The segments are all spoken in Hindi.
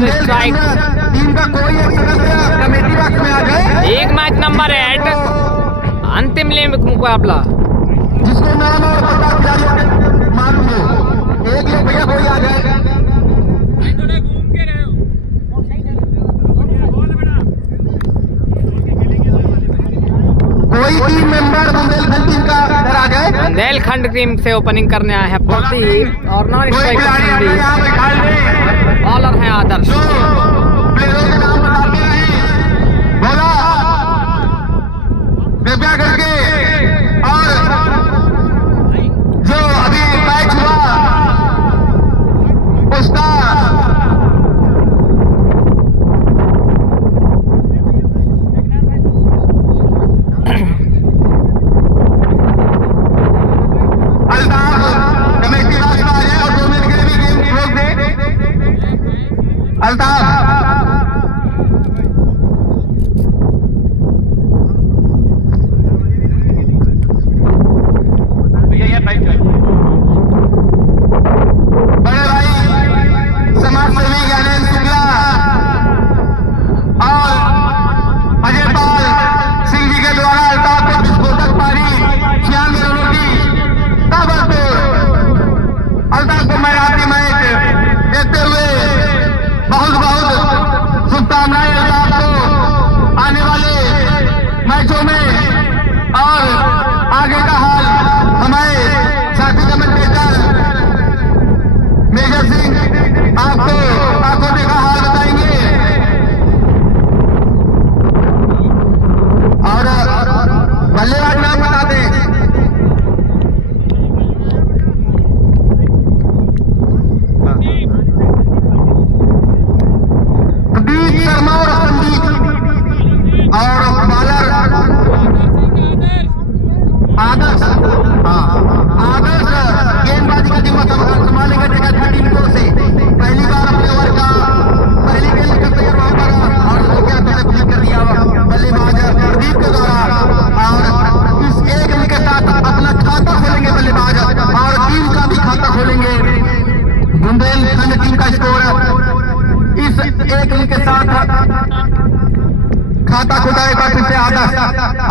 स्ट्राइक। टीम का कोई एक सदस्य कमेटी बॉक्स में आ जाए। एक मैच नंबर 8 अंतिम लेग मुकाबला। जिसको नाम और पता खिलाड़ियों के मालूम हो, एक लोग भैया कोई आ जाए। कोई टीम मेंबर बुंदेलखंड टीम का इधर आ जाए। बुंदेलखंड टीम से ओपनिंग करने आए हैं प्रदीप और नॉन स्ट्राइक बॉलर हैं आदर्श। प्लेयरों के नाम बताते हैं, बोला कृपया करके। और जो अभी मैच हुआ उसका खाता खुदाएगा फिर से आदर्श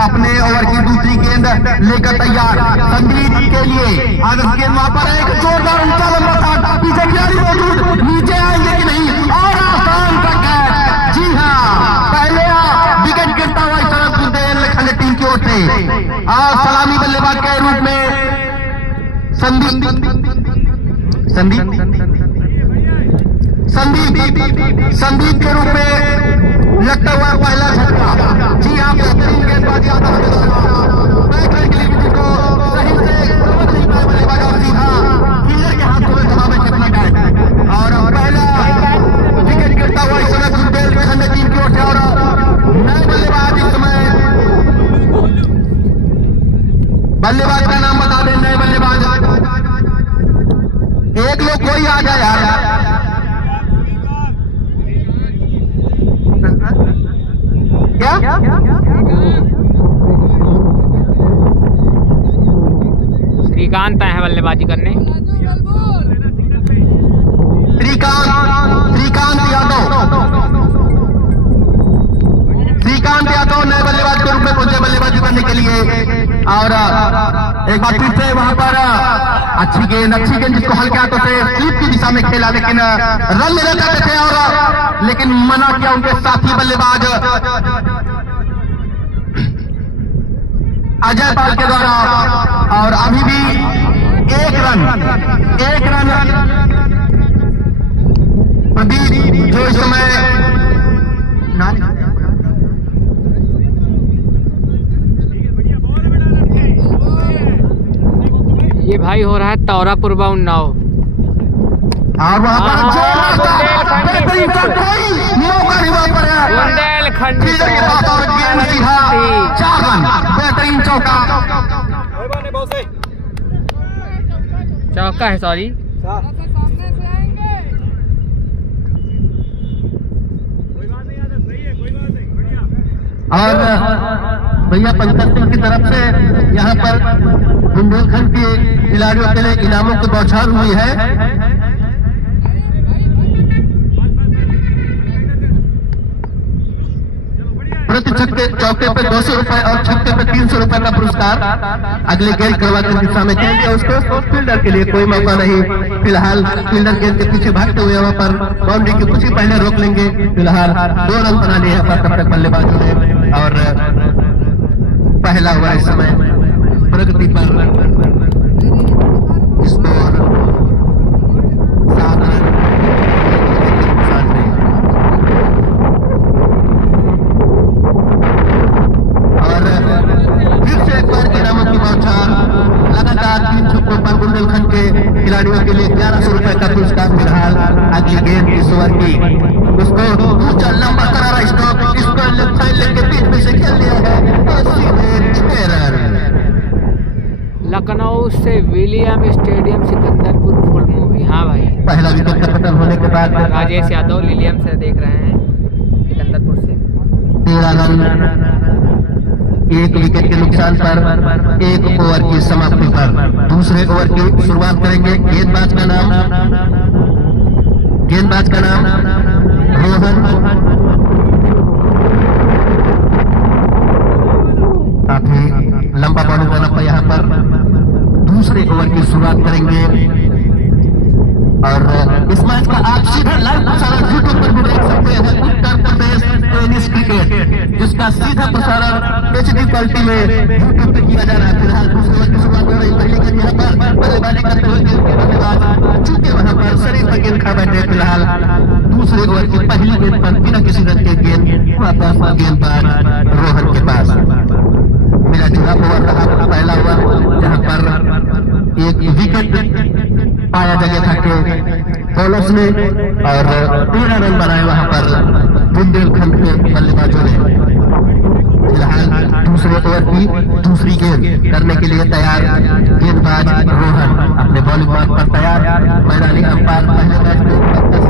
अपने ओवर की दूसरी गेंद लेकर तैयार संदीप के लिए। आदर्श गेंद वहां पर एक जोरदार ऊंचा लंबा शॉट, पीछे खिलाड़ी मौजूद, नीचे आएंगे कि नहीं और आसान सा कैच। जी हाँ, पहले विकेट गिरता हुआ इस तरह बुंदेलखंड टीम की ओर से सलामी बल्लेबाज के रूप में संदीप के रूप में लगता हुआ पहला झटका। जी हाँ, बेहतरीन गेंदबाजी आदर्श के द्वारा बैटरी के लिए को सही से समझ नहीं पाए बल्लेबाज और सीधा फील्डर के हाथों में जमा में कितना कैच। और पहला विकेट गिरता हुआ इस समय बुंदेलखंड टीम की ओर से। और नए बल्लेबाज इस समय, बल्लेबाज का नाम बता दें, नए बल्लेबाज एक लोग कोई आ जाए यार। क्या श्रीकांत आए हैं बल्लेबाजी करने। श्रीकांत यादव नए बल्लेबाज के रूप में पहुंचे बल्लेबाजी करने के लिए। और एक बार फिर से वहां पर अच्छी गेंद जिसको हल्के हाथों से स्लिप की दिशा में खेला, लेकिन रन लेना चाहते थे और लेकिन मना किया उनके साथी बल्लेबाज अजय पाल के द्वारा। और अभी भी एक रन प्रदीप जो इस समय ये भाई हो रहा है तौरापुर उन्नाव। और वहां पर बुंदेलखंड बेहतरीन चौका है, सॉरी। और भैया पंकज सिंह की तरफ से यहाँ पर बुंदेलखंड के खिलाड़ियों के लिए इनामों की बौछार हुई है। प्रति चौके पे 200 रुपए और छक्के पे 300 रुपए का पुरस्कार अगले गेंद करवा कर दिशा में खेल दिया उसको। फील्डर के लिए कोई मौका नहीं, फिलहाल फील्डर गेंद के पीछे भागते हुए वहां पर बाउंड्री के कुछ ही पहले रोक लेंगे। फिलहाल 2 रन बना लिए हैं तब तक बल्लेबाजों ने और पहला ओवर इस समय प्रगति पर स्कोर 7 रन। लगातार 3 छक्कों पर बुंदेलखंड के खिलाड़ियों के लिए 1100 रुपए का पुरस्कार। फिलहाल अगली गेंद इस ओवर की उसको ऊंचा लंबा करारा स्ट्रोक, इसको लेफ्ट साइड लेग के बीच में से खेल लिया है और सीधे 6 रन। लखनऊ से William stadium Sikandarpur full movie. हाँ भाई, पहला विकेट का पतन होने के बाद राजेश यादव विलियम से देख रहे हैं सिकंदरपुर से। 13 रन 1 विकेट के नुकसान पर 1 ओवर की समाप्ति पर दूसरे ओवर की शुरुआत करेंगे। गेंदबाज का नाम रोहन। काफी लंबा बॉलिंग करना पर यहाँ पर दूसरे ओवर की शुरुआत करेंगे और इस मैच का आप सीधा लाइव प्रसारण यूट्यूब पर भी देख सकते हैं। उत्तर प्रदेश टेनिस क्रिकेट जिसका सीधा प्रसारण HD क्वालिटी में यूट्यूब पे किया जा रहा है। फिलहाल दूसरे ओवर की शुरुआत हो रही है। पहली गेंद यहाँ पर बल्लेबाजी करते हुए बल्लेबाज चूंकि वहां पर शरीर पर गेंद खा बैठे। फिलहाल दूसरे ओवर की पहली गेंद पर बिना किसी रन के गेंद वापस गेंदबाज रोहन के पास। मिला जुला ओवर रहा पहला ओवर जहां पर 1 विकेट पाया जगह था के बॉलर्स ने और 13 रन बनाए वहां पर बुंदेलखंड के बल्लेबाजों ने। फिलहाल दूसरे ओवर की दूसरी गेंद करने के लिए तैयार गेंदबाज रोहन अपने बॉलिंग मार्क पर तैयार। मैदानी अंपायर पहले मैच में पंकज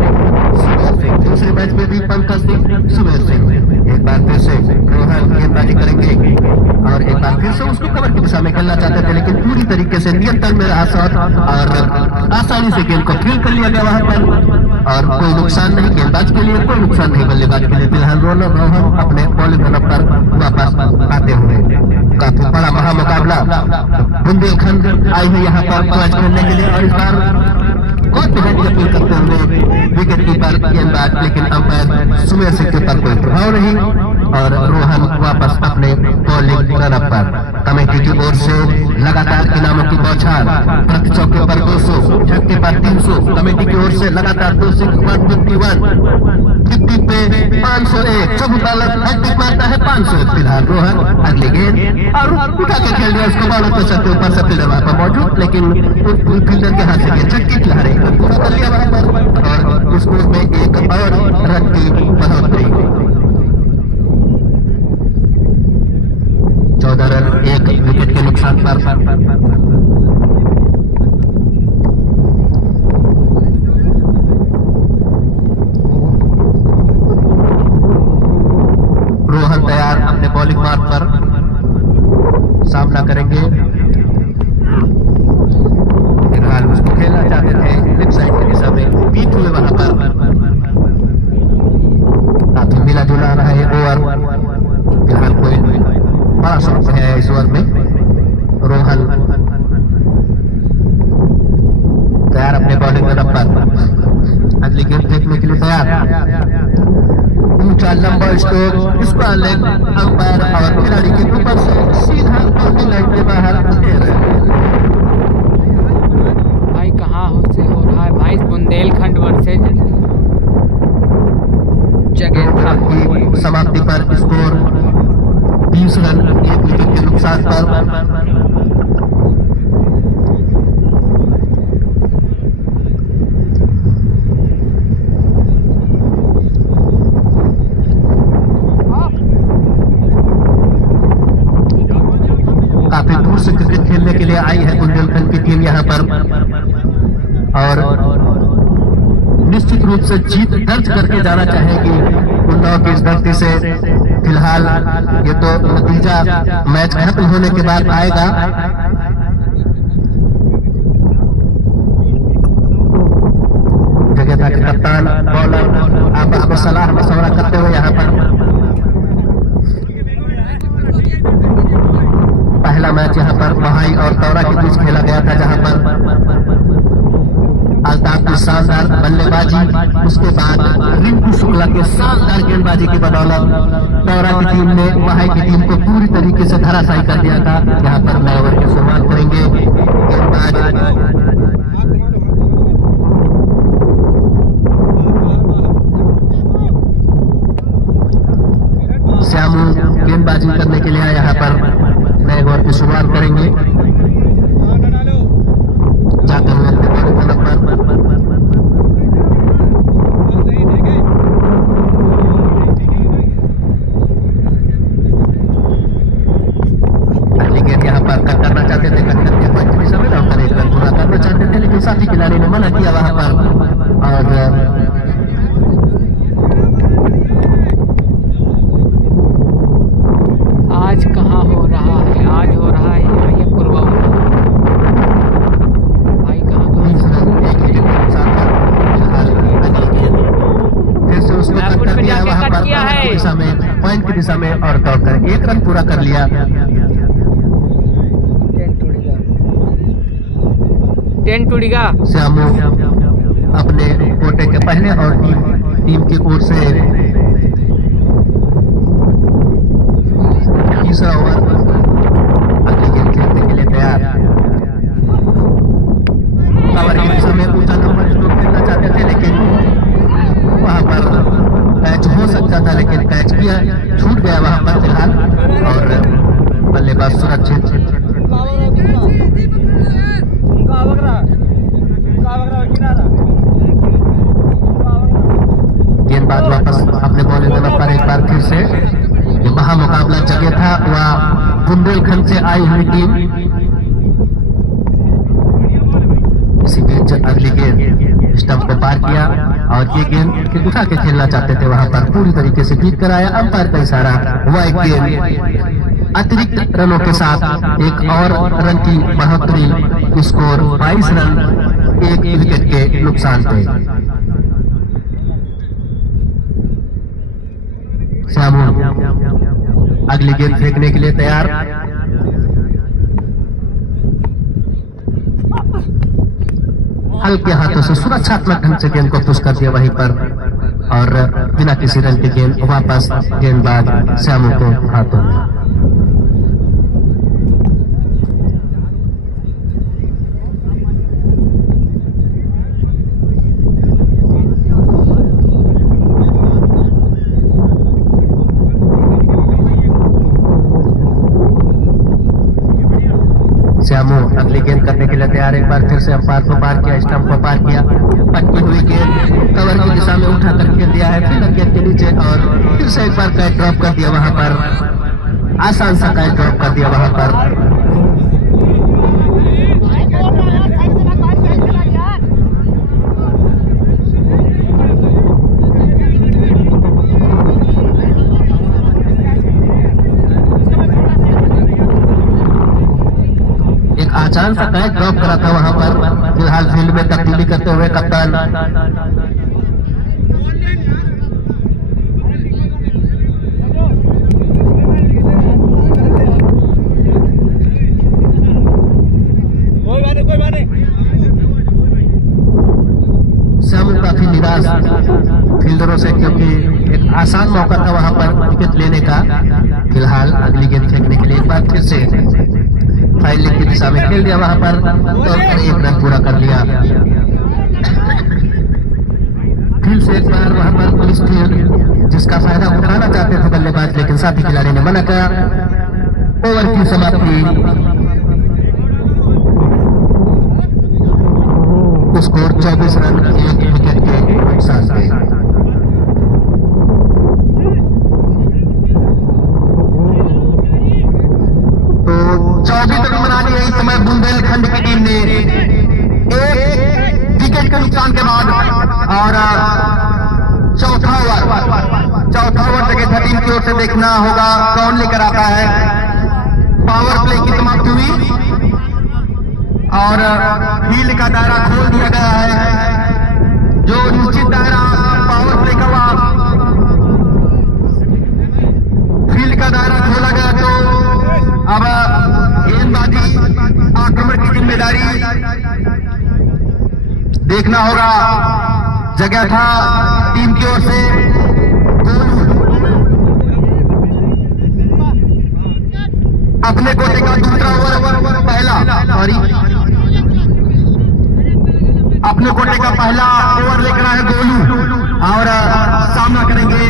सिंह, दूसरे मैच में भी पंकज सिंह, सुमेर सिंह। एक बार फिर से रोहन गेंदबाजी करेंगे और एक बार फिर से उसको कवर की दिशा में खेलना चाहते थे लेकिन पूरी तरीके से नियंत्रण में रहा शॉट और आसानी से गेंद को फील्ड कर लिया गया वहां पर और कोई नुकसान नहीं गेंदबाज के लिए, कोई नुकसान नहीं बल्लेबाज के लिए। फिलहाल रोहन अपने बॉलिंग रन पर वापस आते हुए काफी बड़ा महामुकाबला बुंदेलखंड आई है यहाँ पर मैच खेलने के लिए और इस बार कॉन्फिडेंट की अपील करते हुए विकेट कीपर गेंदबाज लेकिन अंपायर सुमेर सिंह के पर कोई प्रभाव नहीं और रोहन वापस अपने बॉलिंग रन पर। कमेटी की ओर से लगातार इनामों की बौछार, प्रति चौके पर 200, छक्के पर 300। कमेटी की ओर से लगातार 251, 50 पे 501, चौबीस बॉलर हैट्रिक मारता है 501। फिलहाल रोहन अगली गेंद और उठा के खेल दिया उसको बॉलर के सत्ते ऊपर से फील्डर वहां पर मौजूद लेकिन फील्डर के हाथ से गेंद छक्के खिलाड़ी पूरा कर लिया वहां पर और स्कोर में 1 और रन की बढ़ोतरी। 14 रन 1 विकेट के नुकसान पर रोहन तैयार अपने बॉलिंग मार्क पर सामना करेंगे। फिलहाल उसको खेलना चाहते थे लेफ्ट साइड की दिशा में, बीट हुए वहां पर काफी मिला जुला रहा है ओवर। फिलहाल कोई बड़ा शॉट है इस ओवर में। रोहन तैयार अपने बॉलिंग रन पर अगली गेंद फेंकने के लिए तैयार। ऊंचा लंबा स्ट्रोक, इसका लेग अंपायर और खिलाड़ी के ऊपर से सीधा बाउंड्री लाइन के बाहर भाई कहाँ से हो रहा है भाई बुंदेलखंड वर्सेज जगह की समाप्ति पर स्कोर 20 रन 1 विकेट के नुकसान पर। काफी दूर से क्रिकेट खेलने के लिए आई है बुंदेलखंड की टीम यहाँ पर और निश्चित रूप से जीत दर्ज करके जाना चाहेगी उन्नाव की इस धरती से। फिलहाल ये तो नतीजा मैच खत्म होने के बाद आएगा। जगह के कप्तान बॉलर आप सलाह मशवरा करते हुए यहाँ पर मैच यहाँ पर महाई और तौरा के बीच खेला गया था, जहाँ पर अल्ताफ की शानदार बल्लेबाजी, उसके बाद रिंकू शुक्ला के शानदार गेंदबाजी की बदौलत तौरा की टीम ने महाई की टीम को पूरी तरीके से धराशायी कर दिया था। यहाँ पर नए ओवर की शुरुआत करेंगे गेंदबाज श्यामू गेंदबाजी करने के लिए यहाँ पर नए ओवर की शुरुआत करेंगे। जाकर हुए अगली गेंद यहाँ पर कट करना चाहते थे, कट करके पॉइंट की दिशा में लौटकर एक रन पूरा करना चाहते थे, लेकिन साथी खिलाड़ी ने मना किया वहां पर। और आज कहाँ हो रहा है, आज हो रहा है ये पूर्वा भाई कहाँ फिर से उसको कट कर दिया वहां पर दिशा में, पॉइंट की दिशा में, और दौड़कर एक रन पूरा कर लिया। श्यामू अपने कोटे के पहले और टीम की ओर से तीसरा ओवर अगली गेंद खेलने के लिए तैयार। कवर की दिशा में ऊंचा नंबर स्ट्रोक खेलना चाहते थे, लेकिन वहां पर कैच हो सकता था, लेकिन कैच भी छूट गया वहां पर फिलहाल। और बल्लेबाज सुरक्षित गेंदबाज वापस अपने बॉलिंग नंबर पर एक बार फिर से। ये महामुकाबला जगह था, वह बुंदेलखंड से आई हुई टीम। इसी बीच अगली गेंद स्टंप को पार किया और ये गेंद उठा के खेलना चाहते थे, वहां पर पूरी तरीके से बीट कराया अंपायर का इशारा। वह एक गेंद अतिरिक्त रनों के साथ एक और रन की बढ़ोतरी, स्कोर 22 रन एक विकेट के नुकसान पे। श्यामू अगली गेंद फेंकने के लिए तैयार। हल्के हाथों से सुरक्षात्मक ढंग से गेंद को पुश कर दिया वहीं पर, और बिना किसी रन की गेंद वापस गेंदबाज श्यामू के हाथों में। श्यामू अगली गेंद करने के लिए तैयार। एक बार फिर से अंपायर को पार किया, स्टंप को पार किया, पटकी हुई गेंद कवर की दिशा में उठा कर खेल दिया है, फिर गेंद के नीचे, और फिर से एक बार कैच ड्रॉप कर दिया वहां पर, आसान सा कैच ड्रॉप कर दिया वहां पर। आसान सा कैच ड्रॉप करा था वहां पर। फिलहाल फील्ड में तब्दीली करते हुए कप्तान श्यामू काफी निराश फील्डरों से, क्योंकि एक आसान मौका था वहां पर विकेट लेने का। फिलहाल अगली गेंद फेंकने के लिए एक बार फिर से फाइलिंग की दिशा में खेल दिया वहां पर, और एक रन पूरा कर लिया। फिर से एक बार वहां पर पुलिस फील्ड, जिसका फायदा उठाना चाहते थे बल्लेबाज, लेकिन साथी खिलाड़ी ने मना किया। ओवर की समाप्ति, स्कोर 24 रन एक विकेट के नुकसान पे। तो 24 रन बना लिए इस समय बुंदेलखंड की टीम ने एक विकेट के नुकसान के बाद। और चौथा ओवर जगह था टीम की ओर से देखना होगा कौन लेकर आता है। पावर प्ले की समाप्ति हुई और फील्ड का दायरा खोल दिया गया है। जो निश्चित दायरा पावर प्ले का हुआ, फील्ड का दायरा खोला गया, तो अब गेंद देखना होगा, जगह था टीम की ओर से अपने कोटे का दूसरा ओवर पहला अपने कोटे का पहला ओवर लेकर आए गोलू और सामना करेंगे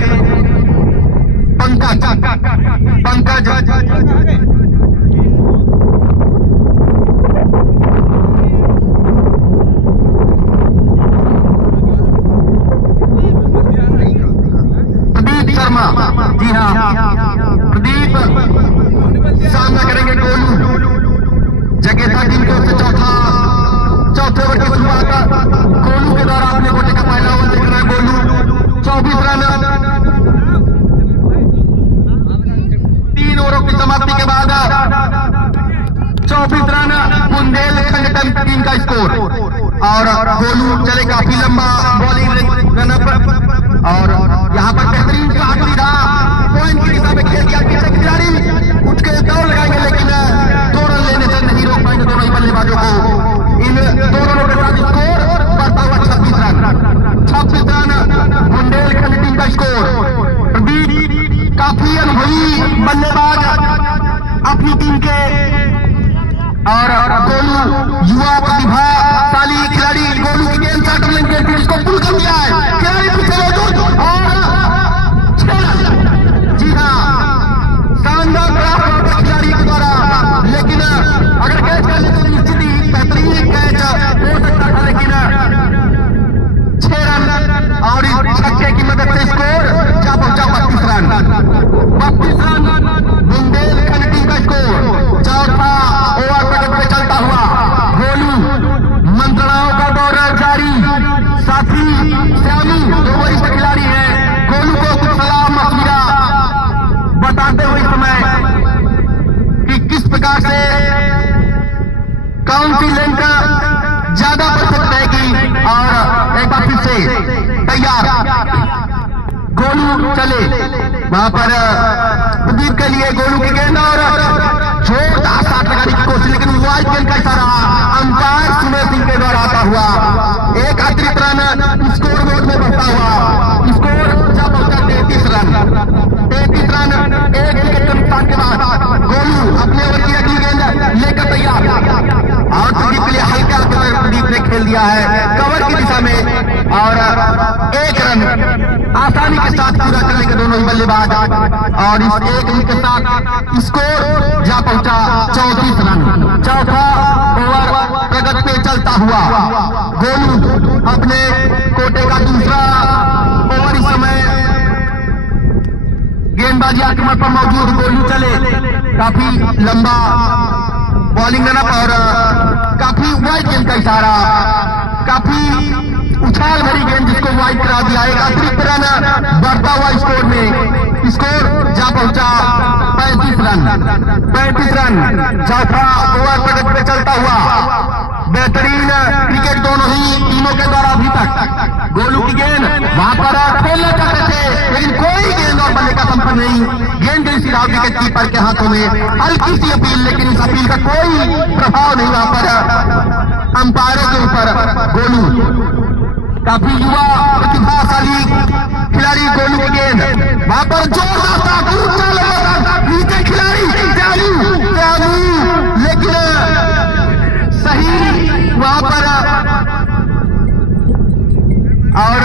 पंकज। प्रदीप शर्मा, जी हाँ, प्रदीप सामना करेंगे गोलू। जगह था टीम की ओर से चौथे ओवर की शुरुआत गोलू के द्वारा अपने कोटे का पहला ओवर देख रहा है गोलू। 24 रन 3 ओवरों की समाप्ति के बाद 24 रन बुंदेलखंड टीम का स्कोर। और गोलू चले काफी लंबा बॉलिंग रनअप और यहाँ पर बेहतरीन आखिरी था, पॉइंट की दिशा में खेल दिया। पीछे खिलाड़ी उठ के दौड़ लगाएंगे लेकिन 2 रन लेने से नहीं रोक पाएंगे दोनों ही बल्लेबाजों को। इन 2 रनों के साथ स्कोर बढ़ता हुआ 26 रन बुंदेलखंड टीम का स्कोर। प्रदीप काफी अनुभवी बल्लेबाज अपनी टीम के और गोलू युवा प्रतिभाशाली खिलाड़ी। गोलू की गेंद शॉट लेंगे इसको पुल कर दिया है, खिलाड़ी पीछे मौजूद और 6 रन। जी हाँ, शानदार प्रयास खिलाड़ी के द्वारा, लेकिन अगर कैच कर ले तो निश्चित ही बेहतरीन कैच हो सकता था, लेकिन 6 रन और इस छक्के की मदद से स्कोर जा पहुंचा 32 रन बुंदेलखंड टीम का स्कोर। चौथा ओवर प्रगति पे चलता हुआ गोलू, मंत्रणाओं का दौर जारी। साथी श्यामी 2 वरिष्ठ खिलाड़ी हैं, गोलू को कुछ सलाह मशविरा बताते हुए समय कि किस प्रकार से कौन सी लेन का ज्यादा बचत रहेगी। और एक बार फिर से तैयार गोलू चले वहां पर प्रदीप के लिए गोलू की गेंद और जोरदार शॉट लगाने की कोशिश, लेकिन वाइड गेंद का इशारा अंपायर सुमेश सिंह के द्वारा आता हुआ। एक अतिरिक्त रन स्कोर बोर्ड में बढ़ता हुआ स्कोर जा पहुंचा 33 रन। 33 रन 1 विकेट के नुकसान के बाद गोलू अपने ओवर की अगली गेंद लेकर तैयार और प्रदीप के लिए हल्का प्रदीप ने खेल दिया है कवर की दिशा में और 1 रन आसानी के साथ पूरा कर लेंगे दोनों ही बल्लेबाज। और इस 1 रन के साथ स्कोर जा पहुंचा 34 रन। चौथा ओवर प्रगति पे चलता हुआ गोलू अपने कोटे का दूसरा ओवर इस समय गेंदबाजी आक्रमण पर मौजूद। गोलू चले काफी लंबा बॉलिंग रनअप और काफी वाइड गेंद का इशारा, काफी उछाल भरी गेंद जिसको वाइड करा दिया। एक अतिरिक्त रन बढ़ता हुआ स्कोर में स्कोर जा पहुंचा 35 रन। चौथा ओवर प्रगति पे चलता हुआ बेहतरीन क्रिकेट दोनों ही टीमों के द्वारा अभी तक। गोलू की गेंद वहां पर खेलना चाहते थे लेकिन कोई गेंद और बल्ले का संपर्क नहीं। गेंद गई सीधा विकेट कीपर के हाथों में। हल्की सी अपील, लेकिन इस अपील का कोई प्रभाव नहीं वहां पर अंपायरों के ऊपर। गोलू काफी युवा प्रतिभाशाली खिलाड़ी, गोलू की गेंद वहां पर जोरदार नीचे खिलाड़ी लेकिन सही वहां पर और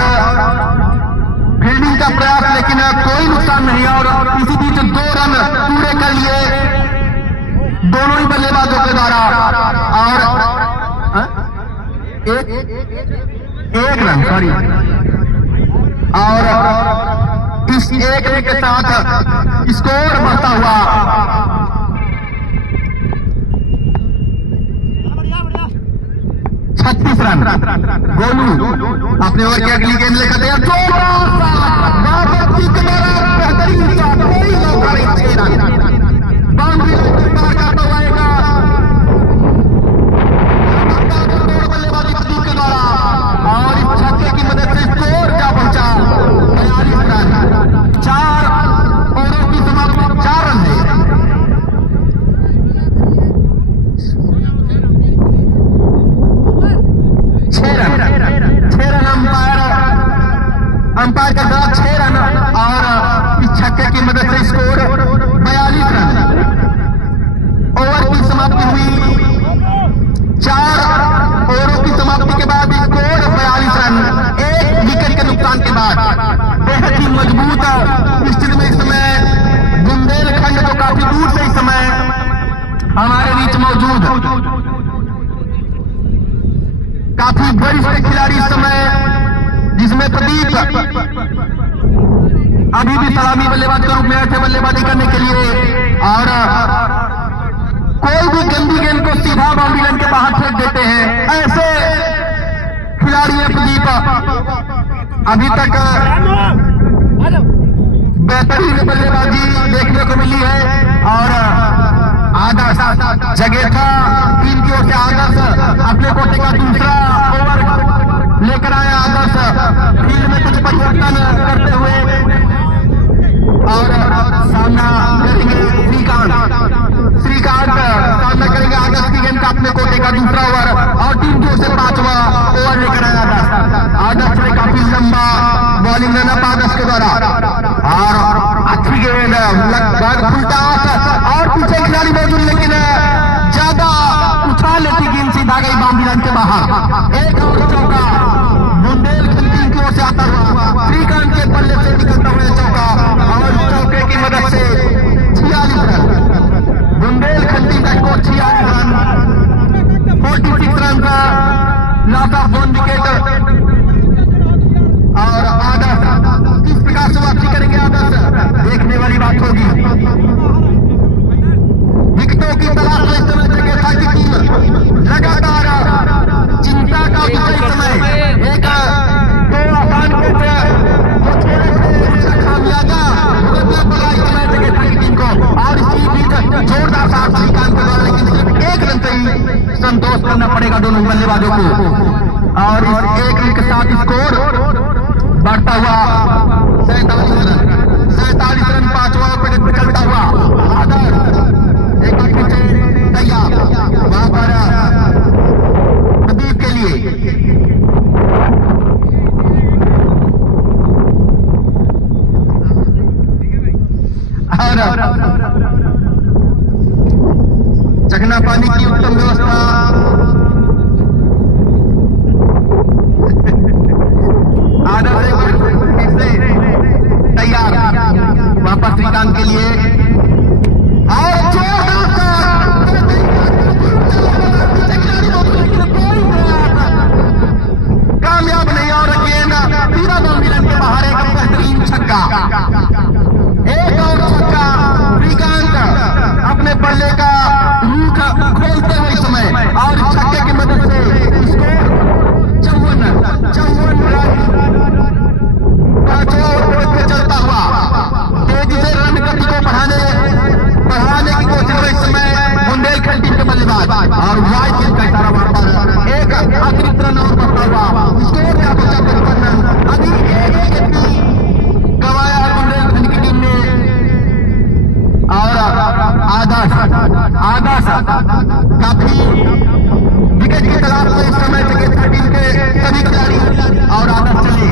फील्डिंग का प्रयास, लेकिन कोई नुकसान नहीं। और इसी बीच 2 रन पूरे कर लिए दोनों ही बल्लेबाजों के द्वारा और एक रन सॉरी। और इस 1 रन के साथ स्कोर बढ़ता हुआ 36 रन। गोलू अपने ओवर की अगली गेंद लेकर तैयार, बेहतरीन शॉट, कोई मौका नहीं। 6 रन बाउंड्री पार करता हुआ बल्लेबाजी प्रदीप के द्वारा और इस छक्के की मदद से स्कोर जा पहुंचा 42 रन। 4 ओवरों की समाप्ति 4 रन है। अंपायर का जवाब 6 रन और इस छक्के की मदद से स्कोर 42 रन। ओवर की समाप्ति हुई, 4 ओवरों की समाप्ति के बाद स्कोर 42 रन, 1 विकेट के नुकसान के बाद। बेहद ही मजबूत स्थिति में इस समय बुंदेलखंड जो काफी दूर से इस समय हमारे बीच मौजूद, काफी वरिष्ठ खिलाड़ी इस समय, जिसमें प्रदीप अभी भी सलामी बल्लेबाज के रूप में आए थे बल्लेबाजी करने के लिए, और कोई भी गंदी गेंद को सीधा बाउंड्री लाइन के बाहर फेंक देते हैं, ऐसे खिलाड़ी है प्रदीप। अभी तक बेहतरीन बल्लेबाजी देखने को मिली है, और आदर्श जगेठा टीम की ओर से आदर्श अपने कोटे का दूसरा ओवर लेकर आया। आदर्श फील्ड में कुछ परिवर्तन करते हुए और सामना करेंगे श्रीकांत सामना करेंगे आदर्श की गेंद का अपने कोटे का दूसरा ओवर, और टीम की ओर से 5वां ओवर लेकर आया आदर्श ने काफी लंबा बॉलिंग लेना आदर्श के द्वारा, और अच्छी गेंद लगभग उल्टा और पीछे खिलाड़ी मौजूद, लेकिन ज्यादा उछाल लेती गेंद सीधा गई बाउंड्री लाइन के बाहर। एक और चौका बुंदेलखंड टीम की ओर से आता हुआ, श्रीकांत के पल्ले से निकलता हुआ चौका, और चौके की मदद से 46 रन। बुंदेलखंड टीम का स्कोर 46 रन, 46 रन का लॉस ऑफ 1 विकेट। और आदर्श किस प्रकार से वापसी करेंगे, आदर्श देखने वाली बात होगी। विकेटों की तलाश में इस समय जगह था कि टीम लगातार चिंता का विषय समय, एक दो आसान खामियाजा पड़ा इस समय जगह था कि टीम को, और इसी बीच जोरदार साथ श्रीकांत के द्वारा, लेकिन सिर्फ 1 रन से ही संतोष करना पड़ेगा दोनों बल्लेबाजों को, और इस 1 रन के साथ स्कोर बढ़ता हुआ 47 रन, 47 रन 5वां ओवर चलता हुआ। आदर्श एक बार फिर से तैयार वहां पर प्रदीप के लिए, और चखना पानी की उत्तम व्यवस्था, आदर्श फिर से तैयार वापस श्रीकांत के लिए, और कामयाब नहीं, और गेंद सीधा बाउंड्री लाइन के बाहर, एक बेहतरीन छक्का, एक और छक्का। श्रीकांत अपने बल्ले का रूख खोलते हुए समय, और छक्के की मदद से स्कोर 54 रन, 5वां ओवर चलता हुआ तेजी से रन गति को बढ़ाने की कोशिश में इस समय बुंदेलखंड टीम के बल्लेबाज, और वाइड गेंद का इशारा वहां पर एक अतिरिक्त रन और बढ़ता हुआ स्कोर क्या बचा 55 रन। अभी एक विकेट भी गंवाया बुंदेलखंड की टीम ने, और आदर्श काफी विकेट की तलाश में इस समय जगह टीम के सभी खिलाड़ी, और आदर्श चले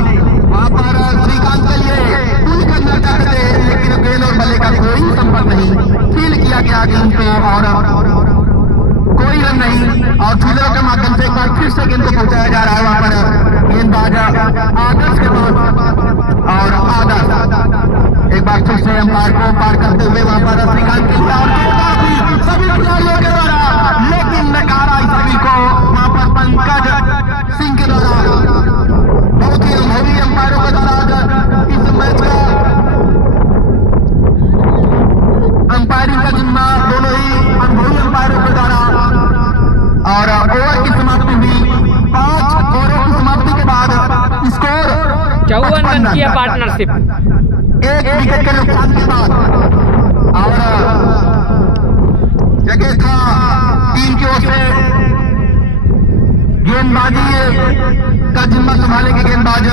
वहां पर श्रीकांत के लिए पुल करना चाहते थे, लेकिन गेंद और बल्ले का कोई संपर्क नहीं, फील किया गया गेंद को, और कोई रन नहीं, और फील्डरों के माध्यम से एक बार फिर से गेंद को पहुंचाया जा रहा है वहां पर गेंदबाज आदर्श के पास, और आदर्श एक बार फिर से अंपायर को पार करते हुए वहां पर श्रीकांत के लिए, और सभी खिलाड़ियों के द्वारा, लेकिन नकारा इस सभी को वहां पर पंकज सिंह के द्वारा, बहुत ही अनुभवी अंपायरों के द्वारा इस मैच का अंपायरिंग का जिम्मा दोनों ही अनुभवी अंपायरों के द्वारा। और ओवर की समाप्ति हुई, 5 ओवरों की समाप्ति के बाद स्कोर 54 रन किया पार्टनरशिप, 1 विकेट के नुकसान के बाद, और जगह था टीम की ओर से गेंदबाजी का जिम्मा संभालेंगे गेंदबाज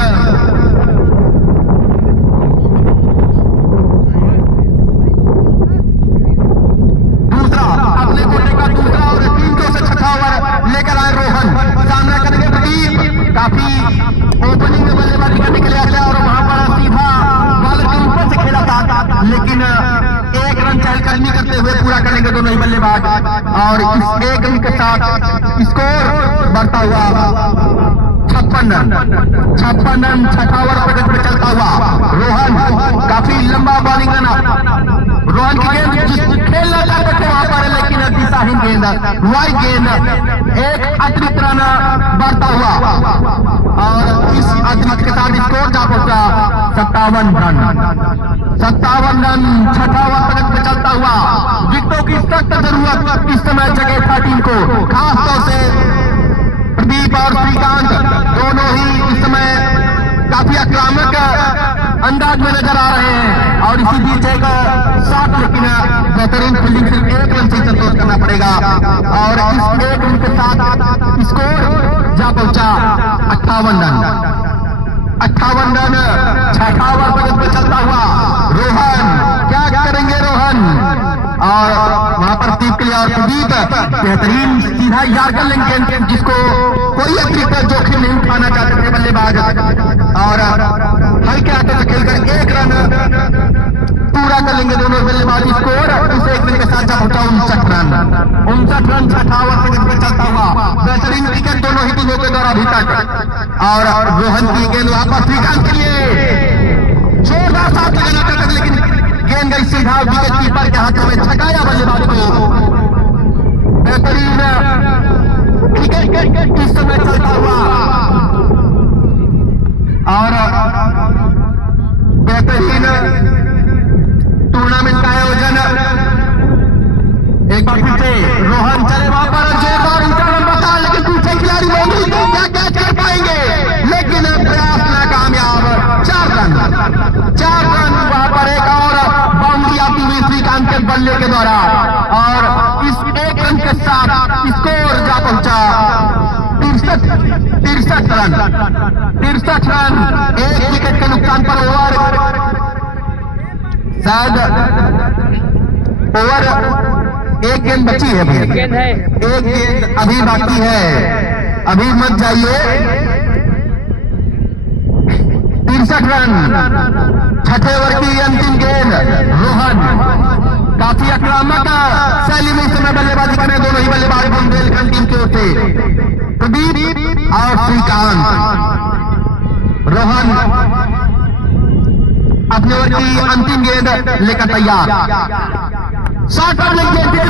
दूसरा, अपने कोटे का दूसरा और टीम की ओर से 6वां ओवर लेकर आए रोहन, सामना करेंगे प्रदीप, काफी ओपनिंग में बल्लेबाजी करने के लिए आया, और वहां पर रन चहलकदमी करते हुए पूरा करेंगे दोनों ही बल्लेबाज। और इस एक रन के साथ स्कोर बढ़ता हुआ 56 रन। 56 रन, छठा ओवर प्रगति में चलता हुआ रोहन, काफी लंबा बॉलिंग रन। रोहन की गेंद जिस खेलना चाहते थे वहां पर, लेकिन दिशाहीन गेंद, वाइड गेंद, एक अतिरिक्त रन बढ़ता हुआ। और इस अतिरिक्त के साथ स्कोर जा पहुंचा 57 रन। 57 रन, छठा ओवर प्रगति में चलता हुआ। विकेटों की सख्त जरूरत इस समय जगह था टीम को, खासतौर से प्रदीप और श्रीकांत दोनों ही इस समय काफी आक्रामक अंदाज में नजर आ रहे हैं। और इसी बीच एक शॉट, लेकिन बेहतरीन फील्डिंग, सिर्फ एक रन से संतोष करना पड़ेगा। और इस एक रन के साथ स्कोर जा पहुंचा 58 रन। 58 रन, छठा ओवर प्रगति में चलता हुआ रोहन, क्या करेंगे रोहन? और वहां पर टीप के लिए और प्रदीप बेहतरीन सीधा यार्कर लेंगे, जिसको कोई अतिरिक्त जोखिम नहीं उठाना चाहते थे बल्लेबाज। और हल्के हाथों से खेलकर एक रन पूरा कर लेंगे दोनों बल्लेबाज। स्कोर इस एक रन के साथ जा पहुंचा 59 रन। 59 रन, छठा ओवर प्रगति में चलता हुआ। बेहतरीन विकेट दोनों ही टीमों के द्वारा अभी तक। और रोहन की गेंद वहां पर श्रीकांत के लिए जोरदार साथ लगाना चाहते थे, लेकिन गेंद गई सीधा विकेट कीपर के हाथों में, छकाया बल्लेबाज को। बेहतरीन क्रिकेट इस समय चलता हुआ और बेहतरीन टूर्नामेंट का आयोजन। एक बार फिर से रोहन चले वहां पर, जोरदार ऊंचा लंबा था, लेकिन पीछे खिलाड़ी मौजूद, क्या कैच कर पाएंगे? लेकिन प्रयास नाकामयाब। 4 रन वहां पर एक और बाउंड्री आती हुई श्रीकांत के बल्ले के द्वारा। और इस एक रन के साथ स्कोर जा पहुंचा 63 रन। 63 रन, एक विकेट के नुकसान पर ओवर, शायद ओवर एक गेंद बची है भैया, एक गेंद अभी बाकी है, अभी मत जाइए। 63 रन, छठे ओवर की अंतिम गेंद। रोहन काफी आक्रामक शैली में इस समय बल्लेबाजी कर रहे हैं दोनों ही बल्लेबाज बुंदेलखंड टीम की ओर से, प्रदीप और श्रीकांत। रोहन अपने ओवर की अंतिम गेंद लेकर तैयार। शॉट पर बेहतरीन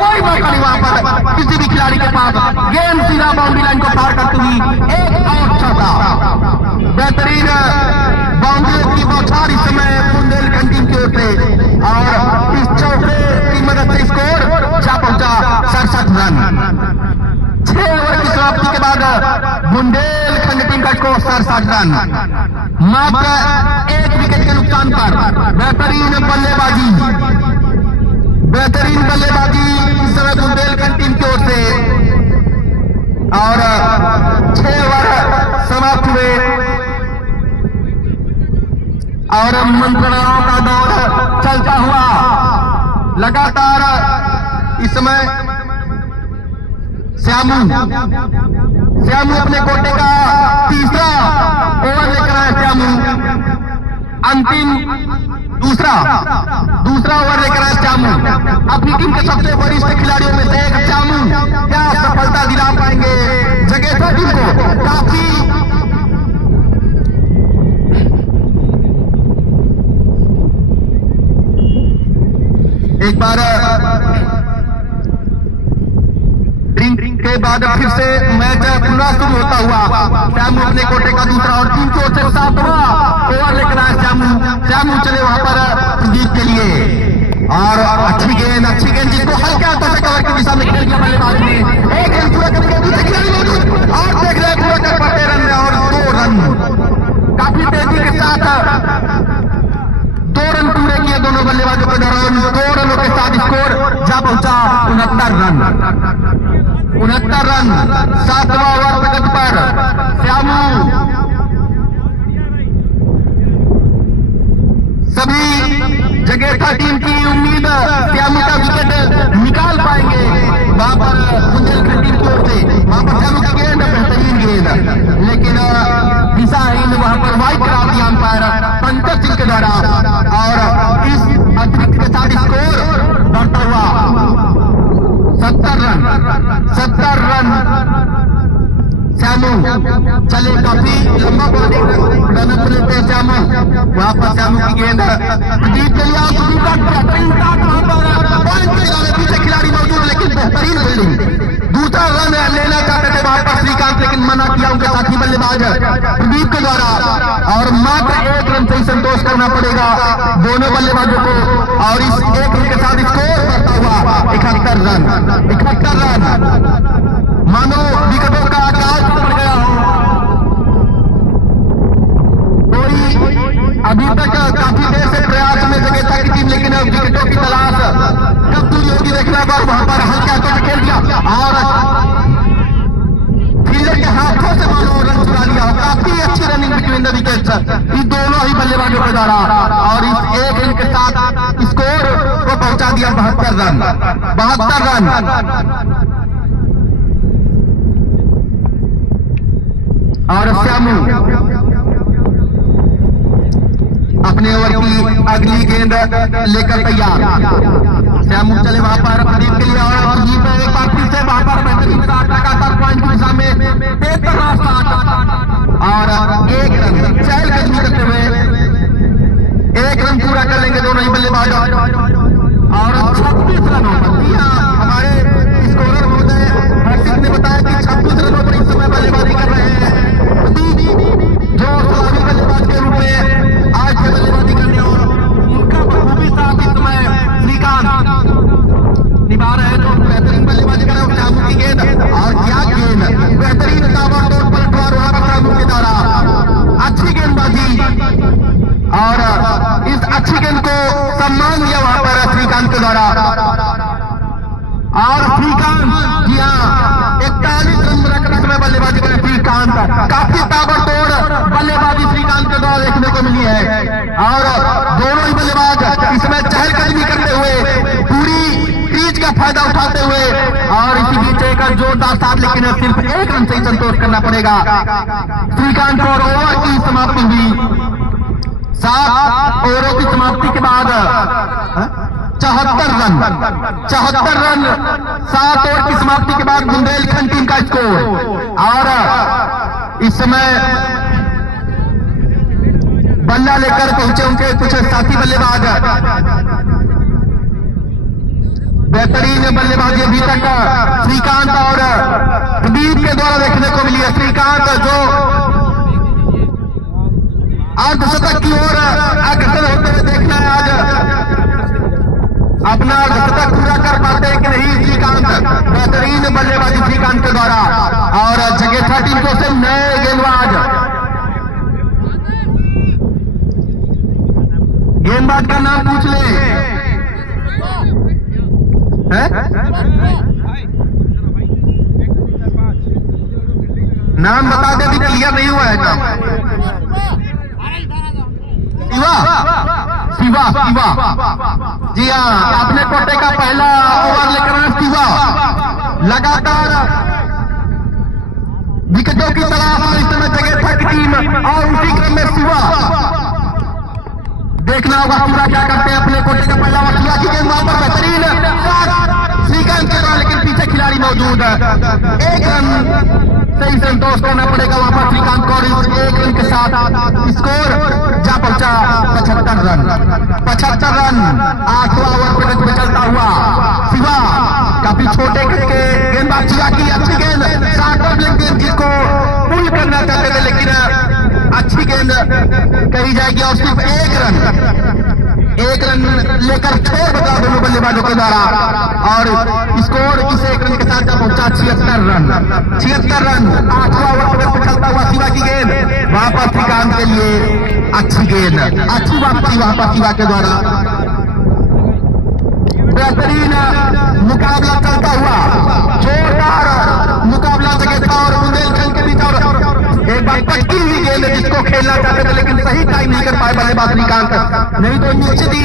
कोई मौका नहीं वहां पर किसी भी खिलाड़ी के पास। गेंद सीधा बाउंड्री लाइन को पार करती हुई एक और चौका। बेहतरीन बाउंड्री की बौछार इस समय बुंदेलखंड टीम की ओर से। और इस चौके की मदद से स्कोर जा पहुंचा 67 रन। 6 ओवर की समाप्ति के बाद बुंदेलखंड टीम का स्कोर 67 रन, मात्र एक विकेट के नुकसान पर। बेहतरीन बल्लेबाजी इस समय बुंदेलखंड टीम की ओर से। और 6 ओवर समाप्त हुए और मंत्रणाओं का दौर चलता हुआ लगातार इस समय श्यामू अपने कोटे का तीसरा ओवर लेकर आए। श्यामू अंतिम दूसरा ओवर लेकर आए। श्यामू अपनी टीम के सबसे वरिष्ठ खिलाड़ियों में से एक। श्यामू क्या सफलता दिला पाएंगे जगेठा टीम को? काफी एक बार ड्रिंक के बाद फिर से मैच पुनः शुरू होता हुआ। श्यामू अपने कोटे का दूसरा और टीम की ओर से 7वां ओवर लेकर आए। श्यामू चले वहां पर जीत के लिए। और अच्छी गेंद जिसको हल्के हाथों से कवर की दिशा में खेल दिया बल्लेबाज ने। एक रन पूरा करके दूसरे खिलाड़ी मौजूद और देख रहे पूरा कर पाते रन और 2 रन काफी तेजी के साथ 2 रन पूरे किए दोनों बल्लेबाजों के दौरान। 2 रनों के साथ स्कोर जा पहुंचा 69 रन। 69 रन 7वां ओवर प्रगति पर। श्यामू सभी जगेठा टीम की उम्मीद श्यामू का विकेट निकाल पाएंगे वहां पर बुंदेलखंड टीम की ओर से। वहां पर श्यामू की गेंद बेहतरीन गेंद, लेकिन दिशाहीन वहां पर वाइड करा दिया अंपायर पंकज सिंह के द्वारा। श्यामू चले काफी लंबा बॉलिंग रन लेते हैं श्यामू, वहां पर श्यामू की गेंद प्रदीप के लिए प्रदीप का बेहतरीन शॉट, वहां पर पॉइंट के लिए पीछे खिलाड़ी मौजूद है लेकिन बेहतरीन फील्डिंग, दूसरा रन लेना चाहते थे वहां पर श्रीकांत लेकिन मना किया उनके साथी बल्लेबाज प्रदीप के द्वारा, और मात्र 1 रन से ही संतोष करना पड़ेगा दोनों बल्लेबाजों को, और इस 1 रन के साथ स्कोर बढ़ता हुआ 71 रन। मानो विकेटों का आकाश पड़ गया हो, कोई अभी तक काफी देर से प्रयास में जगह था की टीम, लेकिन अब विकेटों की तलाश कब पूरी होगी देखना पर वहां पर हल्का तो खेल दिया और फील्डर के हाथों से मानो रन चुरा लिया, काफी अच्छी running between the wickets in दोनों ही बल्लेबाजों के द्वारा, और इस 1 रन के साथ स्कोर को पहुंचा दिया 72 रन। और श्यामू अपने ओवर की अगली गेंद लेकर तैयार, श्यामू चले वहां पर प्रदीप के लिए, और प्रदीप एक बार फिर से वहां पर बेहतरीन शॉट लगातार पॉइंट की दिशा में बेहतरीन शॉट, और 1 रन चहलकदमी करते हुए 1 रन पूरा कर लेंगे दोनों ही बल्लेबाज, और 26 रनों पर हमारे स्कोरर महोदय हर्षित ने बताया कि 26 रनों पर इस समय बल्लेबाजी कर रहे हैं जो सलामी बल्लेबाज के रूप में आज से बल्लेबाजी करने, और उनका बखूबी साथ इस समय श्रीकांत निभा रहे हैं, तो बेहतरीन बल्लेबाजी कर रहे हैं श्यामू की गेंद, और क्या गेंद बेहतरीन ताबड़तोड़ पलटवार वहां पर श्यामू के द्वारा, अच्छी गेंदबाजी, और इस अच्छी गेंद को सम्मान दिया वहां पर श्रीकांत के द्वारा, और श्रीकांत जी हाँ 41 रन रख इसमें बल्लेबाजी करें श्रीकांत, काफी ताबड़तोड़ बल्लेबाजी श्रीकांत के द्वारा देखने को मिली है, और दोनों ही बल्लेबाज इसमें चहलकदमी करते हुए पूरी पिच का फायदा उठाते हुए, और इसी बीच एक जोरदार साथ, लेकिन सिर्फ 1 रन से ही संतोष करना पड़ेगा श्रीकांत को, और ओवर की समाप्ति हुई 7 ओवरों की समाप्ति के बाद 74 रन 7 ओवर की समाप्ति के बाद बुंदेलखंड टीम का स्कोर, और इस समय बल्ला लेकर पहुंचे उनके कुछ साथी बल्लेबाज, बेहतरीन बल्लेबाजी अभी तक श्रीकांत और प्रदीप के द्वारा देखने को मिली है। श्रीकांत जो अर्धशतक की ओर अग्रसर होते हुए देखना है आज अपना अर्धशतक पूरा कर पाते हैं कि नहीं श्रीकांत, बेहतरीन बल्लेबाजी श्रीकांत के द्वारा, और जगेठा टीम को से नए गेंदबाज का नाम पूछ ले है? नाम बता दे, अभी क्लियर नहीं हुआ है काम। शिवा जी हाँ, अपने कोटे का पहला ओवर लेकर आए शिवा, लगातार विकेटों की तलाश में इस समय जगह की टीम, और उसी क्रम में शिवा देखना होगा शिवा क्या करते हैं। अपने कोटे का पहला ओवर शिवा की गेंद वहां पर बेहतरीन श्रीकांत के द्वारा, लेकिन पीछे खिलाड़ी मौजूद है। 1 रन से ही संतोष करना पड़ेगा वहां पर श्रीकांत को, और इस 1 रन के साथ स्कोर जा पहुंचा 75 रन। 8वां ओवर पे चलता हुआ शिवा, काफी छोटे करके गेंदबाज शिवा की अच्छी गेंद, शॉर्ट गेंद जिसको पुल करना चाहते थे, लेकिन अच्छी गेंद कही जाएगी, और सिर्फ 1 रन लेकर छोड़ बता दोनों बल्लेबाजों के द्वारा, और स्कोर इस 1 रन के साथ पहुंचा 76 रन। 8वां ओवर पे चलता हुआ शिवा की गेंद, वहां पर श्रीकांत के लिए अच्छी गेंद, अच्छी वापसी वहां पर शिवा के द्वारा। बेहतरीन मुकाबला चलता हुआ, जोरदार मुकाबला जगह था, और बुंदेलखंड के बीच, और एक बार पटकी हुई गेंद जिसको खेलना चाहते थे, लेकिन सही टाइम नहीं कर पाए बल्लेबाज श्रीकांत, नहीं तो निश्चित ही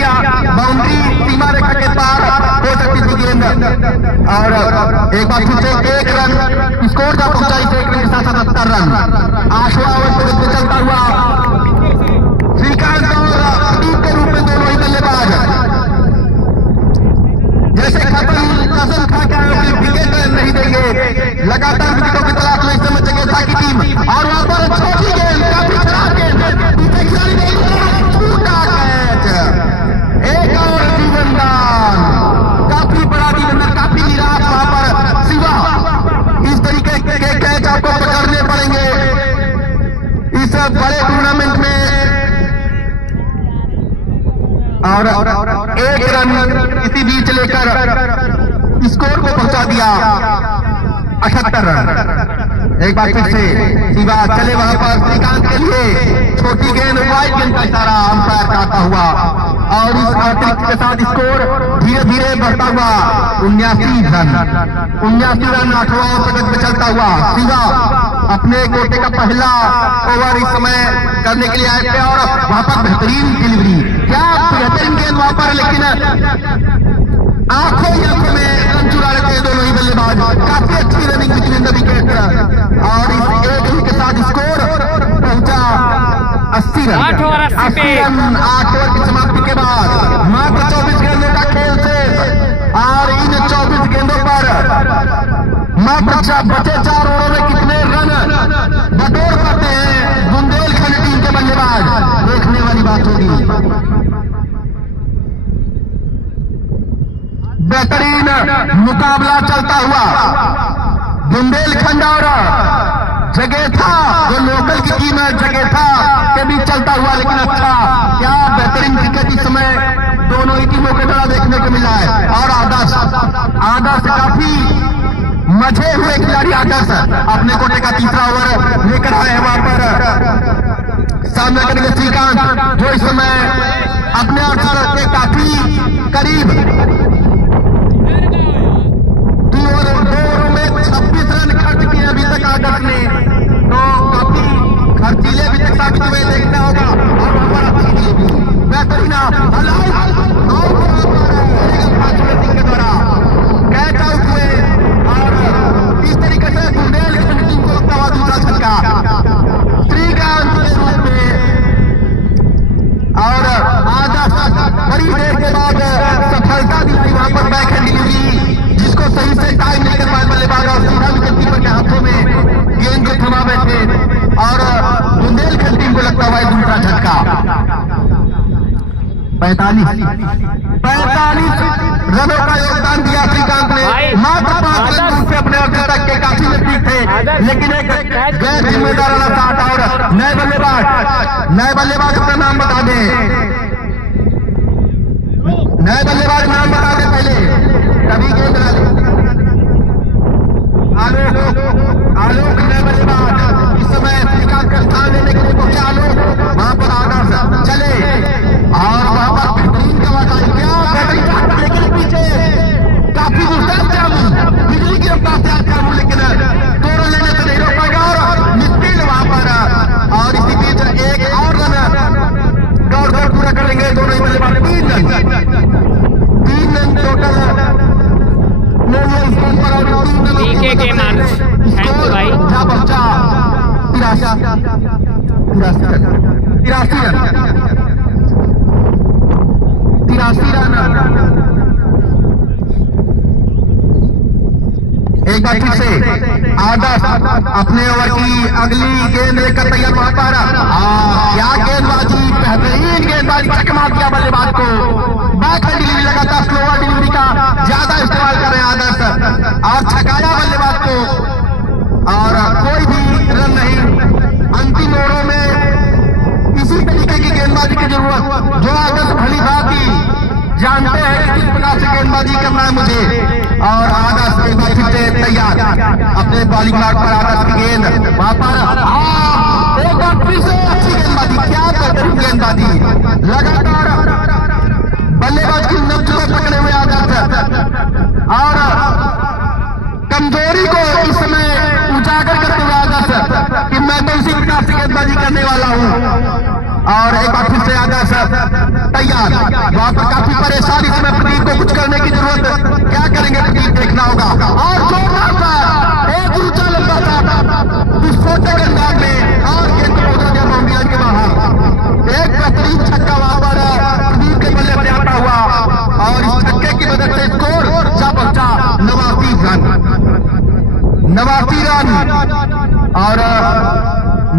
बाउंड्री सीमा रेखा के पार हो सकती थी गेंद, और एक बार फिर से 1 रन स्कोर का पहुंचा इस 1 रन के साथ 77 रन। 8वां ओवर पे चलता हुआ श्रीकांत और प्रदीप के रूप में दोनों ही बल्लेबाज जैसे कसम खा के विकेट नहीं देंगे, लगातार विकेटों की तलाश में इस समय जगह था की टीम, कैच आपको पकड़ने पड़ेंगे इस बड़े टूर्नामेंट में। और एक रन इसी बीच लेकर स्कोर को पहुंचा दिया 78 रन। एक बार फिर से शिवा चले वहां पर श्रीकांत के लिए छोटी गेंद वाइड गेंद का इशारा अंपायर करता हुआ और इस अतिरिक्त के साथ स्कोर धीरे धीरे बढ़ता हुआ 79 रन 8वां ओवर तक चलता हुआ शिवा अपने कोटे का पहला ओवर इस समय करने के लिए आए थे और वहां पर बेहतरीन डिलीवरी, क्या बेहतरीन गेंद वहां पर, लेकिन आंखों में रन चुरा लेते हैं दोनों ही बल्लेबाज। काफी अच्छी रनिंग बिटवीन द विकेट और इस एक रन के साथ स्कोर पहुंचा 80 रन। 8 ओवर की समाप्ति के बाद मात्र 24 गेंदों का खेल से और इन 24 गेंदों पर मात्र बचे 4 ओवरों में कितने रन बटोर पाते हैं बुंदेलखंड टीम के बल्लेबाज, देखने वाली बात होगी। बेहतरीन मुकाबला चलता हुआ बुंदेलखंड और जगेथा, जो लोकल की टीम है जगेथा के बीच चलता हुआ, लेकिन अच्छा क्या बेहतरीन क्रिकेट इस समय दोनों ही टीमों के द्वारा देखने को मिला है। और आदर्श काफी मजे हुए खिलाड़ी आदर्श अपने कोटे का तीसरा ओवर लेकर आए हैं। वहां पर सामना करेंगे श्रीकांत, जो इस समय अपने अर्थ के काफी करीब 2 ओवर में 26 रन खर्च किए अभी तक आदर्श ने, तो काफी खर्चीले भी तक साबित हुए, देखना होगा। और वहां पर अच्छी डिलीवरी बेहतरीन के द्वारा कैच आउट हुए और इस तरीके से बुंदेलखंड टीम को लगता हुआ दूसरा छक्का श्रीकांत के रूप में। और आदर्श बड़ी देर के बाद सफलता दिलाई वहां पर बैकहैंड डिलीवरी, जिसको सही से टाइम नहीं कर पाए बल्लेबाज और सीधा विकेट कीपर के हाथों में गेंद को थमा बैठे और बुंदेलखंड टीम को लगता हुआ दूसरा झटका। 45 रनों का योगदान दिया श्रीकांत ने, मात्र 5 रन से अपने अर्थ तक के काफी नजदीक थे, लेकिन एक गैर जिम्मेदाराना साथ। और नए बल्लेबाज अपना नाम बता दें, नए बल्लेबाज नाम बता दें पहले, तभी गेंद डाले। आलोक नए बल्लेबाज इस समय श्रीकांत का स्थान लेने के लिए पहुंचे। आलोक वहां पर आदर्श चले और वहां पर बेहतरीन का वादा क्या बेहतरीन, लेकिन पीछे काफी मुश्किल चालू बिजली की रफ्तार से चालू, लेकिन तोड़ लेने से नहीं रोक पाएगा और मिस्टिल वहां पर। और इसी बीच एक और रन दौड़ पूरा कर लेंगे दोनों ही बल्लेबाज। 3 रन टोटल के मान। थैंक यू भाई। जहां पहुंचा 83 रन। एक बार फिर से आदर्श अपने ओवर की अगली गेंद लेकर तैयार वहां पर। क्या गेंदबाजी, बेहतरीन गेंदबाजी, चकमा दिया बल्लेबाज को। बैकहैंड डिलीवरी लगातार स्लोअर डिलीवरी का ज्यादा इस्तेमाल कर रहे हैं आदर्श और छकाया बल्लेबाज को और कोई भी रन नहीं। अंतिम ओवरों में इसी तरीके की गेंदबाजी की जरूरत, जो आदर्श भली भांति जानते हैं कि किस प्रकार से गेंदबाजी करना है मुझे। और आदर्श एक बार फिर से तैयार अपने बॉलिंग मार्ग पर आदर्श की गेंद वहां पर एक बार फिर से अच्छी गेंदबाजी, क्या बेहतरीन गेंदबाजी, लगातार बल्लेबाज की नब्ज पकड़े हुए आदर्श और कमजोरी को इस समय उजागर करते हुए आदर्श कि मैं तो इसी प्रकार से गेंदबाजी करने वाला हूं। और एक बार फिर से आदर्श तैयार, वहां पर काफी परेशान इसमें प्रदीप को कुछ करने की जरूरत, क्या करेंगे प्रदीप देखना होगा। और जोरदार सा एक ऊंचा लंबा था विस्फोटक अंदाज में और गेंद को पहुंचा दिया बाउंड्री के बाहर। एक बेहतरीन छक्का वहां पर प्रदीप के बल्ले पर आता हुआ और इस छक्के की मदद से स्कोर जा पहुंचा 89 रन और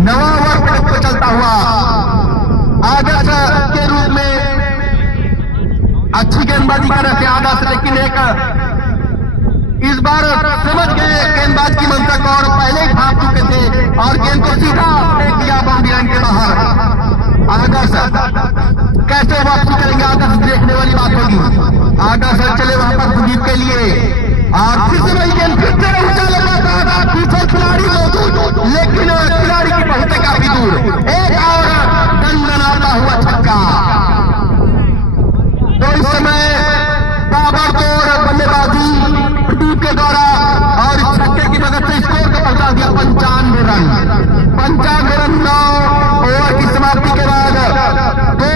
9 ओवर पे चलता हुआ आदर्श के रूप में अच्छी गेंदबाजी कर रहे थे आदर्श, लेकिन एक इस बार समझ गए गेंदबाज की मंशा को और पहले ही भाप और गेंद को सीधा फेंक दिया बाउंड्री लाइन के बाहर। आदर्श कैसे वापसी करेंगे, आदर्श देखने वाली बात होगी। आदर्श चले वहां पर सुदीप के लिए और फिर से वही गेंद फिर से ऊंचा लगा था, पीछे खिलाड़ी मौजूद लेकिन खिलाड़ी की पहुंच से काफी दूर। एक और दंडनाता हुआ छक्का। तो इस समय ताबड़तोड़ बल्लेबाजी प्रदीप के द्वारा और इस छक्के की मदद से स्कोर को पहुंचा दिया 95 रन। 95 रन 9 ओवर की समाप्ति के बाद 2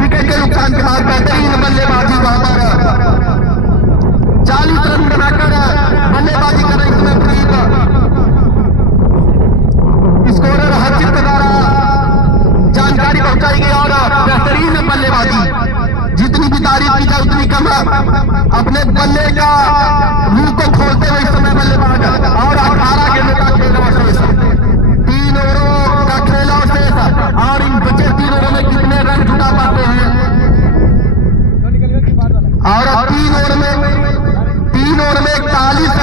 विकेट के नुकसान के बाद बेहतरीन बल्लेबाजी वहां पर 40 रन बनाकर बल्लेबाजी कर रहे इसमें प्रदीप। स्कोरर हर्षित के द्वारा जानकारी पहुंचाई गई और बेहतरीन बल्लेबाजी। जितनी भी तारीफ की जाए उतनी कम है। अपने बल्ले का मुंह को खोलते हुए इस समय बल्लेबाज और 18 गेंद का खेल अवशेष, 3 ओवरों का खेल अवशेष और इन बचे 3 ओवरों में कितने रन जुटा पाते हैं। और 3 ओवर में 41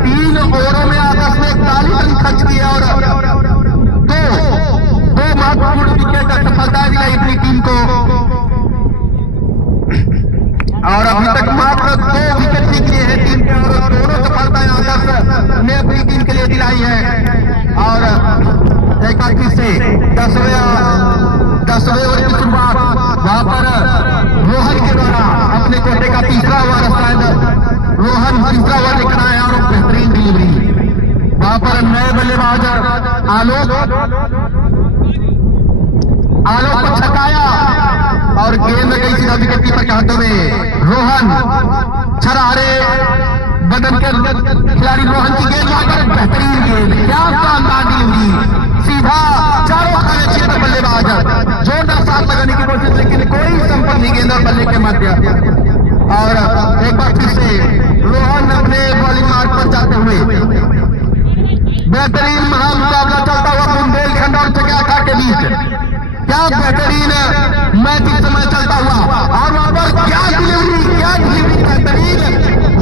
3 ओवरों में आदर्श ने 41 रन खर्च किए और दो महत्वपूर्ण विकेट सफलता दिलाई अपनी टीम को। और अभी तक मात्र 2 विकेट निकले हैं टीम के और दोनों सफलताएं आदर्श ने अपनी टीम के लिए दिलाई है। और एक बार फिर से 10वें ओवर की शुरुआत वहां पर रोहन के द्वारा अपने कोटे का तीसरा ओवर शायद रोहन तीसरा ओवर लेकर आए और बेहतरीन डिलीवरी। वहां पर नए बल्लेबाज आलोक को छकाया और गेंद गई सीधा विकेट कीपर के हाथों में। रोहन छरारे बदन के खिलाड़ी रोहन की गेंद आकर बेहतरीन गेंद, क्या शानदार डिलीवरी, सीधा चारों खाने क्षेत्र बल्लेबाज जोरदार साथ लगाने की कोशिश लेकिन कोई संपर्क नहीं गेंद और बल्ले के मध्य। और एक बार फिर से रोहन अपने बॉलिंग मार्ग पर जाते हुए बेहतरीन महामुकाबला चलता हुआ बुंदेलखंड और चकियाठा के बीच। क्या बेहतरीन मैच इस समय चलता हुआ और वहां पर क्या डिलीवरी बेहतरीन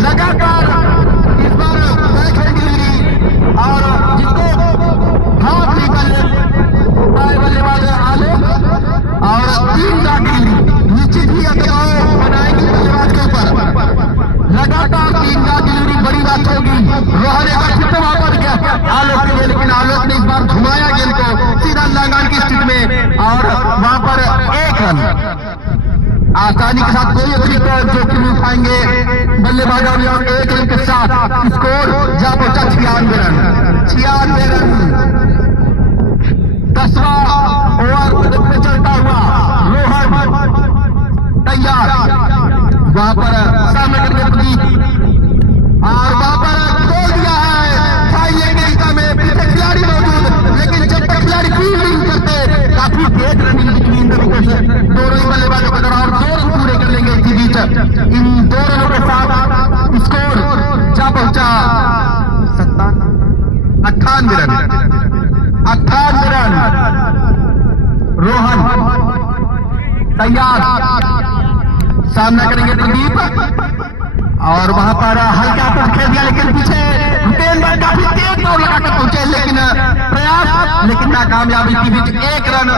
लगातार इस बार बैकहैंड डिलीवरी और जिसको हाथ निकाले बल्लेबाज आलोक और 3 डिलीवरी निश्चित ही दबाव बनाएंगे बल्लेबाज के ऊपर। लगातार 3 डिलीवरी बड़ी बात होगी। रोहन एक बार फिर से वहां पर गया आलोक के लिए लेकिन आलोक ने इस बार घुमाया गेंद को सीधा लगान की स्थिति में और वहां पर 1 रन आसानी के साथ कोई अतिरिक्त जोखिम नहीं उठाएंगे बल्लेबाजों ने और 1 रन के साथ स्कोर जा पहुंचा 96 रन। 96 रन 10वां ओवर में चलता हुआ रोहन तैयार वहां पर सामने करके प्रदीप और वहां पर खोल दिया है फाइले के दिशा में। पीछे खिलाड़ी मौजूद लेकिन जब तक खिलाड़ी फील्डिंग करते काफी तेज रनिंग बिटवीन द विकेट्स दोनों ही बल्लेबाजों के दौरान 2 रन पूरे कर लेंगे इसी बीच। इन 2 रनों के साथ स्कोर जा पहुंचा 98 रन। रोहन तैयार सामना करेंगे प्रदीप और वहां पर हल्का पर खेल दिया लेकिन पीछे गेंदबाज काफी तेज दौड़ लगाकर पहुंचे लेकिन नाकामयाबी के बीच 1 रन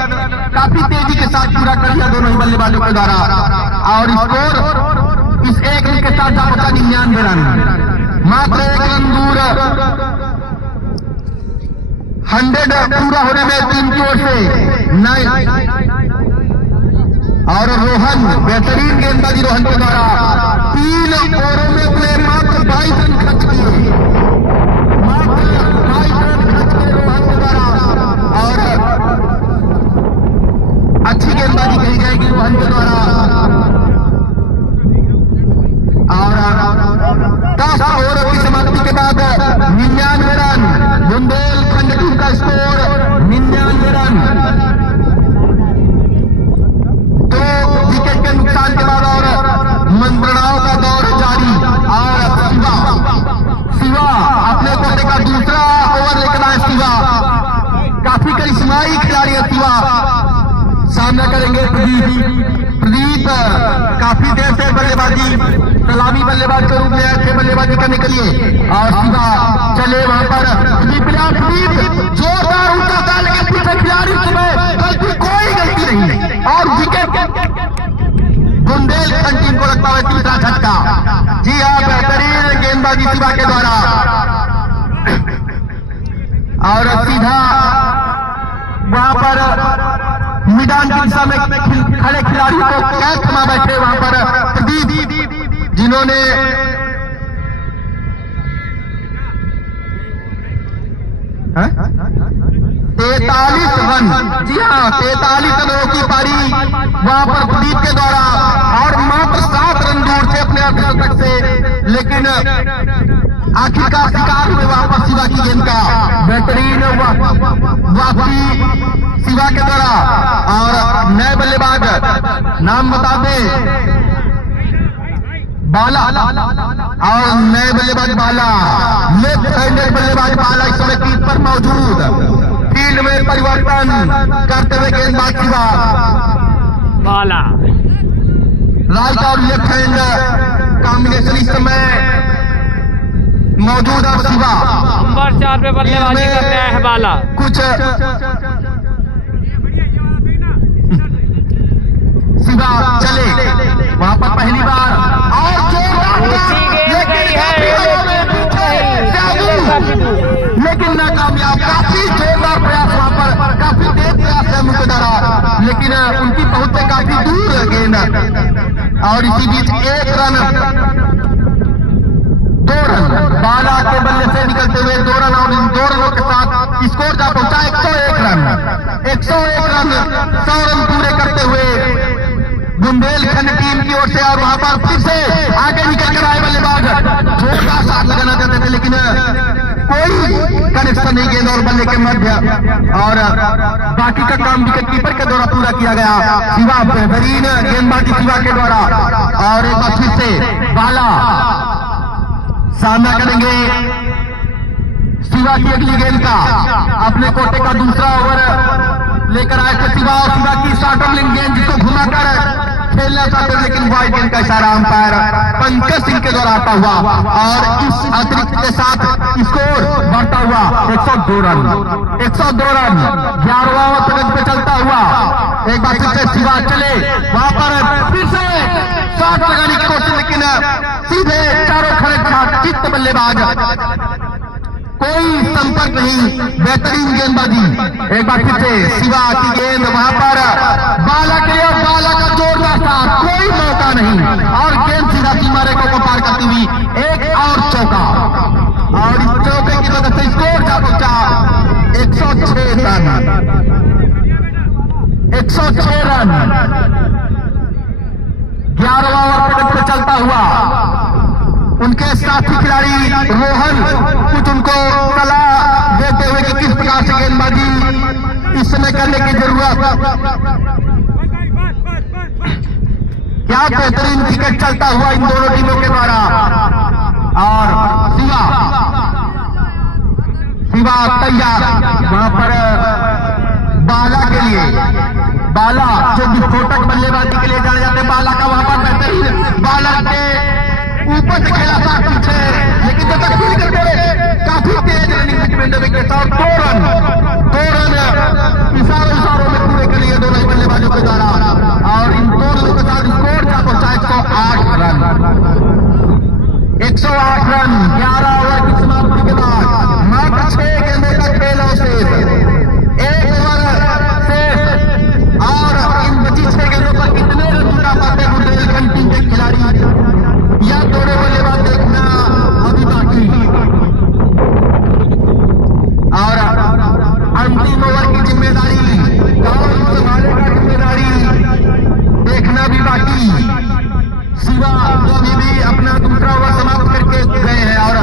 काफी तेजी के साथ पूरा कर लिया दोनों ही बल्लेबाजों के द्वारा और स्कोर इस 1 रन के साथ जा पहुंचा 99 रन। मात्र 1 रन दूर 100 पूरा होने में टीम की ओर से 9 और रोहन बेहतरीन गेंदबाजी रोहन के द्वारा 3 ओवरों में अपने मात्र 22 रन खर्च किए। मात्र 22 रन खर्च किए रोहन के द्वारा और अच्छी गेंदबाजी कही जाएगी रोहन के द्वारा। और 10 ओवरों की समाप्ति के बाद 99 रन बुंदेलखंड टीम का स्कोर 99 रन। 2 विकेट के नुकसान के बाद और मंत्रणाओं का दौर जारी और शिवा अपने कोटे का दूसरा ओवर लेकर आए। शिवा काफी करिश्माई खिलाड़ी है। शिवा सामना करेंगे प्रदीप काफी देर से बल्लेबाजी सलामी बल्लेबाज के रूप में अच्छे बल्लेबाजी करने के लिए और शिवा चले वहां पर प्रदीप गेंदबाजी शिवा के द्वारा और सीधा वहां पर मैदान की दिशा में खड़े खिलाड़ियों को कैच थमा बैठे वहां पर प्रदीप, जिन्होंने तैतालीस रन, जी हाँ 43 रनों की पारी वहां पर प्रदीप के द्वारा और मात्र 7 रन दूर थे अपने अर्धशतक से, लेकिन आखिरकार शिकार हुए वहां पर शिवा की गेंद का बेहतरीन वापसी शिवा के द्वारा। और नए बल्लेबाज नाम बता दे बाला, और नए बल्लेबाज बाला, लेफ्ट हैंडेड बल्लेबाज बाला इस समय कीप पर मौजूद, फील्ड में परिवर्तन करते हुए गेंदबाज शिवा बाला, राइट और लेफ्ट हैंड कॉम्बिनेशन इस समय मौजूद है। शिवा नंबर 4 पे बल्लेबाजी कर रहा है बाला। कुछ शिवा चले वहां पर पहली बार और लेकिन नाकामयाब, काफी जोरदार प्रयास वहां पर, काफी तेज प्रयास है उनके द्वारा, लेकिन उनकी पहुंच से काफी दूर गेंद। और इसी बीच 1 रन, 2 रन बाला के बल्ले से निकलते हुए 2 रन, और इन 2 रनों के साथ स्कोर जा पहुंचा 101 रन। 101 रन 100 रन पूरे करते हुए बुंदेलखंड टीम की ओर से। और वहां पर फिर से आगे निकल कर आए बल्लेबाज, जोरदार साथ लगाना चाहते थे लेकिन कोई कनेक्शन नहीं गेंद और बल्ले के मध्य, और बाकी का काम विकेट कीपर के द्वारा पूरा किया गया। शिवा बेहतरीन गेंदबाजी शिवा के द्वारा, और एक बार फिर से बाला सामना करेंगे शिवा की अगली गेंद का। अपने कोटे का दूसरा ओवर लेकर आए थे शिवा, और शिवा की स्टार्टर गेंद जिसको घुमाकर खेलना चाहते थे, लेकिन वाइड गेंद का इशारा अंपायर पंकज सिंह के द्वारा आता हुआ, और इस अतिरिक्त के साथ स्कोर बढ़ता हुआ 102 रन। 102 रन 11वां गज पे चलता हुआ एक बार फिर से शिवा चले वहां पर, फिर से शॉट लगाने की कोशिश, लेकिन सीधे चारों खड़े चित्त बल्लेबाज, कोई संपर्क नहीं, बेहतरीन गेंदबाजी। एक बार फिर से शिवा की गेंद वहां पर बाला के लिए, बाला का जोरदार साथ, कोई मौका नहीं, और गेंद सीधा सीमा रेखा को पार करती हुई एक और चौका, और इस चौके की वजह से स्कोर जा पहुंचा 106 रन। 106 रन 11वां ओवर पे चलता हुआ उनके साथी खिलाड़ी रोहन कुछ उनको सलाह देते हुए कि किस प्रकार से गेंदबाजी इस समय करने की जरूरत, क्या बेहतरीन क्रिकेट चलता हुआ इन दोनों टीमों के द्वारा। और शिवा तैयार वहां पर बाला के लिए, बाला जो विस्फोटक बल्लेबाजी के लिए जाने जाते, बाला का वहां पर बेहतरीन, बाला के ऊपर से खेला था पीछे, लेकिन जब तक फील्ड करते काफी तेज रनिंग बिटवीन द विकेट, और 2 रन इशारों में पूरे कर लिए दोनों बल्लेबाजों के द्वारा, और इन 2 रनों के साथ स्कोर जा पहुंचा 108 रन। 108 रन 11 ओवर की समाप्ति के बाद, मात्र 6 गेंदों का खेल अवशेष, 1 ओवर शेष, और इन बची 6 गेंदों पर कितने रन जुटा पाते बुंदेलखंड टीम के खिलाड़ी, या दोनों बल्लेबाज देखना अभी बाकी। और अंतिम ओवर की जिम्मेदारी कौन संभालेगा, जिम्मेदारी देखना भी बाकी। शिवा जो अभी भी अपना दूसरा ओवर समाप्त करके गए हैं, और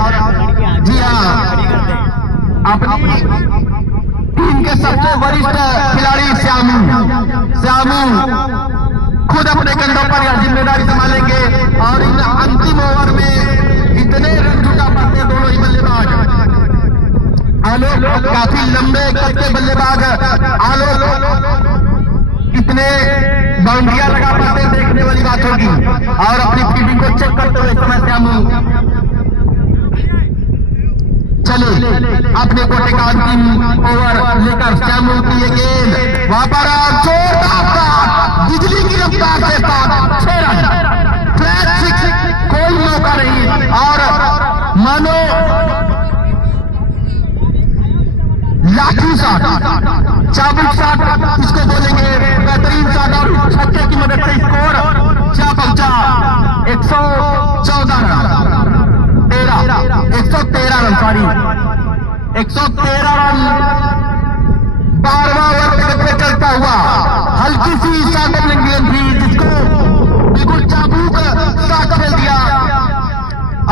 जी हाँ अपनी टीम के सबसे वरिष्ठ खिलाड़ी श्यामू खुद अपने कंधों पर यह जिम्मेदारी संभालेंगे, और इन अंतिम ओवर में इतने रन जुटा पाते हैं दोनों ही बल्लेबाज। आलोक काफी लंबे कद के बल्लेबाज, आलोक कितने बाउंड्रियां लगा पाते हैं देखने वाली बात होगी, और अपनी फील्डिंग को चेक करते हुए समय श्यामू चले अपने कोटे का अंतिम ओवर लेकर। श्यामू की ये गेंद वहां पर जोरदार बिजली की रफ्तार से 6 रन, कोई मौका नहीं, और मानो लाठी शॉट, चाबुक शॉट इसको बोलेंगे, बेहतरीन शॉट और छक्के की मदद से स्कोर जा पहुंचा 114 रन, 113 रन, सॉरी 113 रन 12वां ओवर पे चलता हुआ। हल्की सी शॉट गेंद थी जिसको बिल्कुल चाबुक शॉट खेल दिया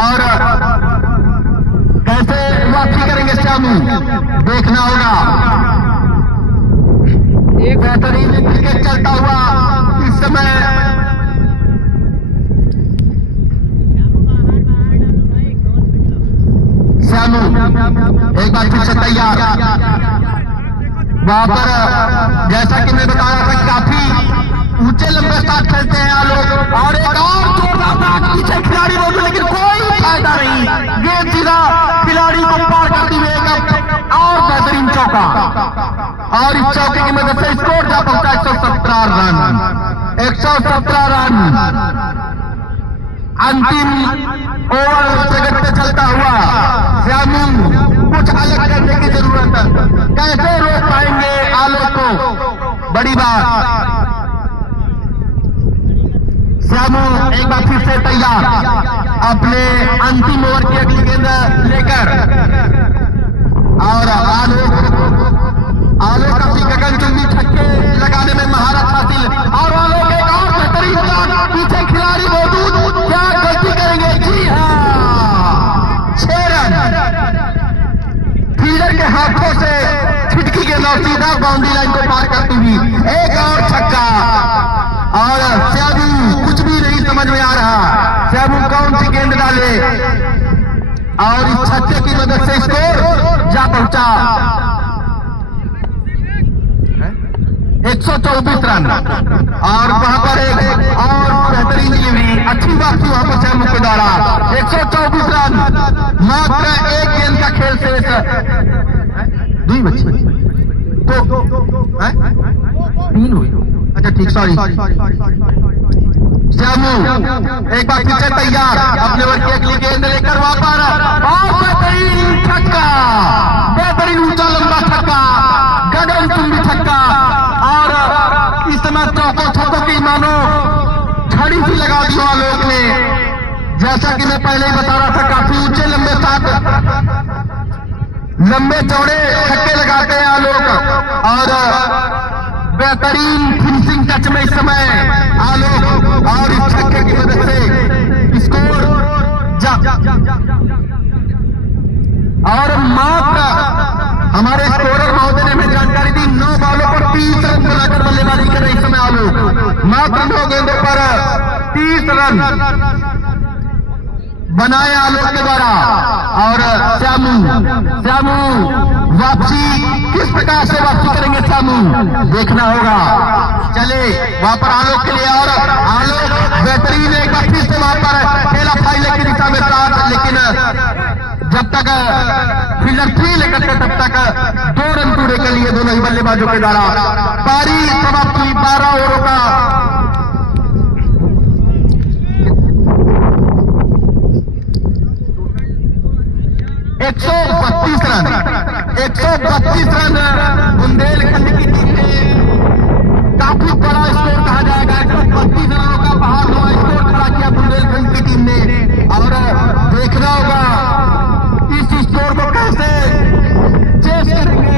और कैसे वापसी करेंगे श्यामू देखना होगा। एक बेहतरीन क्रिकेट चलता हुआ इस समय श्यामू एक बार फिर से तैयार। वहां पर जैसा कि मैं बताया था काफी ऊंचे लंबे शॉट खेलते हैं लोग और एक और जोरदार पीछे खिलाड़ी मौजूद लेकिन कोई फायदा नहीं, गेंद सीधा खिलाड़ी को पार करती हुए एक और बेहतरीन चौका और इस चौके की मदद से स्कोर जा पहुंचा 117 रन, 117 रन। अंतिम ओवर जगत पे चलता हुआ श्यामू कुछ अलग करने की जरूरत है, कैसे रोक पाएंगे आलोक को, बड़ी बात। श्यामू एक बार फिर से तैयार अपने अंतिम ओवर की अगली गेंद लेकर और आलोक अपनी गगनचुंबी छक्के लगाने में महारत हासिल और आलोक एक और बेहतरीन शॉट, पीछे खिलाड़ी मौजूद, क्या गलती करेंगे? जी हाँ, 6 रन फील्डर के हाथों से छिटकी गेंद और सीधा बाउंड्री लाइन को पार करती हुई एक और छक्का और श्यामू कुछ भी नहीं समझ में आ रहा श्यामू कौन सी गेंद डाले और इस छक्के की मदद से स्कोर जा पहुंचा 124 रन और वहां पर एक और बेहतरीन डिलीवरी, अच्छी वापसी वहां पर श्यामू के द्वारा 124 रन। मात्र एक गेंद का खेल शेष, 2 बचे तो 3 हुई, अच्छा ठीक, सॉरी। श्यामू एक बार फिर से तैयार अपने ओवर की अगली गेंद लेकर वहां पर और बेहतरीन छक्का, बेहतरीन ऊंचा लंबा छक्का, गगनचुंबी छक्का और इस समय चौकों छक्कों की मानो छड़ी सी लगा दी आलोक ने। जैसा कि मैं पहले ही बता रहा था काफी ऊंचे लंबे शॉट, लंबे चौड़े छक्के लगाते हैं आलोक और बेहतरीन फिनिशिंग टच में इस समय आलोक और इस छक्के की मदद से स्कोर और मात्र हमारे स्कोरर महोदय ने हमें जानकारी दी 9 बॉलों पर 30 रन बनाकर बल्लेबाजी कर रहे इस समय आलोक, मात्र 9 गेंदों पर 30 रन बनाए आलोक के द्वारा और श्यामू वापसी किस प्रकार से वापसी करेंगे श्यामू देखना होगा। चले वहां पर आलोक के लिए और आलोक बेहतरीन एक बार फिर से वहां पर खेला फाइले की दिशा में साथ, लेकिन जब तक फील्डर 3 लेकर तब तक 2 रन पूरे के लिए दोनों ही बल्लेबाजों के द्वारा पारी समाप्त हुई 12 ओवरों का 132 रन, 132 रन बुंदेलखंड की टीम ने काफी बड़ा स्कोर कहा जाएगा, 132 रनों का बाहर हुआ स्कोर खड़ा किया बुंदेलखंड की टीम ने और देखना होगा इस स्कोर को कैसे चेस करेंगे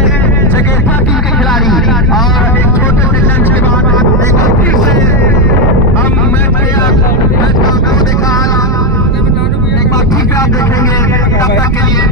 जगेरपुर टीम के खिलाड़ी। और एक छोटे से लंच के बाद एक बार फिर से हम मैच का देखा एक बार ठीक आप देखेंगे, तब तक के लिए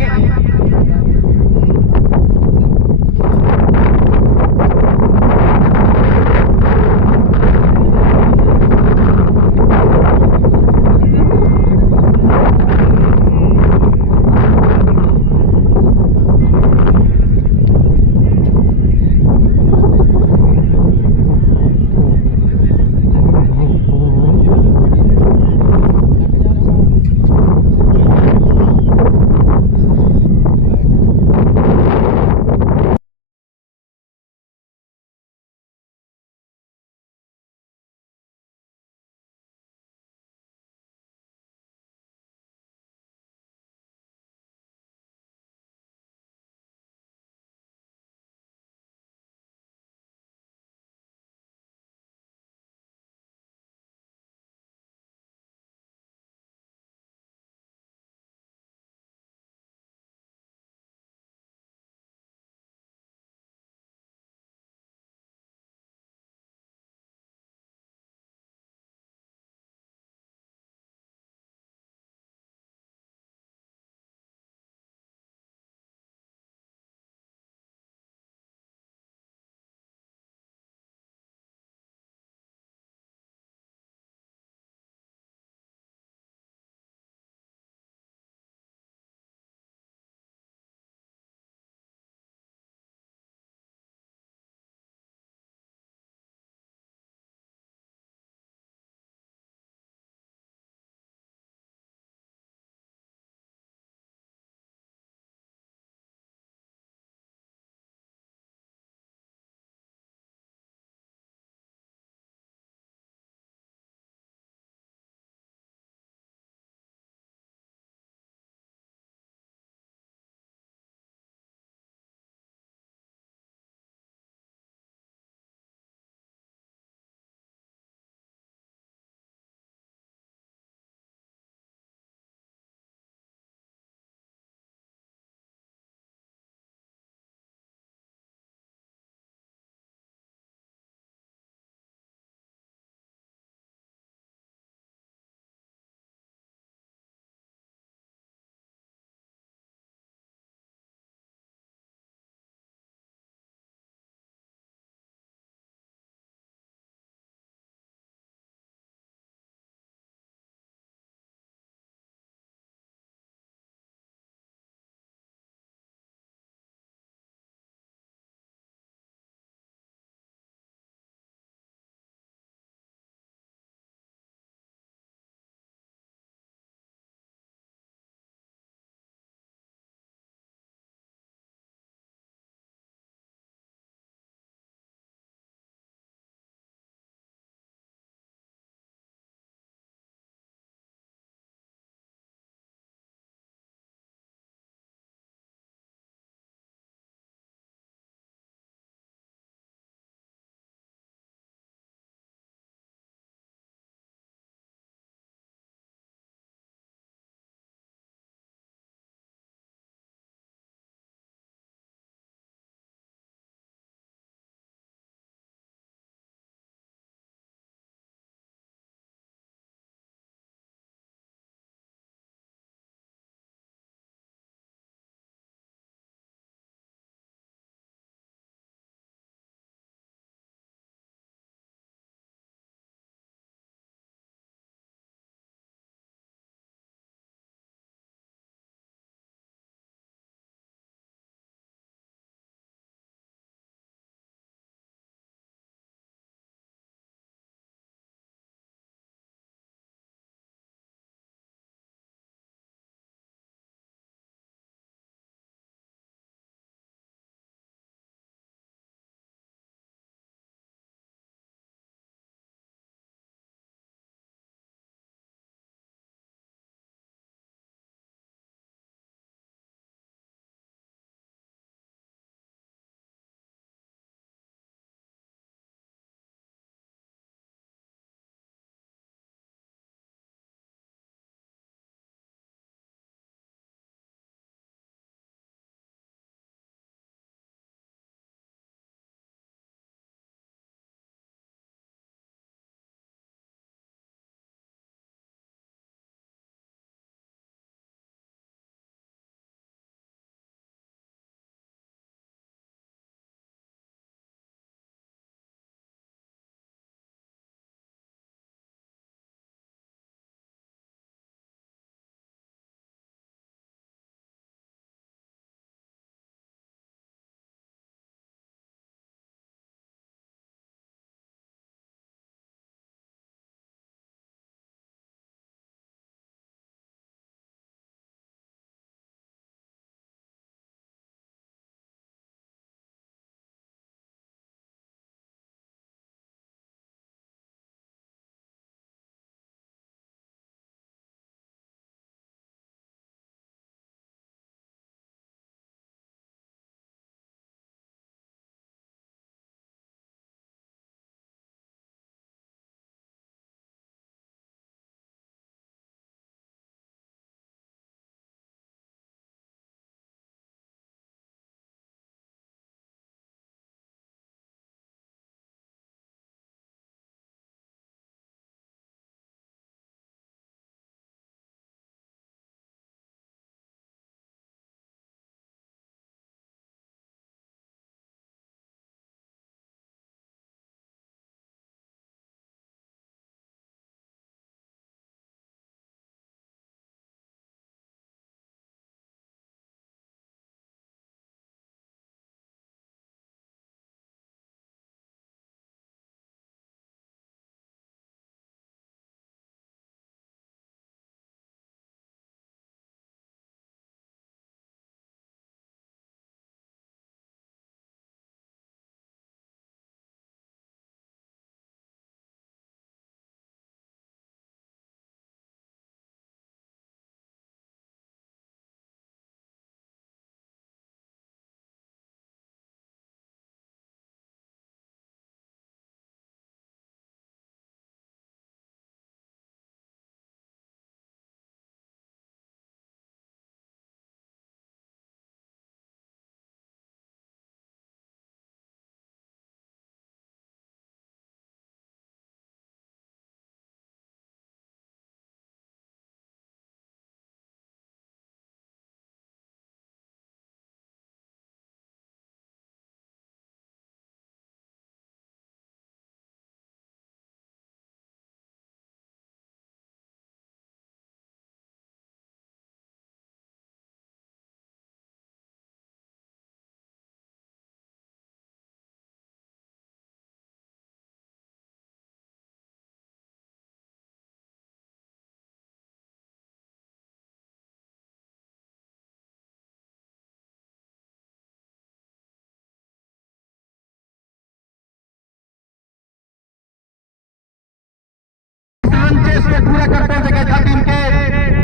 हुए पूरा करते हैं जगह टीम के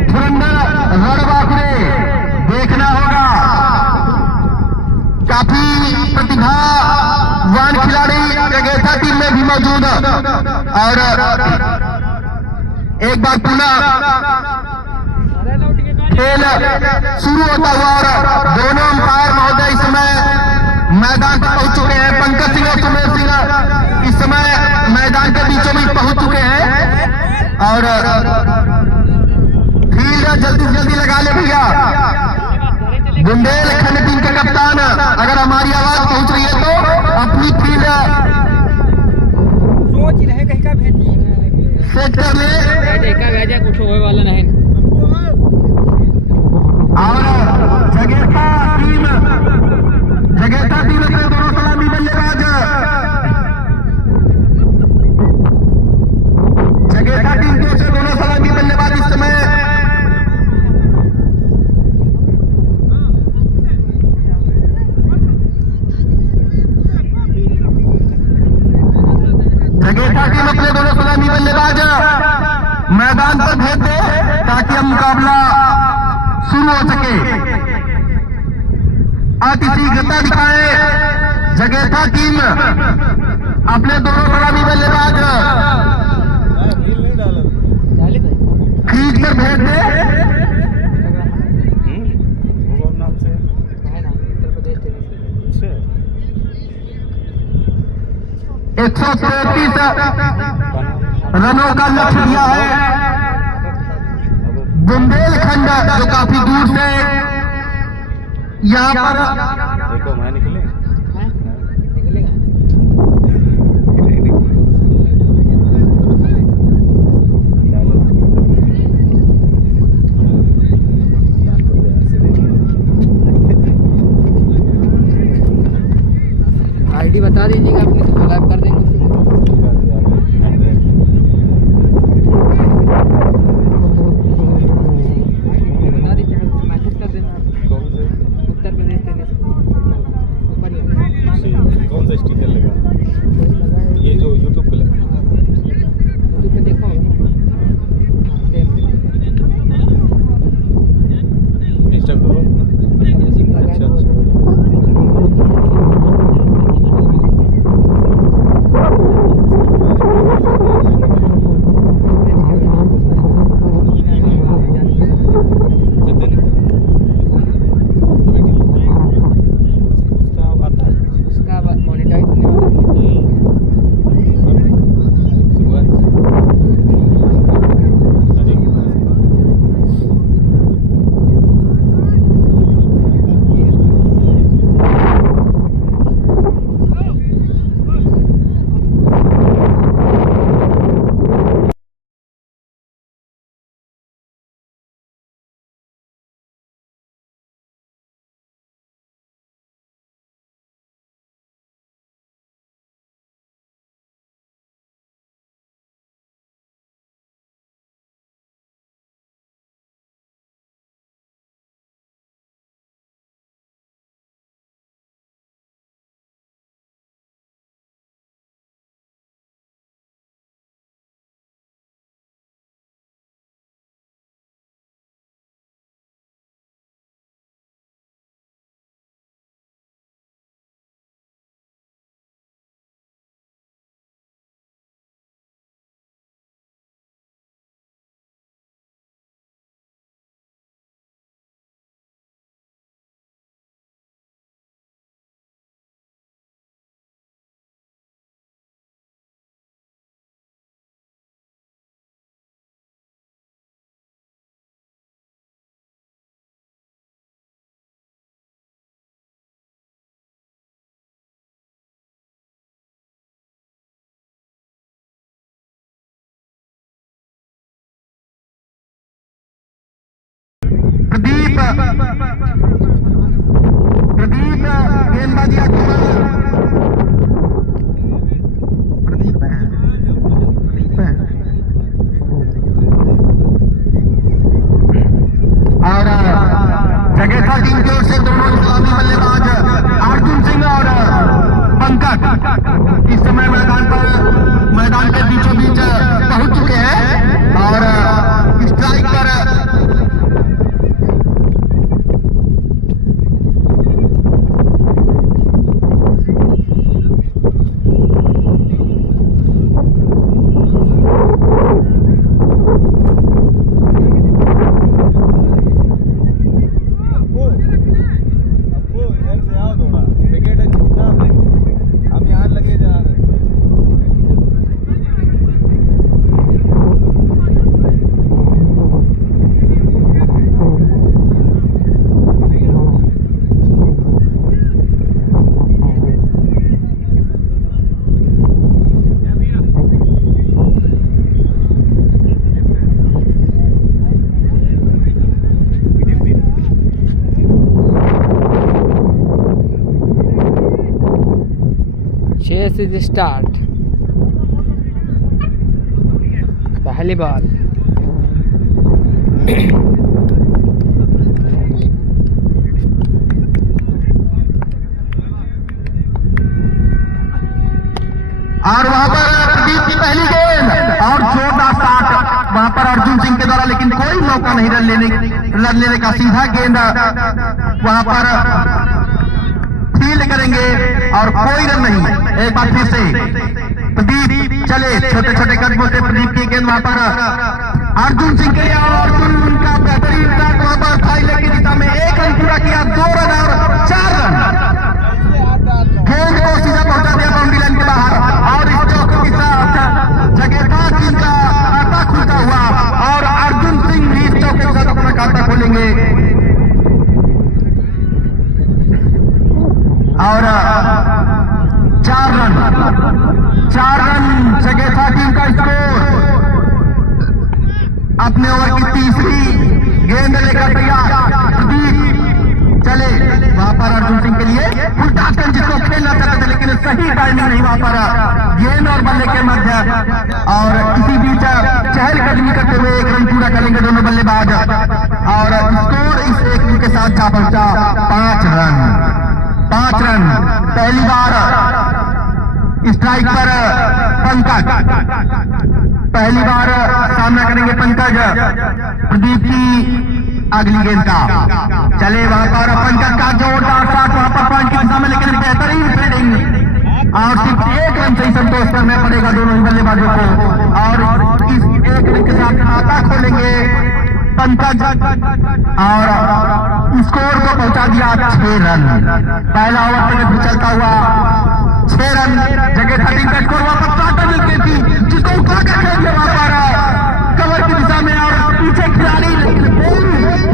धुरंधर रणबांकुरे। देखना होगा, काफी प्रतिभावान खिलाड़ी जगह टीम में भी मौजूद और एक बार पुनः खेल शुरू होता हुआ और दोनों अंपायर महोदय इस समय मैदान पर पहुंच चुके हैं। पंकज सिंह और सुमेर सिंह इस समय मैदान के बीचों बीच पहुंच चुके हैं और फील्ड जल्दी से जल्दी लगा ले भैया। बुंदेलखंड टीम के कप्तान, अगर हमारी आवाज पहुंच रही है तो अपनी फील्ड सोच रहे कहीं का भेजी सेट कर ले। देखा भेजा कुछ होए वाला नहीं। और जगेता टीम अपने दोनों सलामी बल्लेबाज, जगेता टीम की ओर से दोनों सलामी बल्लेबाज इस समय जगेता टीम अपने दोनों सलामी बल्लेबाज मैदान पर भेज दे ताकि हम मुकाबला शुरू हो सके। अतिशीघ्रता दिखाए जगेता टीम अपने दोनों सलामी बल्लेबाज क्रीज पर भेज दे। 133 रनों का लक्ष्य दिया है बुंदेलखंड, जो काफी दूर से यहाँ पर देखो मैं निकले आईडी बता दीजिएगा अपनी तो कोलैब कर देंगे। बता दीजिए, मैसेज कर देना। उत्तर प्रदेश टेनिस कौन सा स्टिकर लगा? ये जो यूट्यूब पे लगा, यूट्यूब पे देखा होगा ना। इंस्टा खोलो। अच्छा अच्छा। प्रदीप गेंदबाजी आक्रमण प्रदीप है और जगेता टीम की ओर से दोनों इस्लामी बल्लेबाज अर्जुन सिंह और पंकज इस समय मैदान के बीचों बीच पहुंच चुके हैं और 6 से स्टार्ट। पहली बॉल और वहां पर प्रदीप की पहली गेंद और जोरदार स्टार्ट वहां पर अर्जुन सिंह के द्वारा, लेकिन कोई मौका नहीं रन लेने का। सीधा गेंद वहां पर फील्ड करेंगे और कोई रन नहीं। एक बार फिर से प्रदीप चले, छोटे छोटे कदमों से प्रदीप की गेंद वहां पर अर्जुन सिंह के लिए, और अर्जुन का बेहतरीन स्टार्ट वहां पर थाईलैंड की दिशा में 1 रन पूरा किया, 2 रन और 4 रन। गेंद को सीधा पहुंचा दिया बाउंड्री लाइन के बाहर, और इस चौके के साथ जगेता टीम का खाता खुलता हुआ, और अर्जुन सिंह भी इस चौके के साथ अपना खाता खोलेंगे। और 4 रन जगेता टीम का स्कोर। अपने ओवर की तीसरी गेंद लेकर तैयार प्रदीप चले, वहां पर अर्जुन सिंह के लिए उल्टा टर्न जिसको खेलना चाहते थे, लेकिन सही टाइमिंग नहीं वहां पर गेंद और बल्ले के मध्य, और इसी बीच चहलकदमी करते हुए 1 रन पूरा करेंगे दोनों बल्लेबाज, और स्कोर इस 1 रन के साथ जा पहुंचा 5 रन। पहली बार स्ट्राइक पर पंकज, पहली बार सामना करेंगे पंकज प्रदीप की अगली गेंद का। चले वहां पर पंकज का जोरदार शॉट वहां पर पॉइंट की दिशा में, लेकिन बेहतरीन फील्डिंग, और सिर्फ 1 रन से ही संतोष करना पड़ेगा दोनों ही बल्लेबाजों को, और इस 1 रन के साथ खाता खोलेंगे पंकज, और स्कोर को पहुंचा दिया 6 रन। पहला ओवर चलता हुआ 6 रन। जगह 13 का स्कोर वहां पर टाटा मिलती थी, जिसको उठा कर खेल दिया वहां पर कवर की दिशा में, और पीछे खिलाड़ी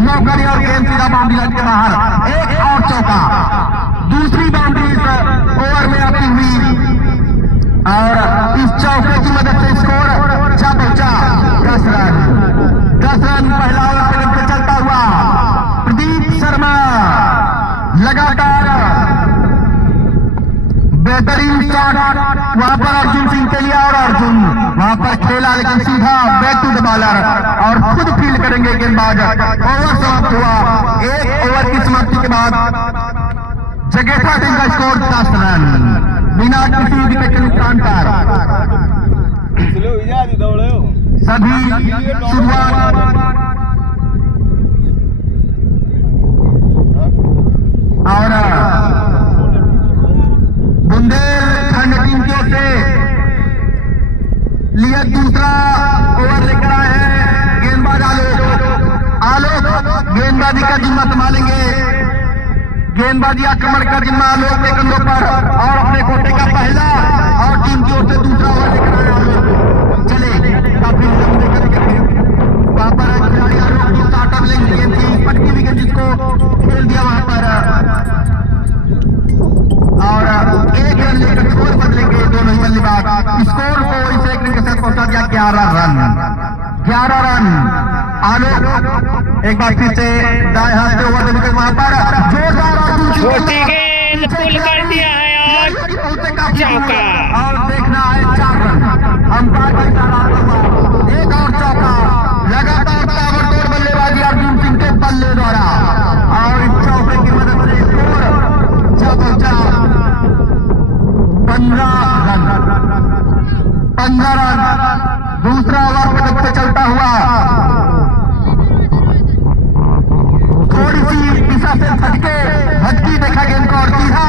नौकरी, और गेंद सीधा बाउंड्री लाइन के बाहर। एक और चौका, दूसरी बाउंड्री इस ओवर में आती हुई, और इस चौके की मदद से स्कोर जा पहुंचा 10 रन। पहला ओवर चलता हुआ प्रदीप शर्मा लगातार बेहतरीन शॉट वहां पर अर्जुन सिंह के लिए, और अर्जुन वहां पर खेला, लेकिन सीधा बैक टू द बॉलर, और खुद फील्ड करेंगे गेंदबाज। ओवर समाप्त हुआ। 1 ओवर की समाप्ति के बाद जगेता टीम का स्कोर 10 रन बिना किसी विकेट के नुकसान पर। सभी शुरुआत और बुंदेलखंड टीम की ओर से लिए दूसरा ओवर लेकर आए हैं गेंदबाज आलोक गेंदबाजी का जिम्मा संभालेंगे। गेंदबाजी आक्रमण का जिम्मा आलोक के कंधों पर, और अपने कोटे का पहला और टीम की ओर से दूसरा ओवर लेकर आए आलोक। चले काफी लंबे करके वहां पर खिलाड़ी आलोक की स्टार्टअप लेंगे, गेंद की पटकी हुई गेंद जिसको खेल दिया वहां पर, और 1 रन लेकर स्कोर बदलेंगे दोनों ही बल्लेबाज। स्कोर को इस 1 रन के साथ पहुंचा दिया 11 रन। आलोक एक बार फिर से दाएं हाथ से ओवर विकेट वहां पर जोरदार छोटी गेंद पुल कर दिया है, और चौका, और देखना है 4 रन। अंपायर का इशारा हुआ, एक और चौका। लगातार ताबड़तोड़ बल्लेबाजी अर्जुन सिंह के बल्ले द्वारा, और इस चौके की मदद से स्कोर जा पहुंचा 15 रन। दूसरा ओवर पटक से चलता हुआ थोड़ी सी दिशा से भटकी देखा गेंद को, और सीधा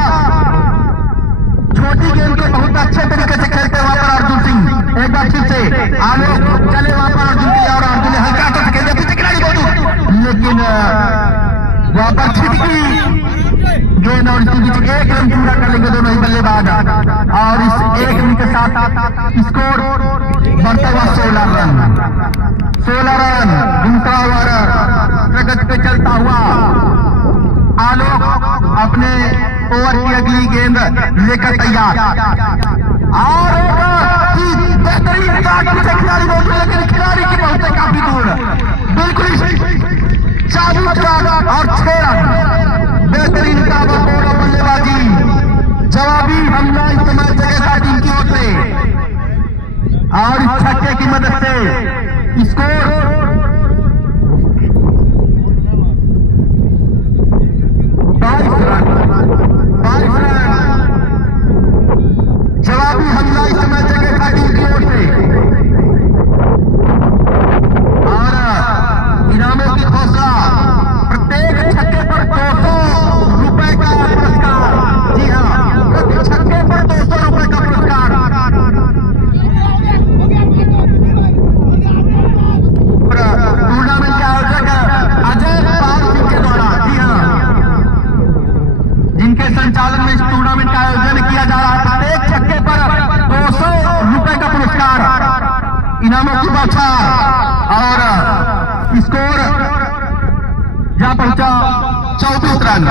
छोटी गेंद को बहुत अच्छे तरीके से खेलते वहां पर अर्जुन सिंह। एक बार फिर से आलोक चले वहां पर अर्जुन के लिए, और अर्जुन ने हल्का तो खेल दिया, पीछे खिलाड़ी बहुत, लेकिन वहां पर छिटकी गेंद, और इसके बीच 1 रन पूरा कर लेंगे दोनों ही बल्लेबाज, और इस 1 रन के साथ स्कोर बढ़ता हुआ 16 रन। दूसरा ओवर प्रगति पे चलता हुआ आलोक अपने ओवर की अगली गेंद लेकर तैयार, और बेहतरीन खिलाड़ी बोलते, लेकिन खिलाड़ी की पहुंचे काफी दूर, बिल्कुल चाबूक और 6 रन। बेहतरीन बल्लेबाजी, जवाबी हमला इस्तेमाल और इस छक्के की मदद से स्कोर 22 रन। जवाबी हमला इस समय जगह टीम की ओर से और इनामों की घोषणा, प्रत्येक छक्के पर 200 रुपए का पुरस्कार। जी हाँ, प्रति छक्के पर 200 रुपए का पुरस्कार। टूर्नामेंट के आयोजक अजय पाल सिंह के द्वारा, जी हाँ, जिनके संचालन में इस टूर्नामेंट का आयोजन किया जा रहा है। प्रत्येक छक्के पर 200 रुपए का पुरस्कार, इनामों की बौछार और स्कोर जा पहुंचा 24 रन।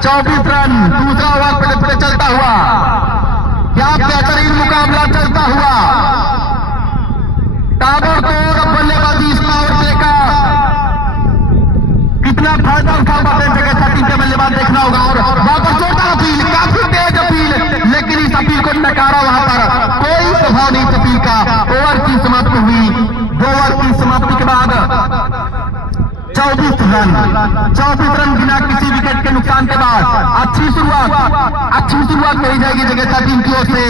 24 रन दूसरा ओवर पे चलता हुआ, क्या बेहतरीन मुकाबला चलता हुआ। ताबड़तोड़ बल्लेबाजी इस पावर प्ले का कितना फायदा उठा पाते जगह टीम के बल्लेबाज देखना होगा। और वहां पर जोरदार अपील, काफी तेज अपील, लेकिन इस अपील को नकारा। वहां पर कोई प्रभाव नहीं इस अपील का। ओवर की समाप्ति हुई। 2 ओवर की समाप्ति के बाद 24 रन बिना किसी विकेट के नुकसान के बाद अच्छी शुरुआत कही जाएगी जगह टीम की ओर से।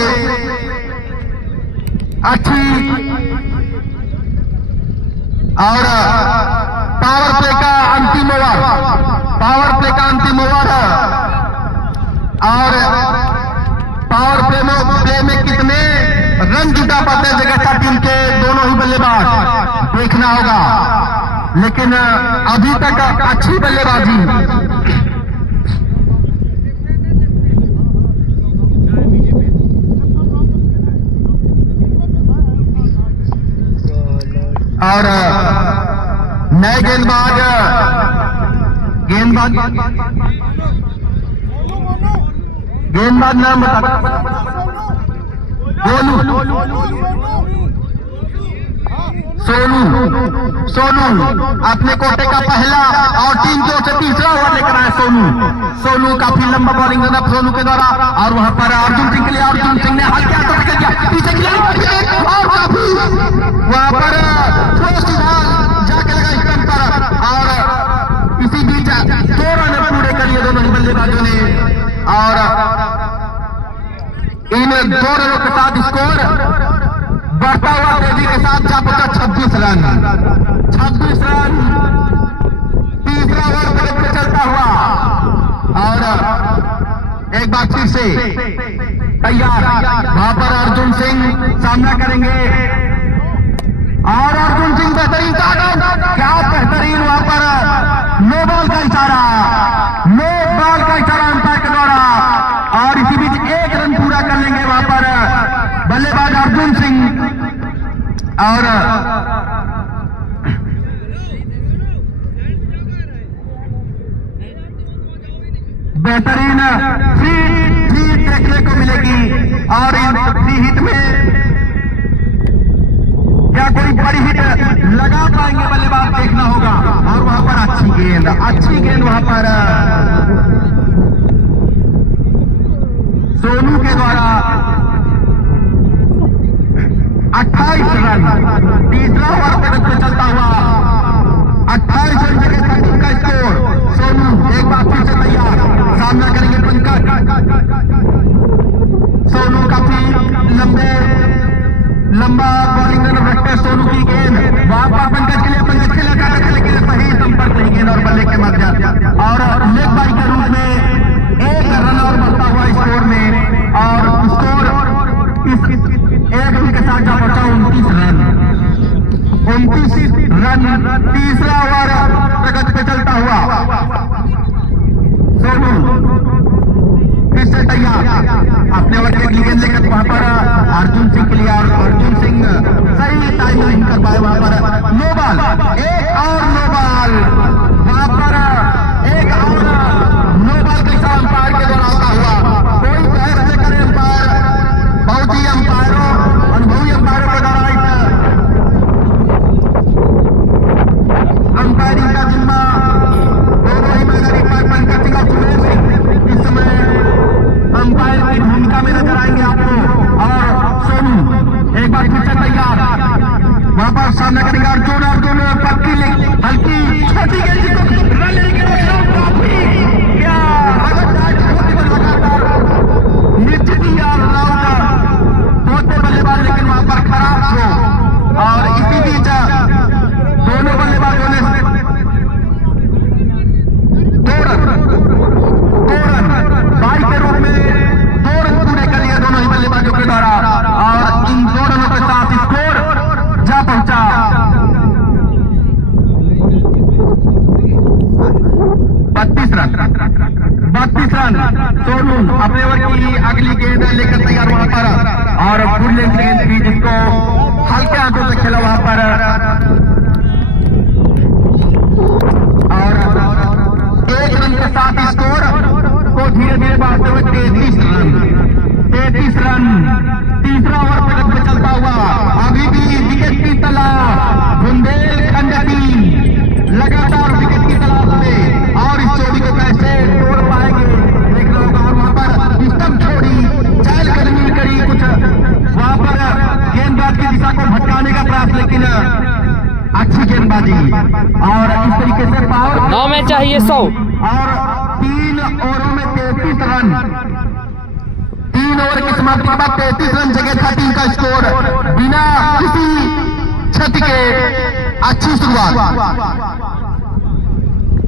अच्छी और पावर प्ले का अंतिम ओवर और पावर प्ले में कितने रन जुटा पाते हैं जगह टीम के दोनों ही बल्लेबाज देखना होगा। लेकिन अभी तक अच्छी बल्लेबाजी। और नए गेंदबाज नाम बता। सोनू अपने कोटे का पहला और टीम की ओर से तीसरा ओवर लेकर आए। सोनू काफी लंबा बॉलिंग रन सोनू के द्वारा। और वहां पर अर्जुन सिंह के लिए, अर्जुन सिंह ने हल्का तो निकल गया पीछे की और काफी वहां पर सीधा जाके लगा स्टंप पर। और इसी बीच 2 रन पूरे कर लिए दोनों ही बल्लेबाजों ने। और इन 2 रनों के साथ स्कोर बढ़ता हुआ तेजी के साथ जा पहुंचा 26 रन। तीसरा ओवर पे चलता हुआ और एक बार फिर से तैयार। वहां पर अर्जुन सिंह सामना करेंगे और अर्जुन सिंह बेहतरीन क्या बेहतरीन वहां पर नो बॉल का इशारा अंपायर के द्वारा। और इसी बीच 1 रन पूरा कर लेंगे वहां पर बल्लेबाज अर्जुन सिंह। और बेहतरीन फ्री हिट देखने को मिलेगी। और इन फ्री हिट में क्या कोई बड़ी हिट लगा पाएंगे बल्लेबाज देखना होगा। और वहां पर अच्छी गेंद वहां पर सोनू के द्वारा 28 रन। तीसरा ओवर पे चलता हुआ 28 रन जगह टीम का स्कोर। सोनू एक बार फिर से तैयार, सामना करेंगे पंकज। सोनू काफी लंबा बॉलिंग रन रखते हैं। सोनू की गेंद वहां पर पंकज के लिए लगा, लेकिन सही संपर्क नहीं गेंद और बल्ले के मध्य। और लेग बाई के रूप में 1 रन और बढ़ता हुआ स्कोर में। और स्कोर इस 1 रन के साथ जा पहुंचा 29 रन। तीसरा ओवर प्रगति पे चलता हुआ सोनू फिर से तैयार अपने ओवर के गेंद लेकर वहां पर अर्जुन सिंह के लिए। और अर्जुन सिंह सही टाइम नहीं कर पाए वहां पर। नो बॉल, एक और नो बॉल वहां पर, एक और नो बॉल के साथ अंपायर के द्वारा आता हुआ। कोई बहस न करे अंपायर, बहुत ही अनुभवी अंपायरों के द्वारा अंपायरिंग का जिम्मा दोनों ही मैदानी पंकज सिंह और सुमेर सिंह इस समय अंपायर की वहां पर सामना करेंगे अर्जुन और दोनों पक्की हल्की छोटी गेंद को रन लेने के लिए काफी क्या निश्चित ही यार होते बल्लेबाज, लेकिन वहां पर खराब थ्रो और इसी बीच दोनों बल्लेबाजों ने 2 रन 22 के रूप में 2 रन पूरे कर लिए दोनों ही बल्लेबाजों के द्वारा और इन 2 रनों के साथ स्कोर जा पहुंचा 32 रन। सोनू अपने ओवर की अगली गेंद लेकर तैयार वहां पर और फुल लेंथ गेंद थी जिसको हल्के हाथों से खेला वहां पर और 1 रन के साथ स्कोर को धीरे धीरे बढ़ाते हुए 33 रन। तीसरा ओवर प्रगति में चलता हुआ अभी भी विकेट की तलाश बुंदेलखंड टीम लगातार विकेट की तलाश में और इस जोड़ी को कैसे तोड़ पाएंगे देख लो। और वहां पर स्टंप छोड़ी चाल कदमी करी कुछ वहां पर गेंदबाज की दिशा को भटकाने का प्रयास, लेकिन अच्छी गेंदबाजी और इस तरीके से पावर 9 में चाहिए 100 और 3 ओवरों में 33 रन। 3 ओवर की समाप्ति के बाद 33 रन जगह था टीम का स्कोर बिना किसी क्षति के। अच्छी शुरुआत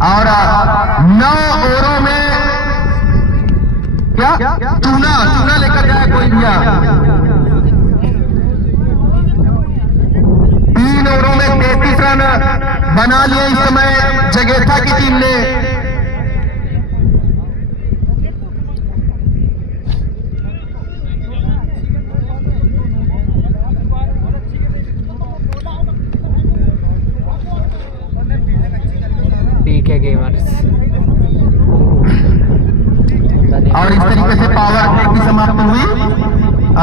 और 9 ओवरों में क्या चूना लेकर जाए कोई दिया। 3 ओवरों में 33 रन बना लिए इस समय जगेठा की टीम ने। के गेमर्स और इस तरीके से पावर प्ले की समाप्ति हुई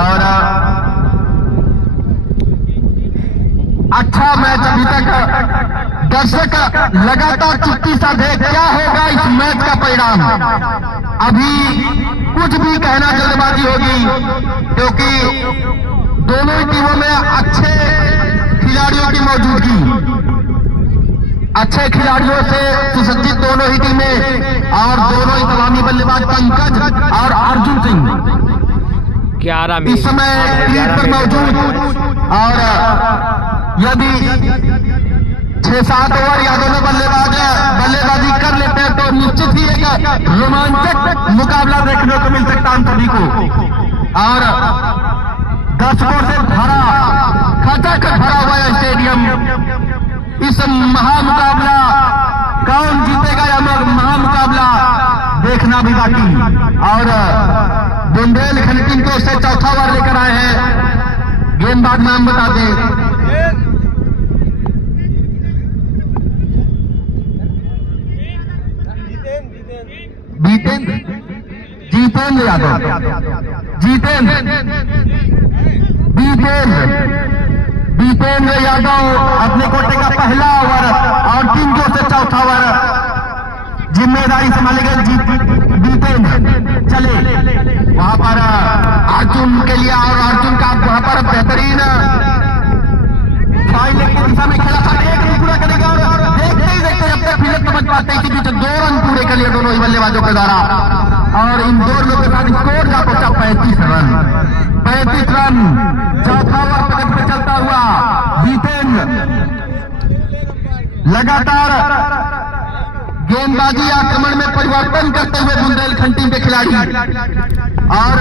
और अच्छा मैच अभी तक दर्शक लगातार चुप्पी सा देख क्या होगा इस मैच का परिणाम। अभी कुछ भी कहना जल्दबाजी होगी क्योंकि दोनों ही टीमों में अच्छे खिलाड़ियों की मौजूदगी, अच्छे खिलाड़ियों से सुसज्जित दोनों ही टीमें और दोनों ही सलामी बल्लेबाज पंकज और अर्जुन सिंह 11 में इस समय लीड पर मौजूद और यदि 6-7 ओवर या दोनों बल्लेबाजी कर लेते हैं तो निश्चित ही एक रोमांचक मुकाबला देखने को मिल सकता हम सभी को। और दर्शकों से भरा खचाखच भरा हुआ है स्टेडियम। इस महामुकाबला कौन जीतेगा या महामुकाबला देखना भी बाकी। और बुंदेलखंड टीम को उससे चौथा ओवर लेकर आए हैं। गेंदबाज नाम बता दें। जीतेंद्र यादव दीपेंद्र यादव अपने कोटे का पहला ओवर और टीम की ओर से चौथा ओवर जिम्मेदारी संभालेंगे दीपेंद्र। चले वहां पर अर्जुन के लिए और अर्जुन का वहां पर बेहतरीन फाइनल की दिशा में खेला था। 1 रन पूरा करेगा और देखते ही देखते जब तक फील्ड समझ पाते इसी बीच 2 रन पूरे कर लिए दोनों ही बल्लेबाजों के द्वारा और इन 2 रनों के साथ स्कोर जा पहुंचा 35 रन। चौथा ओवर प्रगति में चलता हुआ दीपेंद्र लगातार गेंदबाजी आक्रमण में परिवर्तन करते हुए बुंदेलखंड टीम के खिलाड़ी और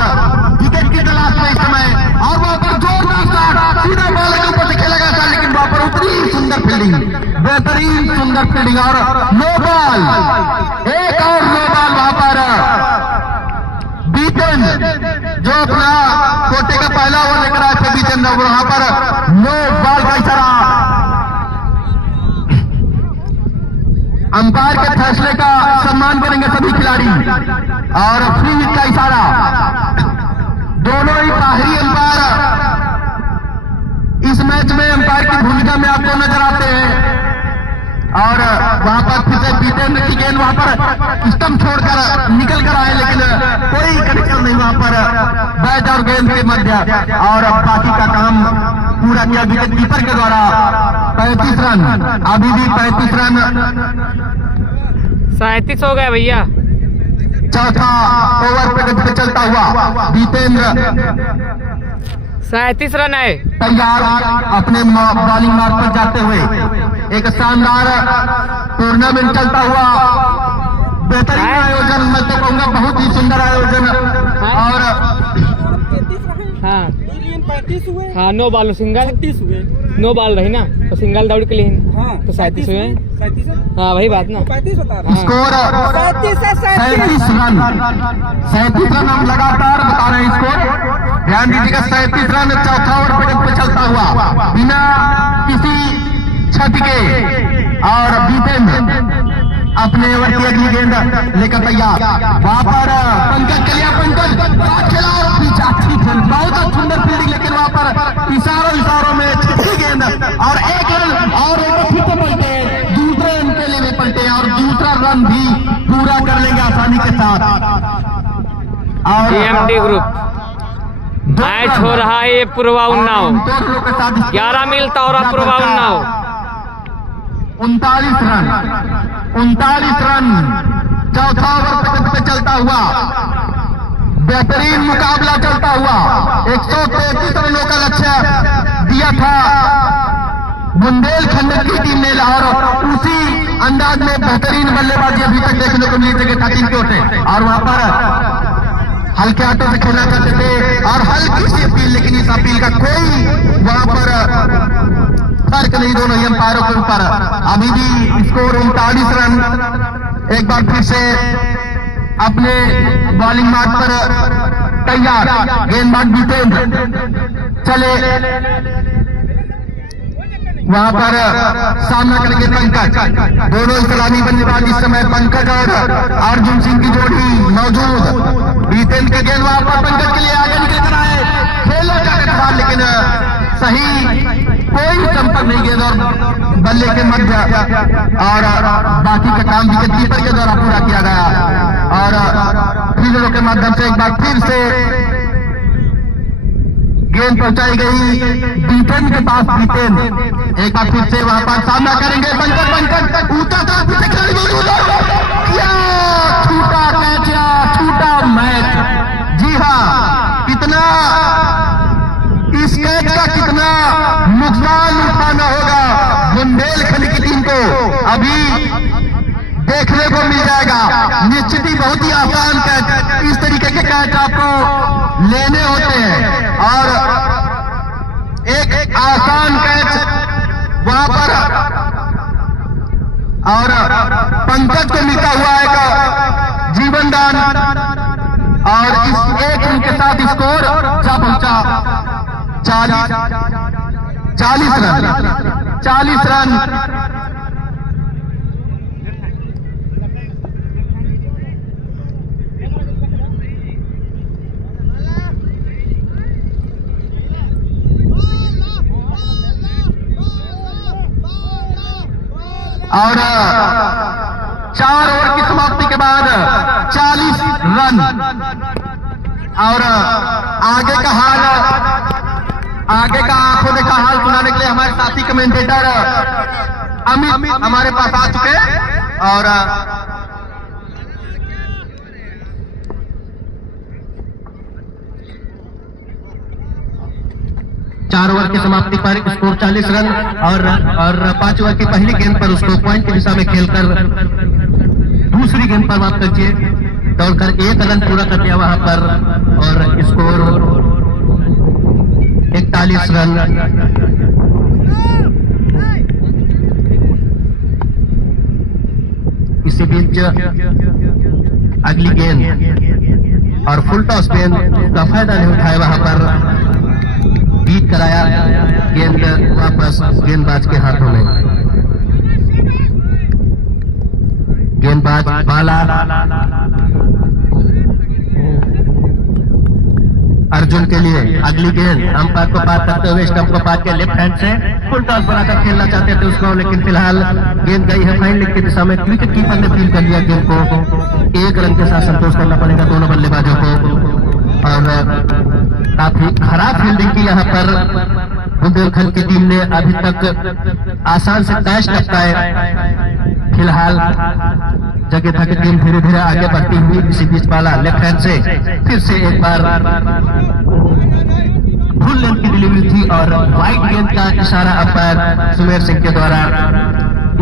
विकेट की तलाश में इस समय और वहां पर जोरदार शॉट सीधा बॉल के ऊपर से खेला गया था, लेकिन वहां पर उतनी सुंदर फील्डिंग, बेहतरीन सुंदर फील्डिंग और नो बॉल, एक और नो बॉल वहां पर बीतेंद्र जो अपना कोटे का पहला ओवर लेकर आए थे बीतेंद्र, वहां पर नो बॉल का इशारा। अंपायर के फैसले का सम्मान करेंगे सभी खिलाड़ी और फ्री हिट का इशारा। दोनों ही बाहरी अंपायर इस मैच में अंपायर की भूमिका में आपको नजर आते हैं और वहां पर फिर से बीतेंद्र की गेंद वहां पर स्टंप छोड़कर निकल कर आए, लेकिन कोई कनेक्शन नहीं वहां पर बैट और गेंद के मध्य और बाकी का काम पूरा किया विकेट कीपर के द्वारा। 35 रन, अभी भी 35 रन। 37 हो गए भैया। चौथा ओवर पे चलता हुआ दीपेंद्र 37 रन है। तैयार अपने बॉलिंग मार्ग पर जाते हुए। एक शानदार टूर्नामेंट चलता हुआ, बेहतरीन आयोजन, मैं तो कहूँगा बहुत ही सुंदर आयोजन। और हाँ हाँ, नो बॉल सिंगल, 36 हुए, नो बॉल रही ना तो सिंगल दौड़ के लिए हाँ तो 37 हुए। 37 हाँ वही बात ना। 35 बता रहा स्कोर 37 रन। 37 रन हम लगातार बता रहे हैं स्कोर। ध्यान दीजिएगा, 37 रन चौथा ओवर पे चलता हुआ बिना किसी क्षति के। और दीपेंद्र अपने ओवर की अगली गेंद लेकर तैयार। वहां पर पंकज के लिए, पंकज खेला और पीछा, ठीक है, बहुत सुंदर फील्डिंग, लेकिन वहां पर इशारों में छठी गेंद और एक रन और फिर से पलटे, दूसरे रन के लिए भी पलटे और दूसरा रन भी पूरा कर लेंगे आसानी के साथ। और TMT ग्रुप मैच हो रहा है ये पूर्वा उन्नाव, 11 मील तौरा पूर्वा उन्नाव। 39 रन चौथा ओवर पे चलता हुआ, बेहतरीन मुकाबला चलता हुआ। 133 रनों का लक्ष्य दिया था बुंदेलखंड की टीम ने, और उसी अंदाज में बेहतरीन बल्लेबाजी अभी तक देखने को मिली थी टीम की ओर से। और वहां पर हल्के हाथों से खेलना चाहते थे और हल्की सी अपील, लेकिन इस अपील का कोई वहां पर फर्क नहीं दोनों ही अंपायरों के ऊपर। अभी भी स्कोर 39 रन। एक बार फिर से अपने बॉलिंग मार्ग पर तैयार, गेंदबाज दीपेंद्र चले, वहां पर सामना करेंगे पंकज। दोनों सलामी बल्लेबाज इस समय पंकज और अर्जुन सिंह की जोड़ी मौजूद। दीपेंद्र के गेंद वहां पर पंकज के लिए आगे निकल कर आए, खेला जाकर बाहर, लेकिन सही कोई संपर्क नहीं गेंद और बल्ले के मध्य। और बाकी का काम विकेट कीपर के द्वारा पूरा किया गया और फील्डरों के माध्यम से एक बार फिर से गेंद पहुंचाई गई दीपेंद्र के पास। दीपेंद्र एक बार फिर से वहां पर सामना करेंगे, पंकज ऊंचा था, छूटा कैच, छूटा मैच। जी हाँ, कितना इस कैच का कितना नुकसान उठाना होगा बुंदेलखंड की टीम को अभी देखने को मिल जाएगा। निश्चित ही बहुत ही आसान कैच, इस तरीके के कैच आपको लेने होते हैं और एक आसान कैच वहां पर। और पंकज को मिलता हुआ एक जीवन दान और इस एक रन के साथ स्कोर जा पहुंचा 40 रन। और 4 ओवर की समाप्ति के बाद 40 रन। और आगे का आंखों देखा हाल सुनाने के लिए हमारे साथी कमेंटेटर अमित हमारे पास आ चुके हैं। और चार ओवर की समाप्ति पर स्कोर 40 रन और 5 ओवर की पहली गेंद पर उसको पॉइंट की दिशा में खेलकर दूसरी गेंद पर माफ कीजिए दौड़कर 1 रन पूरा कर दिया वहां पर और स्कोर 41 रन। इसी बीच अगली गेंद और फुल टॉस गेंद का फायदा नहीं उठाए, वहां पर बीट कराया, गेंद वापस गेंदबाज के हाथों में। गेंदबाज बाला अर्जुन के लिए अगली गेंद अंपायर को पार करते हुए स्टंप को पार के लेफ्ट हैंड से फुल टॉस बनाकर खेलना चाहते थे उसको, लेकिन फिलहाल गेंद गई है फाइन लेग की दिशा में। विकेट कीपर ने फील कर लिया गेंद को, 1 रन के साथ संतोष करना पड़ेगा दोनों बल्लेबाजों को। और काफी खराब फील्डिंग की यहाँ पर बुंदेलखंड की टीम ने अभी तक आसान से कैच टपकाए। फिलहाल जगेथा की टीम धीरे धीरे आगे बढ़ती हुई इसी बीच वाला लेफ्ट हैंड से फिर से एक बार फुल लेंथ की डिलीवरी थी और वाइड गेंद का इशारा अंपायर सुमेर सिंह के द्वारा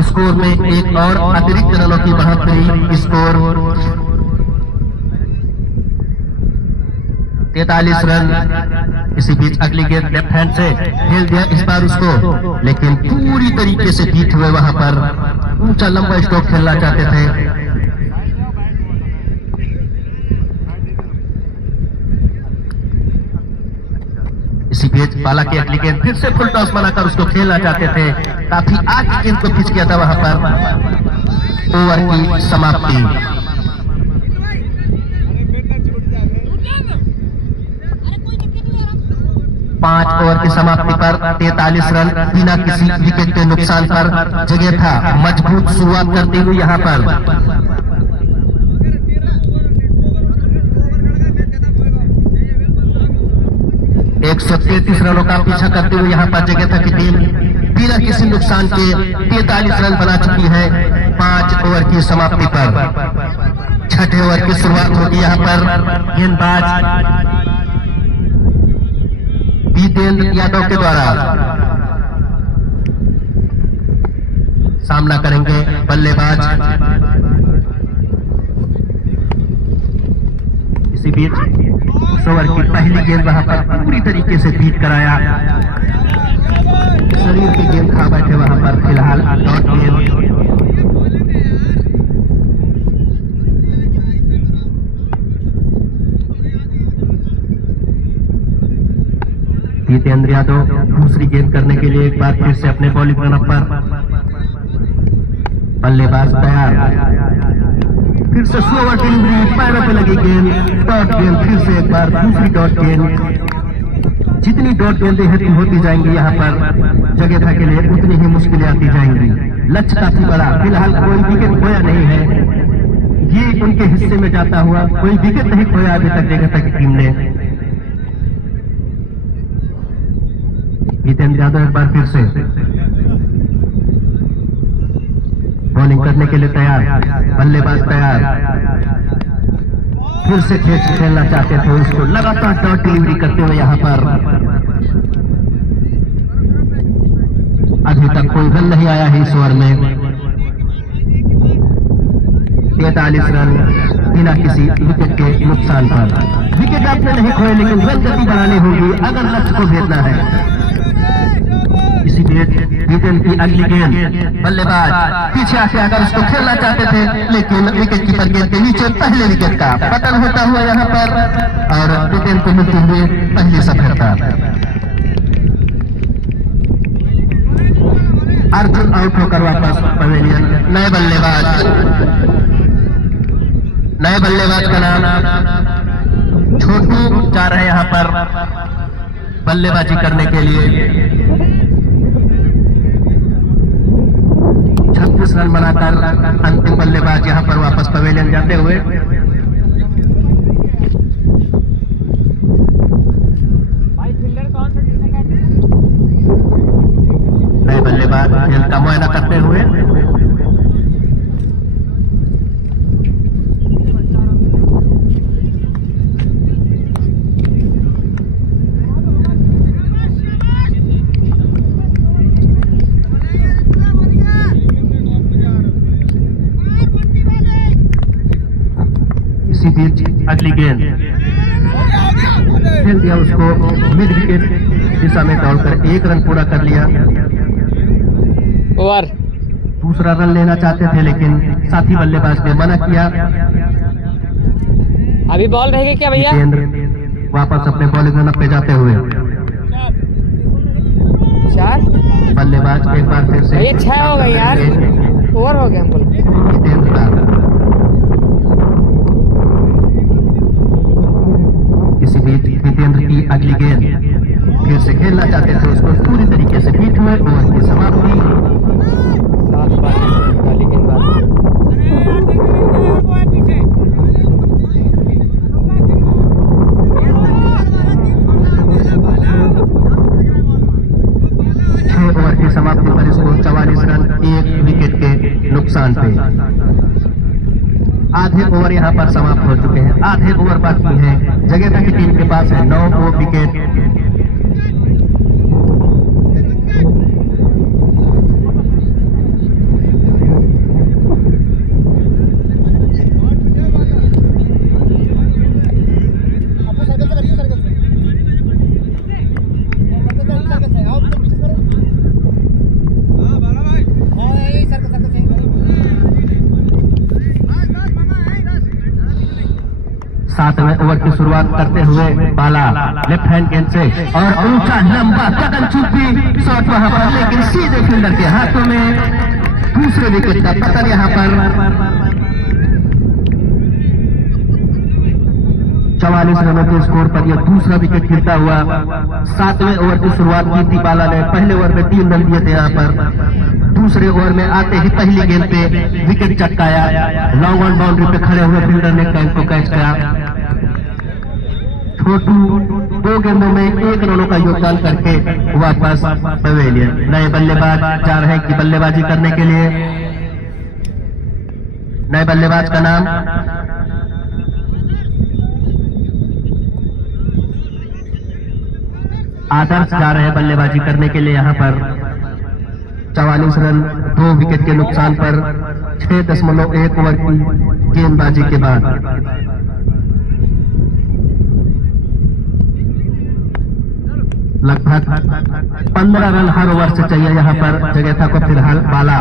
स्कोर में एक और अतिरिक्त रनों की बढ़ोतरी। Score 43 run. इसी बीच अगली गेंद लेफ्ट हैंड से खेल दिया इस बार उसको, लेकिन पूरी तरीके से बीट हुए वहां पर ऊंचा लंबा स्ट्रोक खेलना चाहते थे। इसी बीच बाला की अगली गेंद फिर से फुल टॉस बनाकर उसको खेलना चाहते थे। काफी आगे गेंद को पिच किया था वहां पर। ओवर की समाप्ति। 5 ओवर की समाप्ति पर 43 रन बिना किसी विकेट के नुकसान पर जगेथा मजबूत शुरुआत करती हुई यहां पर 133 रनों का पीछा करते हुए यहां पर जगेथा की टीम बिना किसी नुकसान के 43 रन बना चुकी है 5 ओवर की समाप्ति पर। छठे ओवर की शुरुआत होगी यहां पर गेंदबाज जितेंद्र यादव के द्वारा। सामना करेंगे बल्लेबाज। इसी बीच ओवर की पहली गेंद वहां पर पूरी तरीके से बीट कराया। शरीर की गेंद खा बैठे वहां पर फिलहाल डॉट गेंद। जितेंद्र यादव दूसरी गेंद करने के लिए एक बार फिर से अपने बॉलिंग रनअप पर। बल्लेबाज तैयार। फिर से स्लोवर डिलीवरी, पैरों पे लगी गेंद, डॉट गेंद। फिर से एक बार दूसरी डॉट गेंद। जितनी डॉट गेंदें होती जाएंगी यहाँ पर जगेथा के लिए उतनी ही मुश्किलें आती जाएंगी। लक्ष्य काफी बड़ा। फिलहाल कोई विकेट खोया नहीं है, ये उनके हिस्से में जाता हुआ कोई विकेट नहीं खोया अभी तक जगेथा की टीम ने। जितेंद्र यादव एक बार फिर से बॉलिंग करने के लिए तैयार। बल्लेबाज तैयार। फिर से खेलना चाहते थे उसको, लगातार डॉट डिलीवरी करते हुए यहां पर। अभी तक कोई रन नहीं आया है इस ओवर में। 43 रन बिना किसी विकेट के नुकसान पर। विकेट आपने नहीं खोए, लेकिन रन गति बढ़ानी होगी अगर लक्ष्य को भेजना है। इसी बीच जितेंद्र की अगली गेंद। बल्लेबाज पीछे आके अगर उसको खेलना चाहते थे, लेकिन विकेट कीपर गेंद के नीचे पहले विकेट का पतन होता हुआ यहाँ पर और जितेंद्र को मिलते हुए पहली सफलता। अर्जुन आउट होकर वापस पवेलियन। नए बल्लेबाज का नाम छोटू जा रहे हैं यहाँ पर बल्लेबाजी करने के लिए। 36 रन बनाकर अंतिम बल्लेबाज यहां पर वापस पवेलियन जाते हुए। नए बल्लेबाज खेल का मुआयना करते हुए। इसी बीच अगली गेंद खेल दिया उसको मिड विकेट दिशा में दौड़कर 1 रन पूरा कर लिया। ओवर। दूसरा रन लेना चाहते थे, लेकिन साथी बल्लेबाज ने मना किया। अभी बॉल रहेगी क्या भैया? जितेंद्र वापस अपने बॉलिंग रनअप पे जाते हुए। 4 बल्लेबाज एक बार फिर से। ये 6 हो गई यार, ओवर हो गया हमको। जितेंद्र का इसी बीच जितेंद्र की अगली गेंद। फिर से खेलना चाहते थे उसको, पूरी तरीके से बीट हुए। ओवर की समाप्ति। 7 वाली गेंदबाज। नुकसान पे। आधे ओवर यहाँ पर समाप्त हो चुके हैं, आधे ओवर बाकी हैं। जगेता की टीम के पास है 9 विकेट। सातवें ओवर की शुरुआत करते हुए बाला लेफ्ट हैंड गेंद से और ऊंचा लंबा गगनचुंबी शॉट वहां पर, लेकिन सीधे फील्डर के हाथों में। दूसरे विकेट का पतन यहां पर। 44 रनों के स्कोर पर यह दूसरा विकेट गिरता हुआ। सातवें ओवर की शुरुआत की थी बाला ने, पहले ओवर में 3 रन दिए थे यहाँ पर। दूसरे ओवर में आते ही पहली गेंद पे विकेट चटकाया। लॉन्ग ऑन बाउंड्री पे खड़े हुए फील्डर ने कैच को कैच किया। छोटू 2 गेंदों में 1 रनों का योगदान करके वापस पवेलियन। नए बल्लेबाज जा रहे हैं कि बल्लेबाजी करने के लिए। नए बल्लेबाज का नाम आदर्श जा रहे हैं बल्लेबाजी करने के लिए यहाँ पर। 44 रन 2 विकेट के नुकसान पर 6.1 ओवर की गेंदबाजी के बाद। लगभग 15 रन हर ओवर से चाहिए यहाँ पर जगेता को। फिलहाल बाला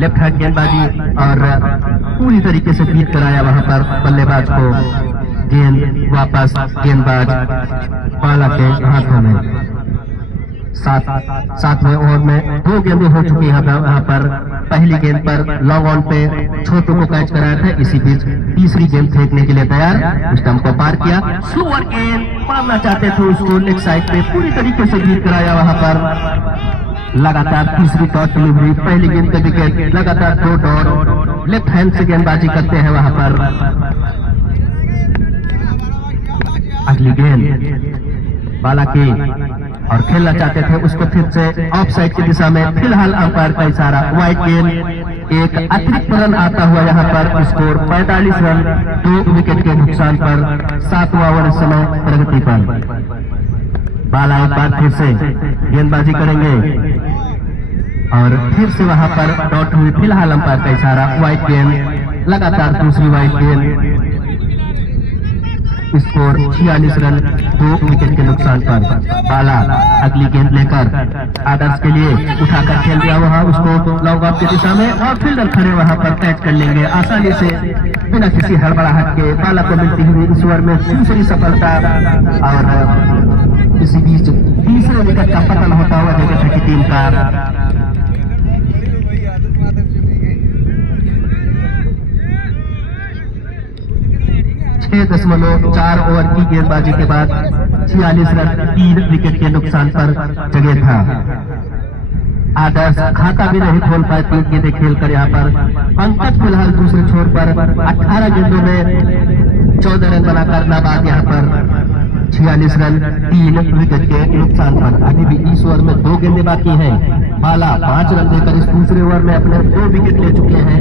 लेफ्ट हैंड गेंदबाजी और पूरी तरीके से बीट कराया वहां पर बल्लेबाज को। गेंद वापस गेंदबाज बाला के हाथों में। सातवें ओवर में 2 गेंदें हो चुकी हैं यहाँ पर। पहली गेंद पर लॉन्ग ऑन पे छोटू को कैच कराया था। इसी बीच तीसरी गेंद फेंकने के लिए तैयार, स्टंप को पार किया। स्लोअर गेंद मारना चाहते थे उसको लेग साइड पे, पूरी तरीके से बीट कराया वहां पर। लगातार तीसरी डॉट डिलीवरी, पहली गेंद पे विकेट, लगातार 2 डॉट। लेफ्ट हैंड से गेंदबाजी करते हैं वहां पर। अगली गेंद बाला की और खेलना चाहते थे उसको फिर से ऑफ साइड की दिशा में। फिलहाल अंपायर का इशारा, वाइड गेंद। एक अतिरिक्त रन आता हुआ यहाँ पर। स्कोर 45 रन 2 विकेट के नुकसान पर। 7वां ओवर इस समय प्रगति पर। बाला एक बार फिर से गेंदबाजी करेंगे और फिर से वहां पर डॉट हुई। फिलहाल अंपायर का इशारा, वाइड गेंद। लगातार दूसरी वाइड गेंद। स्कोर 46 रन 2 विकेट के नुकसान पर। बाला अगली गेंद लेकर आदर्श के लिए उठाकर खेल दिया वहां उसको लॉन्ग ऑफ की दिशा में, और फील्डर खड़े वहां पर कैच कर लेंगे आसानी से बिना किसी हड़बड़ाहट के। बाला को मिलती हुई इस ओवर में दूसरी सफलता। और इसी बीच तीसरे विकेट का पतन होता हुआ जगह की टीम का। 6.4 ओवर की गेंदबाजी के बाद 46 रन 3 विकेट के नुकसान पर जगह था। आदर्श खाता भी नहीं खोल पाए 3 गेंदें खेलकर यहाँ पर। पंकज फिलहाल दूसरे छोर पर 18 गेंदों में 14 रन बनाकर नाबाद यहाँ पर। 46 रन 3 विकेट के नुकसान पर। अभी भी इस ओवर में 2 गेंदें बाकी हैं। बाला 5 रन देकर इस दूसरे ओवर में अपने 2 विकेट ले चुके हैं।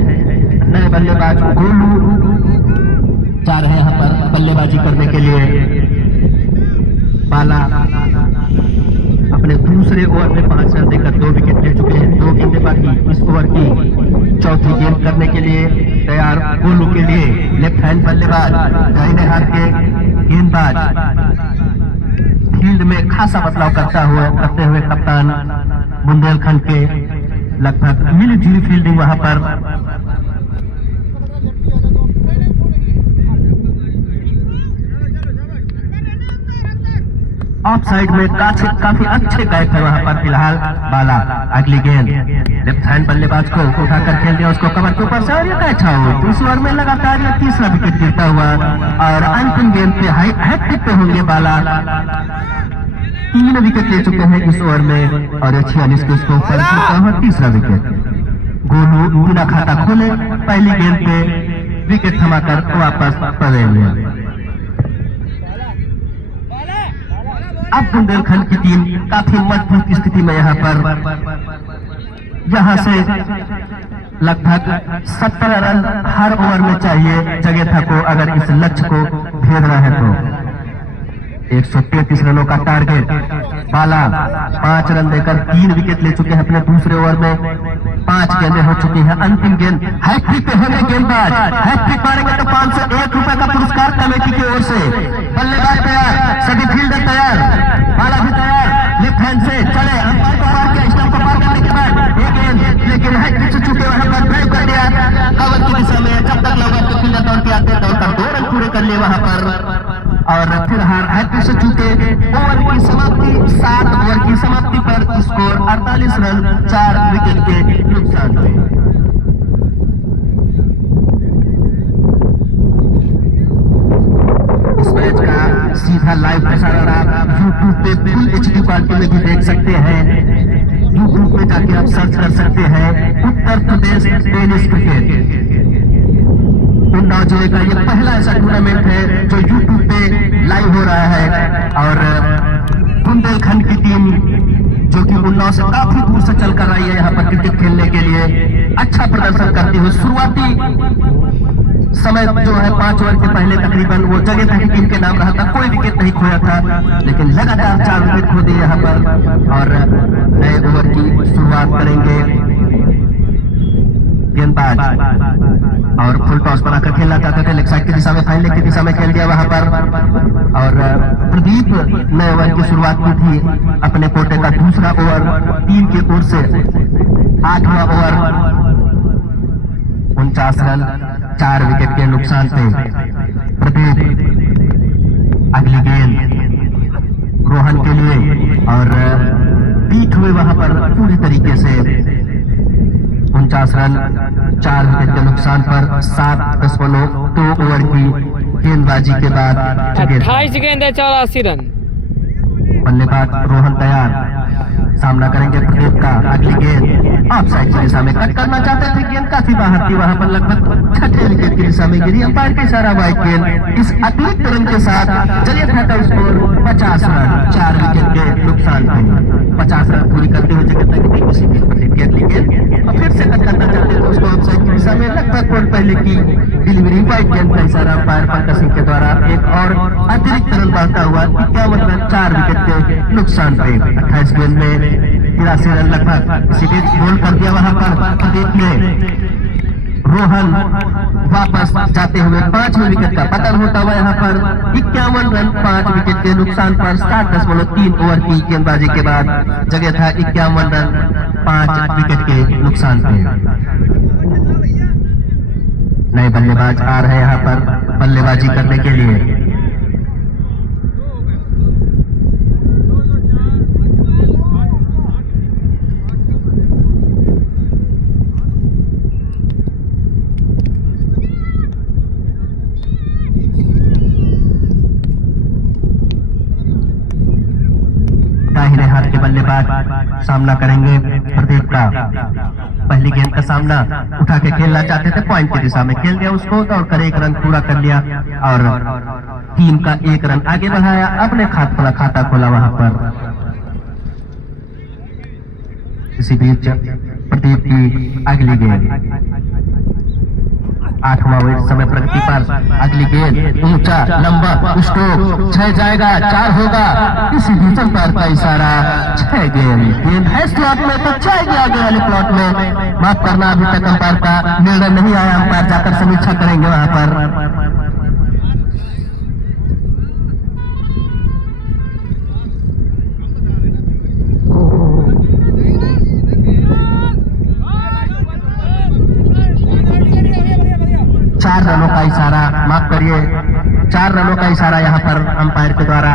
नए बल्लेबाज गोलू जा रहे हैं यहाँ पर बल्लेबाजी करने के लिए। बाला अपने दूसरे ओवर में 5 रन देकर 2 विकेट ले चुके हैं। 2 गेंदें बाकी इस ओवर की। चौथी गेंद करने के लिए तैयार गोलू के लिए। लेफ्ट हैंड बल्लेबाज, दाहिने हाथ के गेंदबाज। फील्ड में खासा बदलाव करते हुए कप्तान बुंदेलखंड के। लगभग मिली-जुली फील्डिंग वहां पर। ऑफ साइड में काफी अच्छे गए थे वहां पर। फिलहाल बाला अगली गेंद लेफ्ट हैंड बल्लेबाज को उठाकर खेल दिया उसको कवर के ऊपर से, और ये कैच आउट। इस ओवर में लगातार ये तीसरा विकेट गिरता हुआ और अंतिम गेंद पे हैट्रिक पे होंगे बाला। 3 विकेट ले चुके हैं इस ओवर में और 46 के स्कोर पर तीसरा विकेट। गोलू बिना खाता खोले पहली गेंद पे विकेट थमाकर वापस पवेलियन। अब बुंदेलखंड की टीम काफी मजबूत स्थिति में यहाँ पर। यहाँ से लगभग 17 रन हर ओवर में चाहिए जगेथा को अगर इस लक्ष्य को भेदना है तो। 133 रनों का टारगेट। बाला 5 रन देकर 3 विकेट ले चुके हैं अपने दूसरे ओवर में। 5 गेंदें हो चुकी हैं। अंतिम गेंद हैट्रिक पे होंगे गेंदबाज। हैट्रिक मारेंगे तो 501 रुपए का पुरस्कार कमेटी की ओर से। बल्लेबाज तैयार, सभी फील्डर तैयार, बाला भी तैयार। लेफ्ट हैंड से चले, अंपायर को पार किया, स्टंप को पार करने के बाद एक गेंद, लेकिन हैट्रिक से चुके वहां पर ड्राइव कर दिया कवर की दिशा में। जब तक लगा तो फील्डर दौड़ के आते दौड़कर 2 रन पूरे कर लिए वहां पर। और फिर हैट्रिक से चूके ओवर की समाप्ति 7 ओवर की समाप्ति पर स्कोर 48 रन 4 विकेट के नुकसान हुए। इस मैच का सीधा लाइव प्रसारण आप यूट्यूब पे फुल HD क्वालिटी में भी देख सकते हैं। यूट्यूब पे जाके आप सर्च कर सकते हैं उत्तर प्रदेश टेनिस क्रिकेट। उन्नाव जिले का ये पहला ऐसा टूर्नामेंट है जो यूट्यूब पे लाइव हो रहा है। और बुंदेलखंड की टीम जो कि उन्नाव से काफी दूर से चलकर आई है यहाँ पर क्रिकेट खेलने के लिए, अच्छा प्रदर्शन करती हुई शुरुआती समय जो है 5 ओवर के पहले तकरीबन वो जगह की टीम के नाम रहा था, कोई विकेट नहीं खोया था, लेकिन लगातार 4 विकेट खो दिए यहाँ पर। और नए ओवर की शुरुआत करेंगे गेंदबाज और फुल टॉस बनाकर खेलना चाहते थे, लेग साइड की दिशा में, फाइनल की दिशा में खेल दिया वहां पर। और प्रदीप नए ओवर की शुरुआत की थी अपने कोटे का दूसरा ओवर, टीम की ओर से 8वां ओवर 49 रन 4 विकेट के नुकसान पे। प्रदीप अगली गेंद रोहन के लिए और बीट हुए वहां पर पूरी तरीके से। 49 रन 4 विकेट के नुकसान पर 7.2 ओवर की गेंदबाजी के बाद 28 गेंद 84 रन। बल्लेबाज रोहन तैयार, सामना करेंगे प्रदीप का। अगली गेंद ऑफ साइड की दिशा में कट करना चाहते थे, गेंद काफी बाहर थी, वहां पर लगभग 6ठे विकेट की दिशा में गिरी। अंपायर का इशारा वाइड गेंद। इस अतिरिक्त रन के साथ जगेथा का स्कोर 50 रन 4 विकेट के नुकसान पे। 50 रन पूरी करते हुए जगेथा की टीम उसी प्रदीप की अगली गेंद और फिर से कट करना चाहते थे उसको ऑफ साइड की दिशा में। लगभग वोल्ट पहले की डिलीवरी वाइड गेंद का इशारा अंपायर पंकज सिंह के द्वारा एक और अतिरिक्त रन बढ़ता हुआ 51 रन 4 विकेट के नुकसान पे। 28 गेंद में 83 रन लगभग। इसी बीच गोल कर दिया वहां पर प्रदीप ने। रोहन वापस जाते हुए 5वें विकेट का पतन होता हुआ यहाँ पर 51 रन 5 विकेट के नुकसान पर 7.3 ओवर की गेंदबाजी के बाद जगेथा 51 रन 5 विकेट के नुकसान पे। नए बल्लेबाज आ रहे हैं यहाँ पर बल्लेबाजी करने के लिए। दाहिने हाथ के बल्लेबाज सामना करेंगे प्रदीप का। पहली गेंद का सामना उठा के खेलना चाहते थे, पॉइंट की दिशा में खेल दिया उसको और कर 1 रन पूरा कर लिया और टीम का 1 रन आगे बढ़ाया, अपने खाता खोला वहां पर। इसी बीच प्रदीप की अगली गेंद 8वां ओवर समय प्रगति पर। अगली गेंद ऊंचा लंबा स्ट्रोक 6 जाएगा 4 होगा। इसी बीच अंपायर का इशारा 6 गेंद है स्लॉट में तो जाएगी आगे वाले प्लॉट में। माफ करना अभी तक अंपायर का निर्णय नहीं आया, अंपायर जाकर समीक्षा करेंगे वहां पर। चार रनों का इशारा, माफ करिए 4 रनों का इशारा यहाँ पर अंपायर के द्वारा।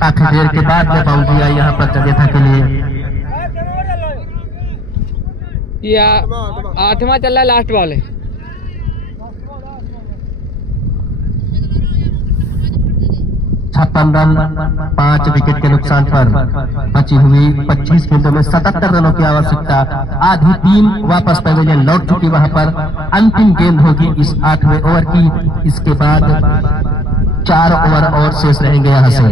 काफी देर के बाद में बाउंड्री आई यहाँ पर जगेथा के लिए। या 8वां चल रहा है, लास्ट बॉल है। 56 रन 5 विकेट के नुकसान पर बची हुई 25 गेंदों में 77 रनों की आवश्यकता। आधी टीम वापस पैवेलियन लौट चुकी, वहां पर अंतिम गेंद होगी इस 8वें ओवर की। इसके बाद 4 ओवर और शेष रहेंगे यहाँ से।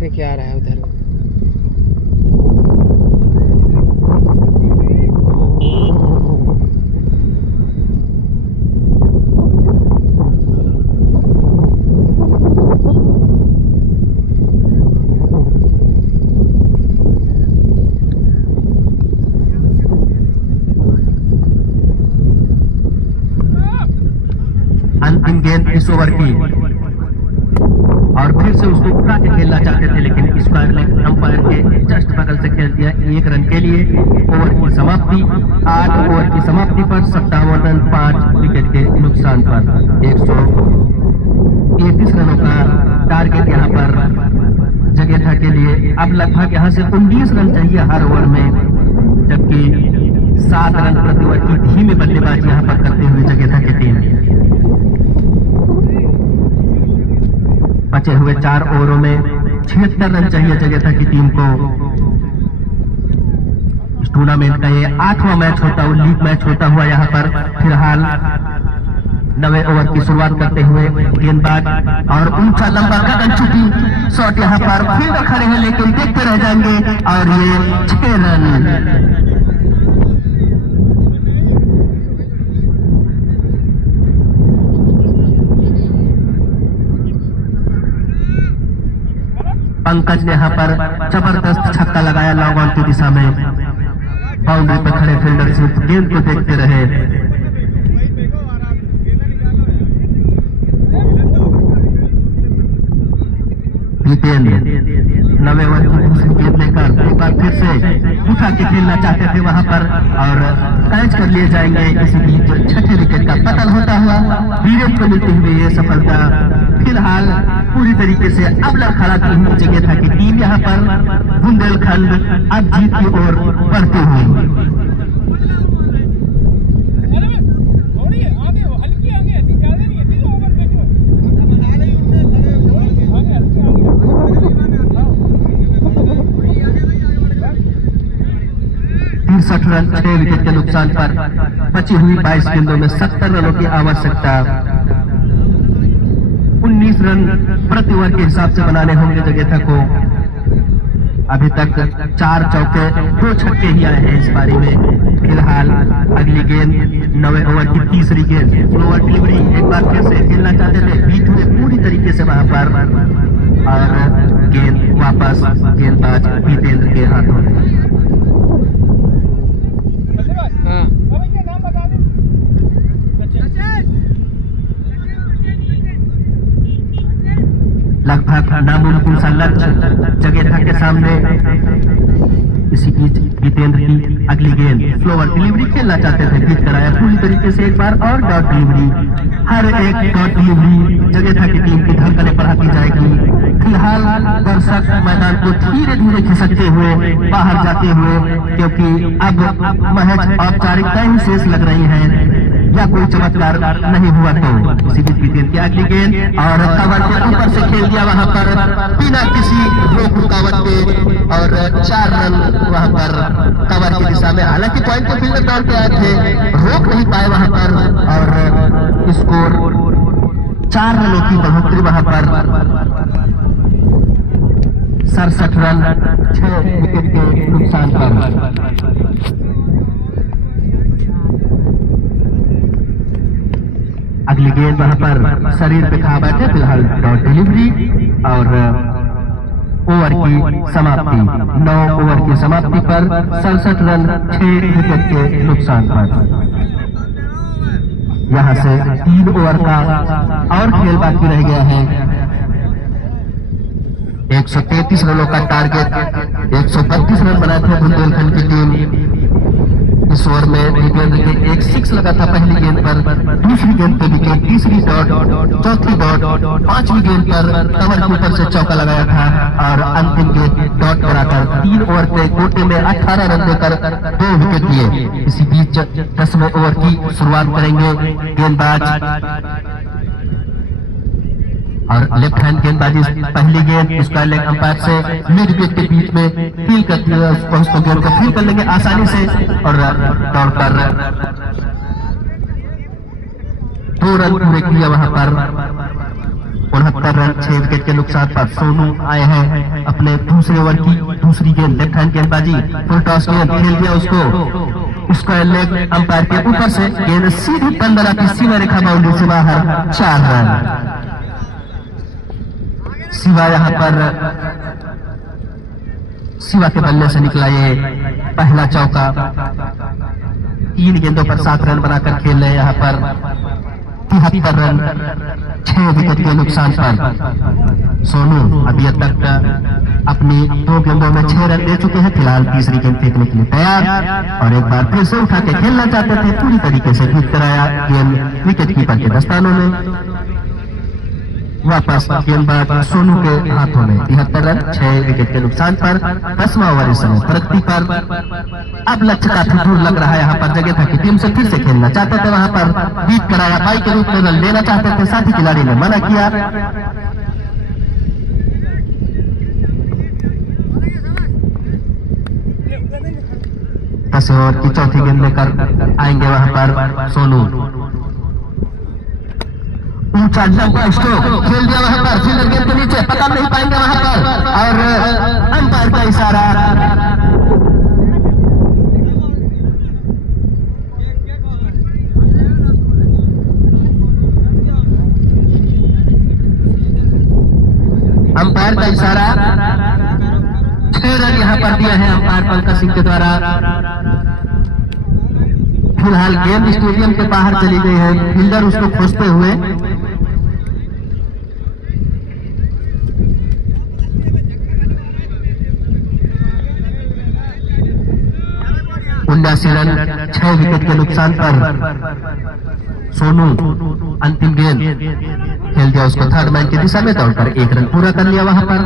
देखिए आ रहा है उधर। अंतिम गेंद इस ओवर की, और फिर से उसको उठा के खेलना चाहते थे, लेकिन स्क्वायर लेग अंपायर के जस्ट बगल से खेल दिया 1 रन के लिए। ओवर की समाप्ति 8 ओवर की समाप्ति पर 57 रन 5 विकेट के नुकसान पर 133 रनों का टारगेट यहाँ पर जगेथा के लिए। अब लगभग यहाँ से 19 रन चाहिए हर ओवर में, जबकि 7 रन प्रति ओवर की धीमी बल्लेबाजी यहाँ पर करते हुए जगेथा की टीम। बचे हुए 4 ओवरों में 76 रन चाहिए जगेथा की टीम को। इस टूर्नामेंट का ये 8वां मैच होता हुआ, लीग मैच होता हुआ यहाँ पर फिलहाल 9वें ओवर की शुरुआत करते हुए गेंदबाज और ऊंचा लंबा कदम चुकी शॉट यहाँ पर फील्डर खड़े हैं, लेकिन देखते रह जाएंगे और ये 6 रन। पंकज ने यहाँ पर जबरदस्त छक्का लगाया लॉन्ग ऑन की दिशा में। बाउंड्री पर खड़े फील्डर सिर्फ गेंद को देखते रहे। जितेंद्र 9वें ओवर की दूसरी गेंद लेकर एक बार फिर से उठा के खेलना चाहते थे वहां पर, और कैच कर लिए जाएंगे। इसी बीच 6ठे विकेट का पतन होता हुआ वीरेंद्र को मिलती हुई ये सफलता। फिलहाल पूरी तरीके से अब लड़खड़ा जगेथा की टीम यहाँ पर बुंदेलखंड अब जीत की ओर बढ़ती हुई। रन 6 विकेट के नुकसान पर बची हुई 22 गेंदों में 70 रनों की आवश्यकता। 19 रन प्रति ओवर के हिसाब से बनाने होंगे जगेथा को। अभी तक 4 चौके 2 छक्के ही आए हैं इस पारी में। फिलहाल अगली गेंद 9वें ओवर की तीसरी गेंद ओवर डिलीवरी एक बार फिर से खेलना चाहते थे, बीट हुए पूरी तरीके से वहां पर, और गेंद वापस गेंदबाज जितेंद्र के हाथों में। लगभग नामुमकिन सा लक्ष्य जगेथा के सामने। इसी बीच जितेंद्र की अगली गेंद स्लोवर डिलीवरी खेलना चाहते थे, बीट कराया पूरी तरीके से एक बार, और डॉट डिलीवरी। हर एक डॉट डिलीवरी जगेथा की टीम की धड़कनें बढ़ाती जाएगी। फिलहाल दर्शक मैदान को धीरे धीरे खिसकते हुए बाहर जाते हुए, क्योंकि अब महज औपचारिकता ही शेष लग रही है, या कोई चमत्कार नहीं हुआ तो। इसी बीच गेंद की अगली गेंद और कवर के ऊपर से खेल दिया वहां पर बिना किसी रोक रुकावट के, और 4 रन वहां पर कवर की दिशा में। हालांकि पॉइंट के फील्डर दौड़ के आए थे, रोक नहीं पाए वहां पर, और स्कोर 4 रनों की बढ़ोतरी वहां पर। 67 रन 6 विकेट के नुकसान पर। अगली गेंद वहां पर शरीर पे खा बैठे। फिलहाल डॉट डिलीवरी और ओवर की समाप्ति। 9 ओवर की समाप्ति पर 67 रन 6 विकेट के नुकसान पर। यहां से 3 ओवर का और खेल बाकी रह गया है। 133 रनों का टारगेट, 132 रन बनाए थे बुंदेलखंड की टीम। इस ओवर में जितेंद्र के एक 6 लगा था पहली गेंद पर, दूसरी गेंद पे विकेट, तीसरी डॉट, चौथी डॉट, 5वीं गेंद पर कवर के ऊपर से चौका लगाया था, और अंतिम गेंद डॉट कराकर 3 ओवर के कोटे में 18 रन देकर 2 विकेट लिए। इसी बीच 10वें ओवर की शुरुआत करेंगे गेंदबाज, और लेफ्ट हैंड गेंदबाजी। पहली गेंद स्क्वायर लेग अंपायर से मिड विकेट के बीच में फील करती है, उसको गेंद को फील कर लेंगे आसानी से, और दौड़कर 2 रन पूरे किया वहां पर। 69 रन 6 विकेट के नुकसान पर सोनू आए हैं अपने दूसरे ओवर की दूसरी गेंद लेफ्ट हैंड गेंदबाजी फुल टॉस गेंद खेल दिया उसको लेग अंपायर के ऊपर से गेंद सीधी 15 की सीमा रेखा बाउंड्री से बाहर 4 रन। शिवा यहाँ पर शिवा के बल्ले से निकला ये पहला चौका। 3 गेंदों पर 7 रन बनाकर खेल रहे यहाँ पर 73 रन 6 विकेट के नुकसान पर। सोनू अभी तक अपनी 2 गेंदों में 6 रन दे चुके हैं। फिलहाल तीसरी गेंद फेंकने के लिए तैयार और एक बार फिर से उठा के खेलना चाहते थे, पूरी तरीके से ठीक कराया गेंद विकेट कीपर के दस्तानों में। वापस गेंदबाज सोनू के हाथों में 73 रन 6 विकेट के नुकसान पर। 10वां ओवर इस समय प्रगति पर। अब लक्ष्य काफी दूर लग रहा है यहाँ पर। जगह था कि टीम से फिर से खेलना चाहते थे, वहां पर बीट कराया, बाई के रूप में रन लेना चाहते थे, साथी खिलाड़ी ने मना किया। दस ओवर की चौथी गेंद लेकर आएंगे वहां पर सोनू। ऊंचा लंबा स्ट्रोक खेल दिया वहां पर, फील्डर गेंद के नीचे पकड़ नहीं पाएंगे वहां पर और अंपायर का इशारा। अंपायर का इशारा 6 रन यहाँ पर दिया है अंपायर पंकज सिंह के द्वारा। फिलहाल गेंद स्टेडियम के बाहर चली गई है, फील्डर उसको खोजते हुए। उन्नासी रन 6 विकेट के नुकसान पर सोनू अंतिम गेंद खेल दिया उसको थर्ड मैन की दिशा में दौड़कर 1 रन पूरा कर लिया वहां पर।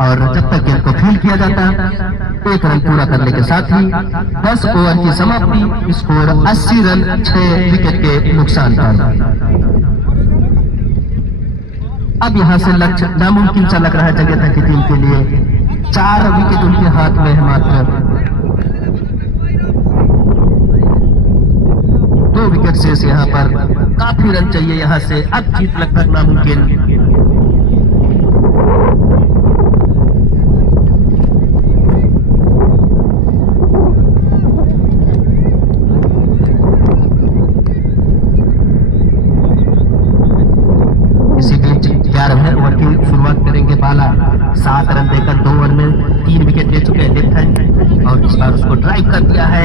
और जब तक गेंद को फील्ड किया जाता 1 रन पूरा करने के साथ ही 10 ओवर की समाप्ति, स्कोर 80 रन 6 विकेट के नुकसान पर। अब यहां से लक्ष्य नामुमकिन सा लग रहा है जगह तक की टीम के लिए। 4 विकेट उनके हाथ में है मात्र। 2 विकेट से यहाँ पर काफी रन चाहिए यहाँ से। अब जीत लगभग नामुमकिन। इसी बीच 11वें ओवर की शुरुआत करेंगे बाला। 7 रन देकर 2 ओवर में 3 विकेट ले चुके हैं लेफ्ट हैंड और इस बार उसको ड्राइव कर दिया है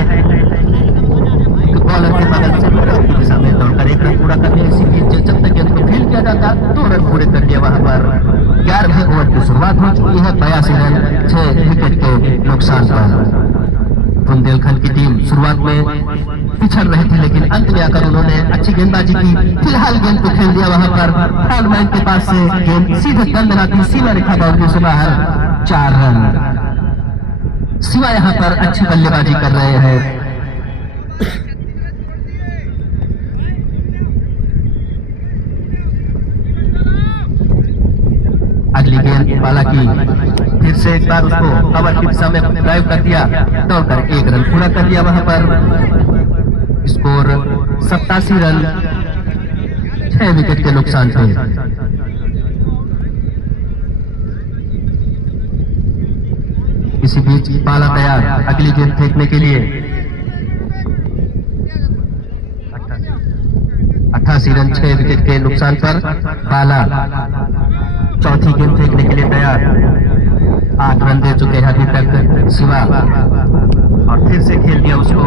बॉलर के बगल से दिशा में दौड़कर 1 रन पूरा कर लिया। इसी बीच जब तक गेंद को फील्ड किया जाता 2 रन पूरे कर लिया वहां पर। 11वें ओवर की शुरुआत हो चुकी है। 82 रन 6 विकेट के नुकसान पर। बुंदेलखंड की टीम शुरुआत में पिछड़ रही थी, लेकिन अंत में आकर उन्होंने अच्छी गेंदबाजी की। फिलहाल गेंद को खेल दिया वहां पर थर्ड मैन के पास से गेंद सीधे दंडनाथी सीमा रेखा बाउंड्री से बाहर 4 रन। शिवा यहाँ पर अच्छी बल्लेबाजी कर रहे हैं। अगली गेंद बाला की, फिर से एक बार उसको कवर की दिशा में ड्राइव कर दिया, दौड़कर 1 रन पूरा कर दिया वहां पर। स्कोर 87 रन 6 विकेट के नुकसान थे। इसी बीच बाला तैयार अगली गेंद फेंकने के लिए। 88 रन 6 विकेट के नुकसान पर बाला चौथी गेंद फेंकने के लिए तैयार। 8 रन दे चुके हैं अभी तक शिवा और फिर से खेल दिया उसको।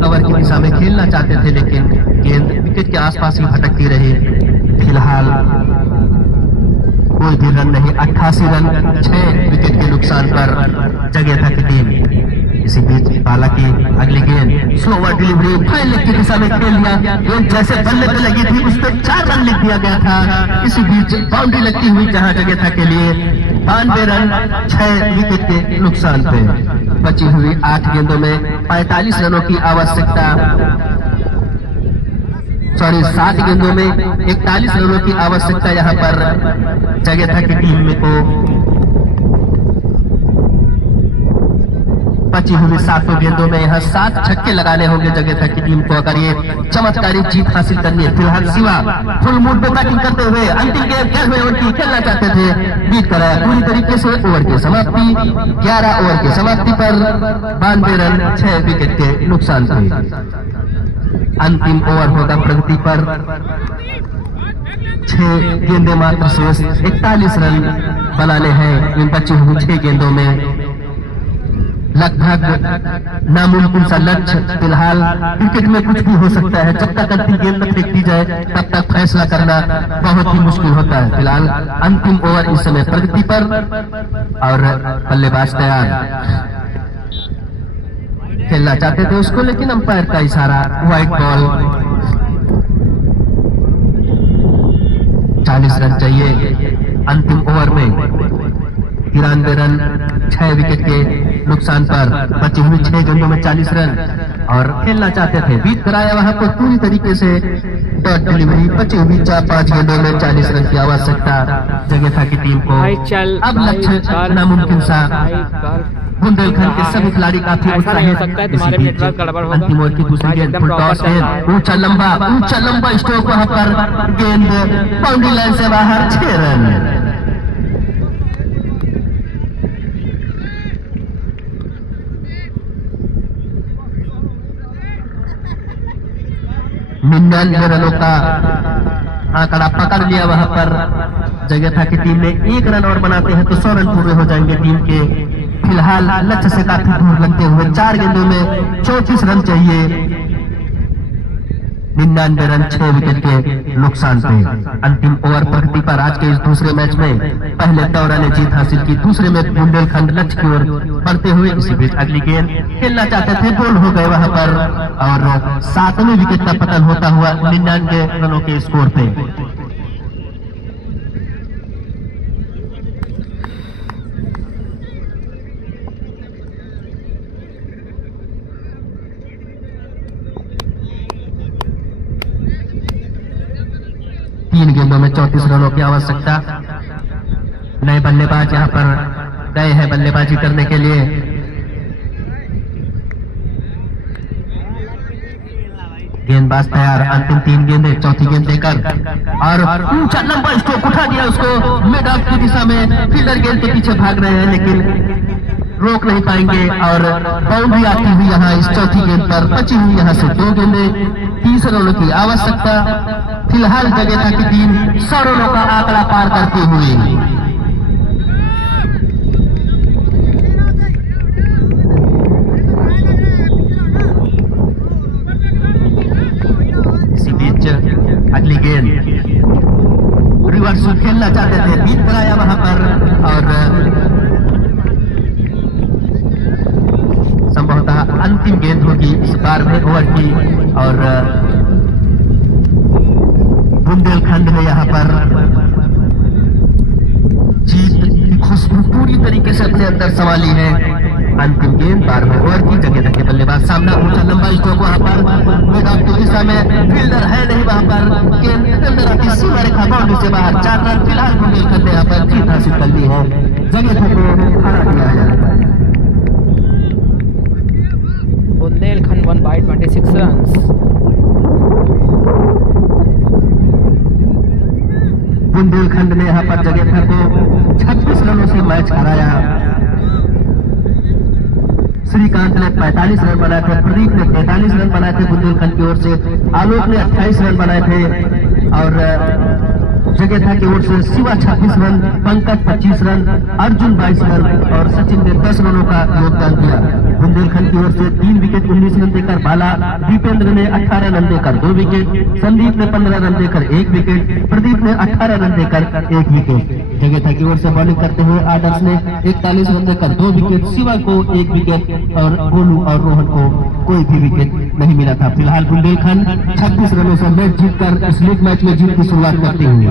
कवर की दिशा में खेलना चाहते थे, लेकिन गेंद विकेट के आसपास ही भटकती रही। फिलहाल कोई भी रन नहीं। 88 रन 6 विकेट के नुकसान पर जगह था टीम। इसी बीच बाला की अगली गेंद स्लोवर डिलीवरी फाइन लेग की दिशा में खेल दिया। गेंद जैसे बल्ले पे लगी थी उस पर 4 रन लिख दिया गया था। इसी बीच बाउंड्री लगती हुई जहां जगह था के लिए 92 रन 6 विकेट के नुकसान पे। बची हुई 8 गेंदों में 45 रनों की आवश्यकता। 7 गेंदों में 41 रनों की आवश्यकता यहाँ पर जगह था की टीम में को बची हुई 7 गेंदों में यहाँ 7 छक्के लगाने होंगे जगह की टीम को अगर ये चमत्कारी जीत हासिल करनी है। फिलहाल शिवा फुल मूड में बैटिंग करते हुए अंतिम गेम 11वें ओवर की खेलना चाहते थे, बीट कराया पूरी तरीके से। ओवर की समाप्ति 11 ओवर की समाप्ति पर 92 रन 6 विकेट के नुकसान से। अंतिम ओवर होगा प्रगति पर, 6 गेंदे मात्र शेष, 41 रन बनाने हैं इन बची हुई 6 गेंदों में। लगभग नामुमकिन सा लक्ष्य। फिलहाल क्रिकेट में कुछ भी हो सकता है, जब तक अंतिम गेंद न फेंक दी जाए तब तक फैसला करना बहुत ही मुश्किल होता है। फिलहाल अंतिम ओवर इस समय प्रगति पर और बल्लेबाज तैयार, खेलना चाहते थे उसको लेकिन अंपायर का इशारा, व्हाइट बॉल। 40 रन चाहिए अंतिम ओवर में, 93 रन 6 विकेट के नुकसान पर बची हुई 6 गेंदों में 40 रन और खेलना चाहते थे, बीट कराया वहां पर पूरी तरीके से डॉट डिलीवरी। बची हुई 4-5 गेंदों में 40 रन की आवश्यकता जगह था की टीम को। अब लक्ष्य नामुमकिन सा। बुंदेलखंड के सभी खिलाड़ी काफी उत्साहित। अंतिम ओवर की दूसरी गेंद फुल टॉस गेंद, ऊंचा लंबा स्ट्रोक, वहां पर गेंद बाउंड्री लाइन से बाहर, 6 रन। निन्यानवे रनों का आंकड़ा पकड़ लिया वहां पर जगह था कि टीम ने 1 रन और बनाते हैं तो 100 रन पूरे हो जाएंगे टीम के। फिलहाल लक्ष्य से काफी दूर लगते हुए 4 गेंदों में 34 रन चाहिए, 99 रन 6 विकेट के नुकसान पे। अंतिम ओवर प्रगति पर आज के इस दूसरे मैच में पहले दौरा ने जीत हासिल की, दूसरे में बुंदेलखंड लक्ष्य की ओर बढ़ते हुए। इसी बीच अगली गेंद खेलना चाहते थे, बोल हो गए वहां पर और 7वें विकेट का पतन होता हुआ 99 रनों के स्कोर पे। तीन गेंदों में 34 रनों की आवश्यकता। नए बल्लेबाज यहां पर गए हैं बल्लेबाजी करने के लिए। गेंदबाज तैयार, अंतिम 3 गेंदें, चौथी गेंद देकर और ऊंचा लंबा स्ट्रोक उठा दिया उसको मिड ऑफ की दिशा में। फील्डर गेंद के पीछे भाग रहे हैं लेकिन रोक नहीं पाएंगे और बाउंड्री आती हुई यहाँ इस चौथी गेंद पर। बची हुई यहाँ से 2 गेंदें, 30 रनों की आवश्यकता। फिलहाल जगह था कि टीम 100 रनों का आंकड़ा पार करते हुए। इसी बीच अगली गेंद रिवर्स खेलना चाहते थे, बीट कराया वहां पर और संभवतः अंतिम गेंद होगी इस बार में ओवर की और बुंदेलखंड ने यहाँ पर जीत की खुशबू पूरी तरीके से अपने अंदर संभाली है। अंतिम गेंद 12वें ओवर की जगह रखे बल्लेबाज सामना, ऊंचा लंबा स्ट्रोक वहां पर मिड ऑफ की दिशा में। फील्डर है नहीं वहां पर, गेंद अंदर आती सीमा रेखा बाउंड्री से बाहर। 4 रन फिलहाल बुंदेलखंड ने यहाँ पर जीत हासिल कर ली है, जगह को हरा दिया है। Bundelkhand won by 26 runs. Bundelkhand ने यहाँ पर जगह को 26 रनों से मैच हराया। श्रीकांत ने 45 रन बनाए थे, प्रदीप ने 43 रन बनाए थे बुंदेलखंड की ओर से, आलोक ने 28 रन बनाए थे और जगह था की ओर से Shiva 26 run, Pankaj 25 run, Arjun 22 run और सचिन ने 10 रनों का योगदान दिया। बुंदेलखंड की ओर से 3 विकेट 19 रन देकर बाला, दीपेंद्र ने 18 रन देकर 2 विकेट, संदीप ने 15 रन देकर 1 विकेट, प्रदीप ने 18 रन देकर 1 विकेट। जगह था की ओर से बॉलिंग करते हुए आदर्श ने 41 रन देकर 2 विकेट, शिवा को 1 विकेट और गोलू और रोहन को कोई भी विकेट नहीं मिला था। फिलहाल बुंदेलखंड 26 रनों से मैच जीतकर इस लीग मैच में जीत की शुरुआत करती हुई